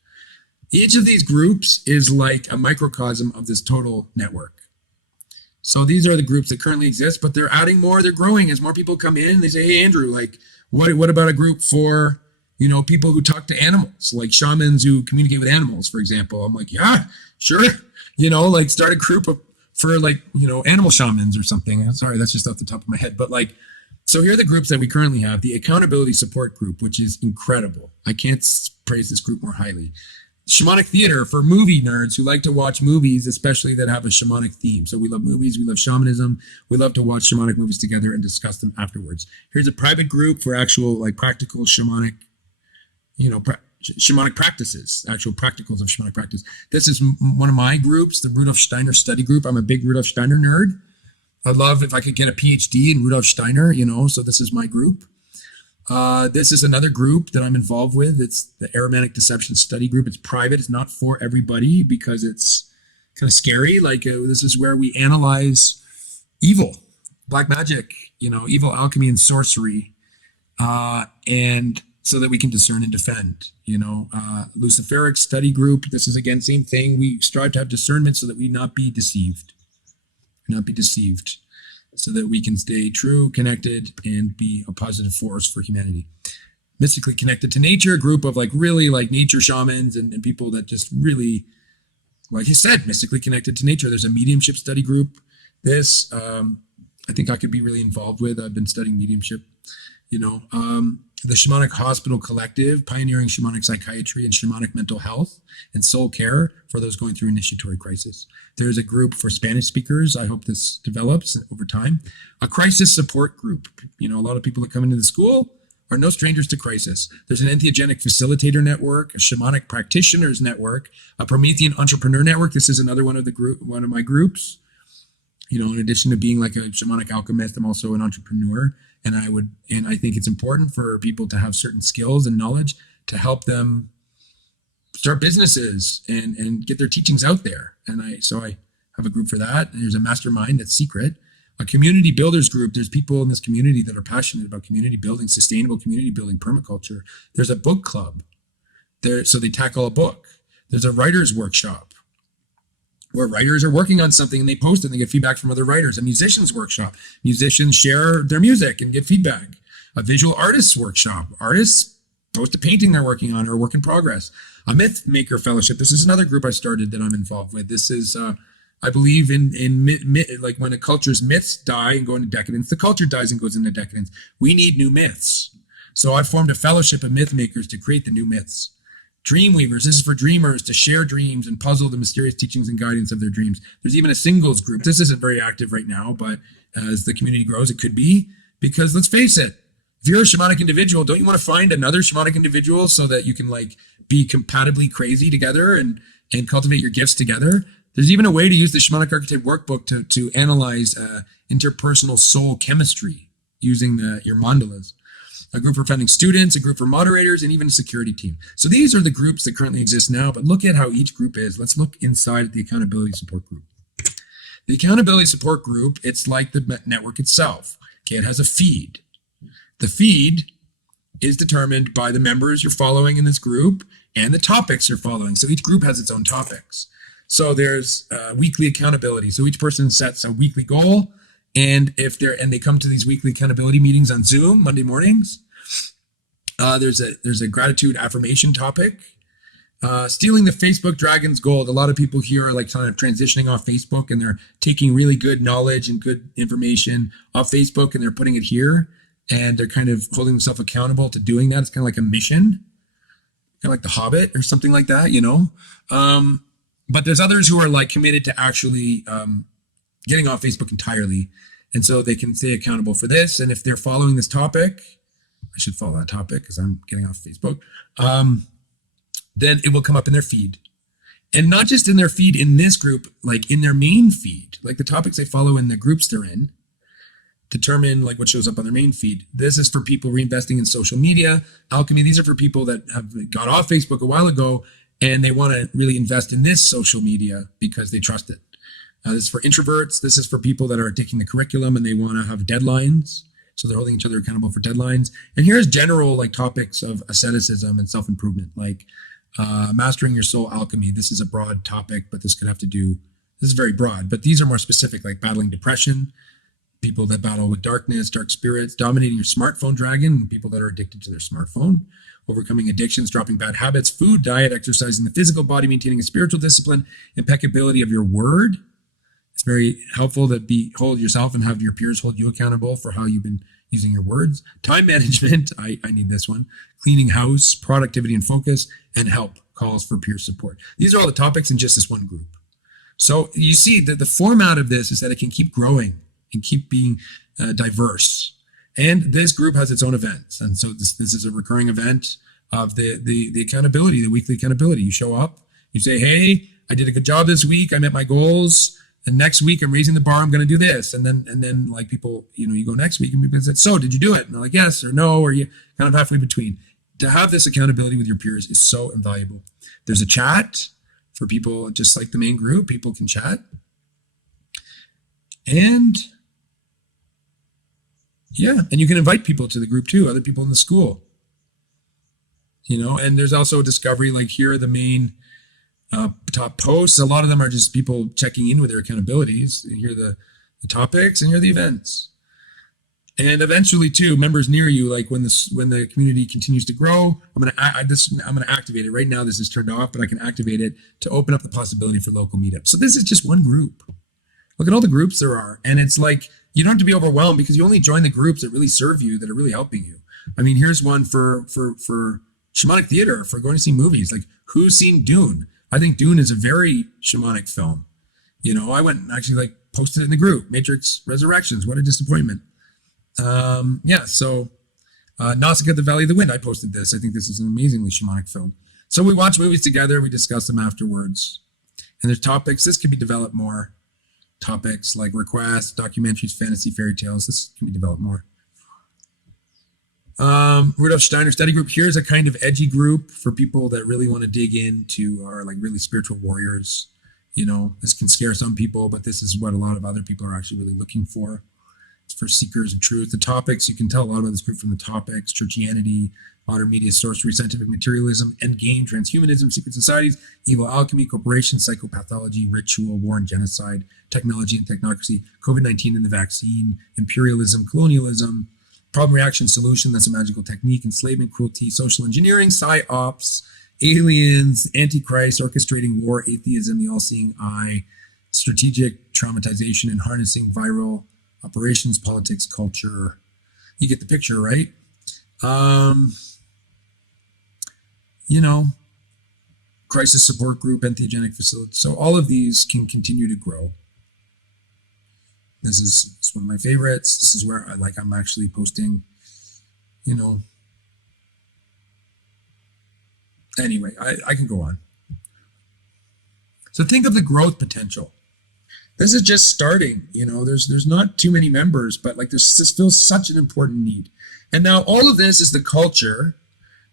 Each of these groups is like a microcosm of this total network. So these are the groups that currently exist, but they're adding more, they're growing as more people come in. They say, hey, Andrew, what about a group for, people who talk to animals, like shamans who communicate with animals, for example? I'm like, yeah, sure. Start a group for animal shamans or something. Sorry, that's just off the top of my head. But so here are the groups that we currently have. The accountability support group, which is incredible. I can't praise this group more highly. Shamanic theater for movie nerds who like to watch movies, especially that have a shamanic theme. So we love movies, we love shamanism, we love to watch shamanic movies together and discuss them afterwards. Here's a private group for actual like practical shamanic, shamanic practices, actual practicals of shamanic practice. This is one of my groups, the Rudolf Steiner study group. I'm a big Rudolf Steiner nerd. I'd love if I could get a PhD in Rudolf Steiner, so this is my group. This is another group that I'm involved with. It's the Aromatic Deception Study Group. It's private. It's not for everybody because it's kind of scary. This is where we analyze evil, black magic, evil alchemy and sorcery, and so that we can discern and defend. Luciferic Study Group. This is again same thing. We strive to have discernment so that we not be deceived, so that we can stay true, connected, and be a positive force for humanity. Mystically Connected to Nature, a group of really nature shamans and people that just really, like you said, mystically connected to nature. There's a mediumship study group. This, I think I could be really involved with. I've been studying mediumship, the Shamanic Hospital Collective, pioneering shamanic psychiatry and shamanic mental health and soul care for those going through initiatory crisis. There's a group for Spanish speakers. I hope this develops over time. A crisis support group. A lot of people that come into the school are no strangers to crisis. There's an entheogenic facilitator network, a shamanic practitioners network, a Promethean entrepreneur network. This is another one of my groups. In addition to being like a shamanic alchemist, I'm also an entrepreneur. And I think it's important for people to have certain skills and knowledge to help them start businesses and get their teachings out there. So I have a group for that. And there's a mastermind that's secret. A community builders group. There's people in this community that are passionate about community building, sustainable community building, permaculture. There's a book club so they tackle a book. There's a writer's workshop where writers are working on something and they post it and they get feedback from other writers. A musician's workshop. Musicians share their music and get feedback. A visual artists workshop. Artists post a painting they're working on or a work in progress. A myth maker fellowship. This is another group I started that I'm involved with. This is, I believe in like when a culture's myths die and go into decadence, the culture dies and goes into decadence. We need new myths. So I formed a fellowship of myth makers to create the new myths. Dreamweavers, this is for dreamers to share dreams and puzzle the mysterious teachings and guidance of their dreams. There's even a singles group. This isn't very active right now, but as the community grows, it could be. Because let's face it, if you're a shamanic individual, don't you want to find another shamanic individual so that you can be compatibly crazy together and cultivate your gifts together? There's even a way to use the Shamanic Archetype Workbook to analyze interpersonal soul chemistry using your mandalas. A group for founding students, a group for moderators, and even a security team. So these are the groups that currently exist now, but look at how each group is. Let's look inside the accountability support group. The accountability support group, it's like the network itself. Okay, it has a feed. The feed is determined by the members you're following in this group and the topics you're following. So each group has its own topics. So there's weekly accountability. So each person sets a weekly goal, and they come to these weekly accountability meetings on Zoom Monday mornings. There's a gratitude affirmation topic. Stealing the Facebook Dragon's Gold. A lot of people here are kind of transitioning off Facebook, and they're taking really good knowledge and good information off Facebook, and they're putting it here, and they're kind of holding themselves accountable to doing that. It's kind of like a mission, kind of like The Hobbit or something like that, But there's others who are committed to actually getting off Facebook entirely, and so they can stay accountable for this. And if they're following this topic, I should follow that topic because I'm getting off Facebook. Then it will come up in their feed, and not just in their feed in this group, in their main feed, the topics they follow in the groups they're in, determine what shows up on their main feed. This is for people reinvesting in social media, alchemy. These are for people that have got off Facebook a while ago and they want to really invest in this social media because they trust it. This is for introverts. This is for people that are taking the curriculum and they want to have deadlines. So they're holding each other accountable for deadlines. And here's general topics of asceticism and self-improvement, mastering your soul alchemy. This is a broad topic, but this is very broad, but these are more specific, like battling depression, people that battle with darkness, dark spirits, dominating your smartphone dragon, people that are addicted to their smartphone, overcoming addictions, dropping bad habits, food, diet, exercising the physical body, maintaining a spiritual discipline, impeccability of your word. very helpful to hold yourself and have your peers hold you accountable for how you've been using your words. Time management, I need this one. Cleaning house, productivity and focus, and help, calls for peer support. These are all the topics in just this one group. So you see that the format of this is that it can keep growing and keep being diverse. And this group has its own events. And so this is a recurring event of the accountability, the weekly accountability. You show up, you say, hey, I did a good job this week. I met my goals. And next week I'm raising the bar. I'm going to do this. And then like people, you go next week and people say, so did you do it? And they're like, yes or no, or you kind of halfway between. To have this accountability with your peers is so invaluable. There's a chat for people, just like the main group, people can chat. And yeah, and you can invite people to the group too, other people in the school. And there's also a discovery, like here are the main top posts. A lot of them are just people checking in with their accountabilities. Here are the topics, and here are the events. And eventually, too, members near you, like when the community continues to grow, I'm gonna activate it. Right now, this is turned off, but I can activate it to open up the possibility for local meetups. So this is just one group. Look at all the groups there are, and it's like you don't have to be overwhelmed because you only join the groups that really serve you, that are really helping you. I mean, here's one for shamanic theater, for going to see movies. Like, who's seen Dune? I think Dune is a very shamanic film. I went and actually posted it in the group. Matrix Resurrections, what a disappointment. So Nausicaa, the Valley of the Wind, I posted this. I think this is an amazingly shamanic film. So we watch movies together, we discuss them afterwards. And there's topics, this can be developed more. Topics like requests, documentaries, fantasy, fairy tales, this can be developed more. Rudolf Steiner study group. Here's a kind of edgy group for people that really want to dig into, are like really spiritual warriors. This can scare some people, but this is what a lot of other people are actually really looking for. It's for seekers of truth. The topics, you can tell a lot about this group from the topics: churchianity, modern media, sorcery, scientific materialism, endgame, transhumanism, secret societies, evil alchemy, corporations, psychopathology, ritual, war and genocide, technology and technocracy, COVID-19 and the vaccine, imperialism, colonialism, problem, reaction, solution, that's a magical technique, enslavement, cruelty, social engineering, psyops, aliens, antichrist, orchestrating war, atheism, the all-seeing eye, strategic traumatization and harnessing viral operations, politics, culture. You get the picture, right? Crisis support group, entheogenic facility. So all of these can continue to grow. This is one of my favorites. This is where I'm actually posting, Anyway, I can go on. So think of the growth potential. This is just starting, there's not too many members, but there's still such an important need. And now all of this is the culture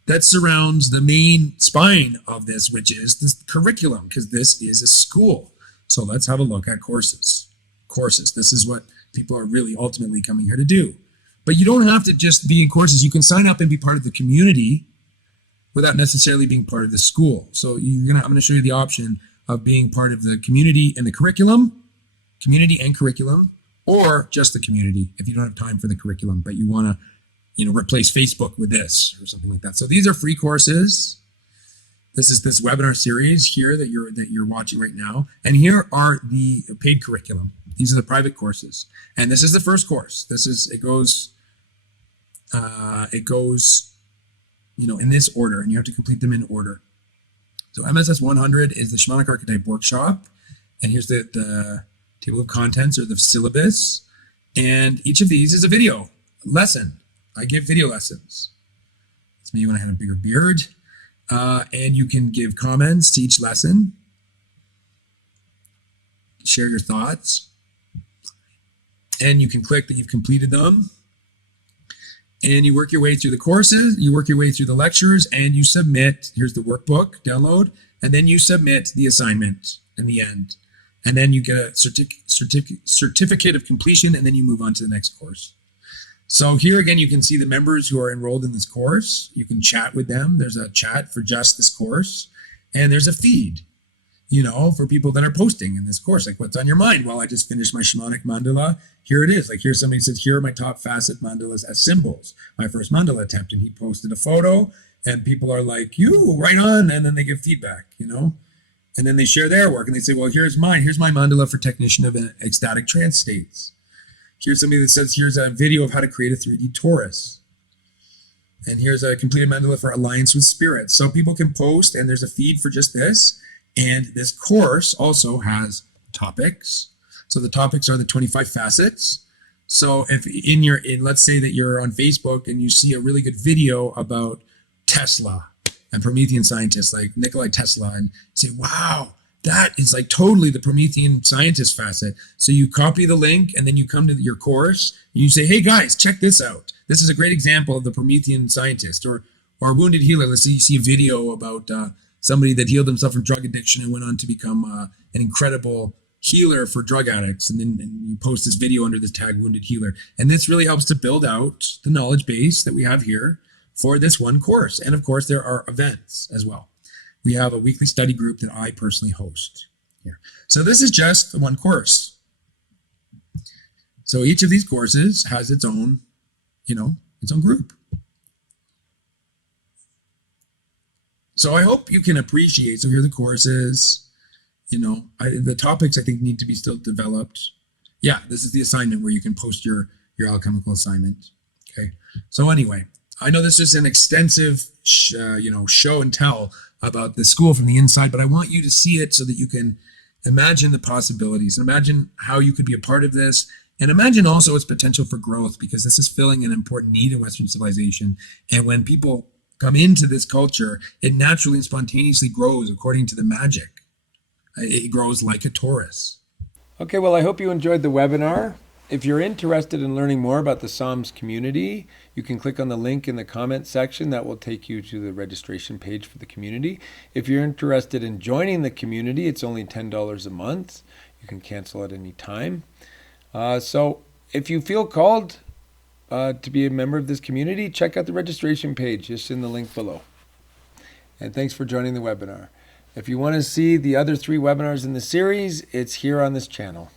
that surrounds the main spine of this, which is this curriculum, because this is a school. So let's have a look at courses. This is what people are really ultimately coming here to do. But you don't have to just be in courses. You can sign up and be part of the community without necessarily being part of the school. So I'm going to show you the option of being part of the community and the curriculum, or just the community if you don't have time for the curriculum, but you want to, replace Facebook with this or something like that. So these are free courses. This is this webinar series here that you're watching right now. And here are the paid curriculum. These are the private courses. And this is the first course. It goes, in this order, and you have to complete them in order. So MSS 100 is the Shamanic Archetype Workshop. And here's the table of contents, or the syllabus. And each of these is a video lesson. I give video lessons. It's me when I had a bigger beard. And you can give comments to each lesson, share your thoughts, and you can click that you've completed them. And you work your way through the courses, you work your way through the lectures, and you submit. Here's the workbook, download, and then you submit the assignment in the end. And then you get a certificate of completion, and then you move on to the next course. So here again, you can see the members who are enrolled in this course. You can chat with them. There's a chat for just this course. And there's a feed, for people that are posting in this course. Like, what's on your mind? Well, I just finished my shamanic mandala. Here it is. Like, here somebody said, here are my top facet mandalas as symbols. My first mandala attempt. And he posted a photo, and people are like, you, right on. And then they give feedback, And then they share their work and they say, well, here's mine. Here's my mandala for technician of ecstatic trance states. Here's somebody that says, here's a video of how to create a 3D torus. And here's a completed mandala for alliance with spirits. So people can post, and there's a feed for just this. And this course also has topics. So the topics are the 25 facets. So if let's say that you're on Facebook and you see a really good video about Tesla and Promethean scientists like Nikola Tesla, and say, wow, that is like totally the Promethean scientist facet. So you copy the link and then you come to your course and you say, hey guys, check this out. This is a great example of the Promethean scientist, or wounded healer. Let's say you see a video about somebody that healed himself from drug addiction and went on to become an incredible healer for drug addicts. And then you post this video under this tag, wounded healer. And this really helps to build out the knowledge base that we have here for this one course. And of course, there are events as well. We have a weekly study group that I personally host here. So this is just the one course. So each of these courses has its own, its own group. So I hope you can appreciate. So here are the courses. The topics I think need to be still developed. Yeah, this is the assignment where you can post your alchemical assignment. Okay. So anyway, I know this is an extensive, show and tell about the school from the inside, but I want you to see it so that you can imagine the possibilities and imagine how you could be a part of this, and imagine also its potential for growth, because this is filling an important need in Western civilization. And when people come into this culture, it naturally and spontaneously grows according to the magic. It grows like a torus. Okay, well, I hope you enjoyed the webinar. If you're interested in learning more about the Psalms community, you can click on the link in the comment section. That will take you to the registration page for the community. If you're interested in joining the community, it's only $10 a month. You can cancel at any time. So if you feel called to be a member of this community, check out the registration page just in the link below. And thanks for joining the webinar. If you want to see the other 3 webinars in the series, it's here on this channel.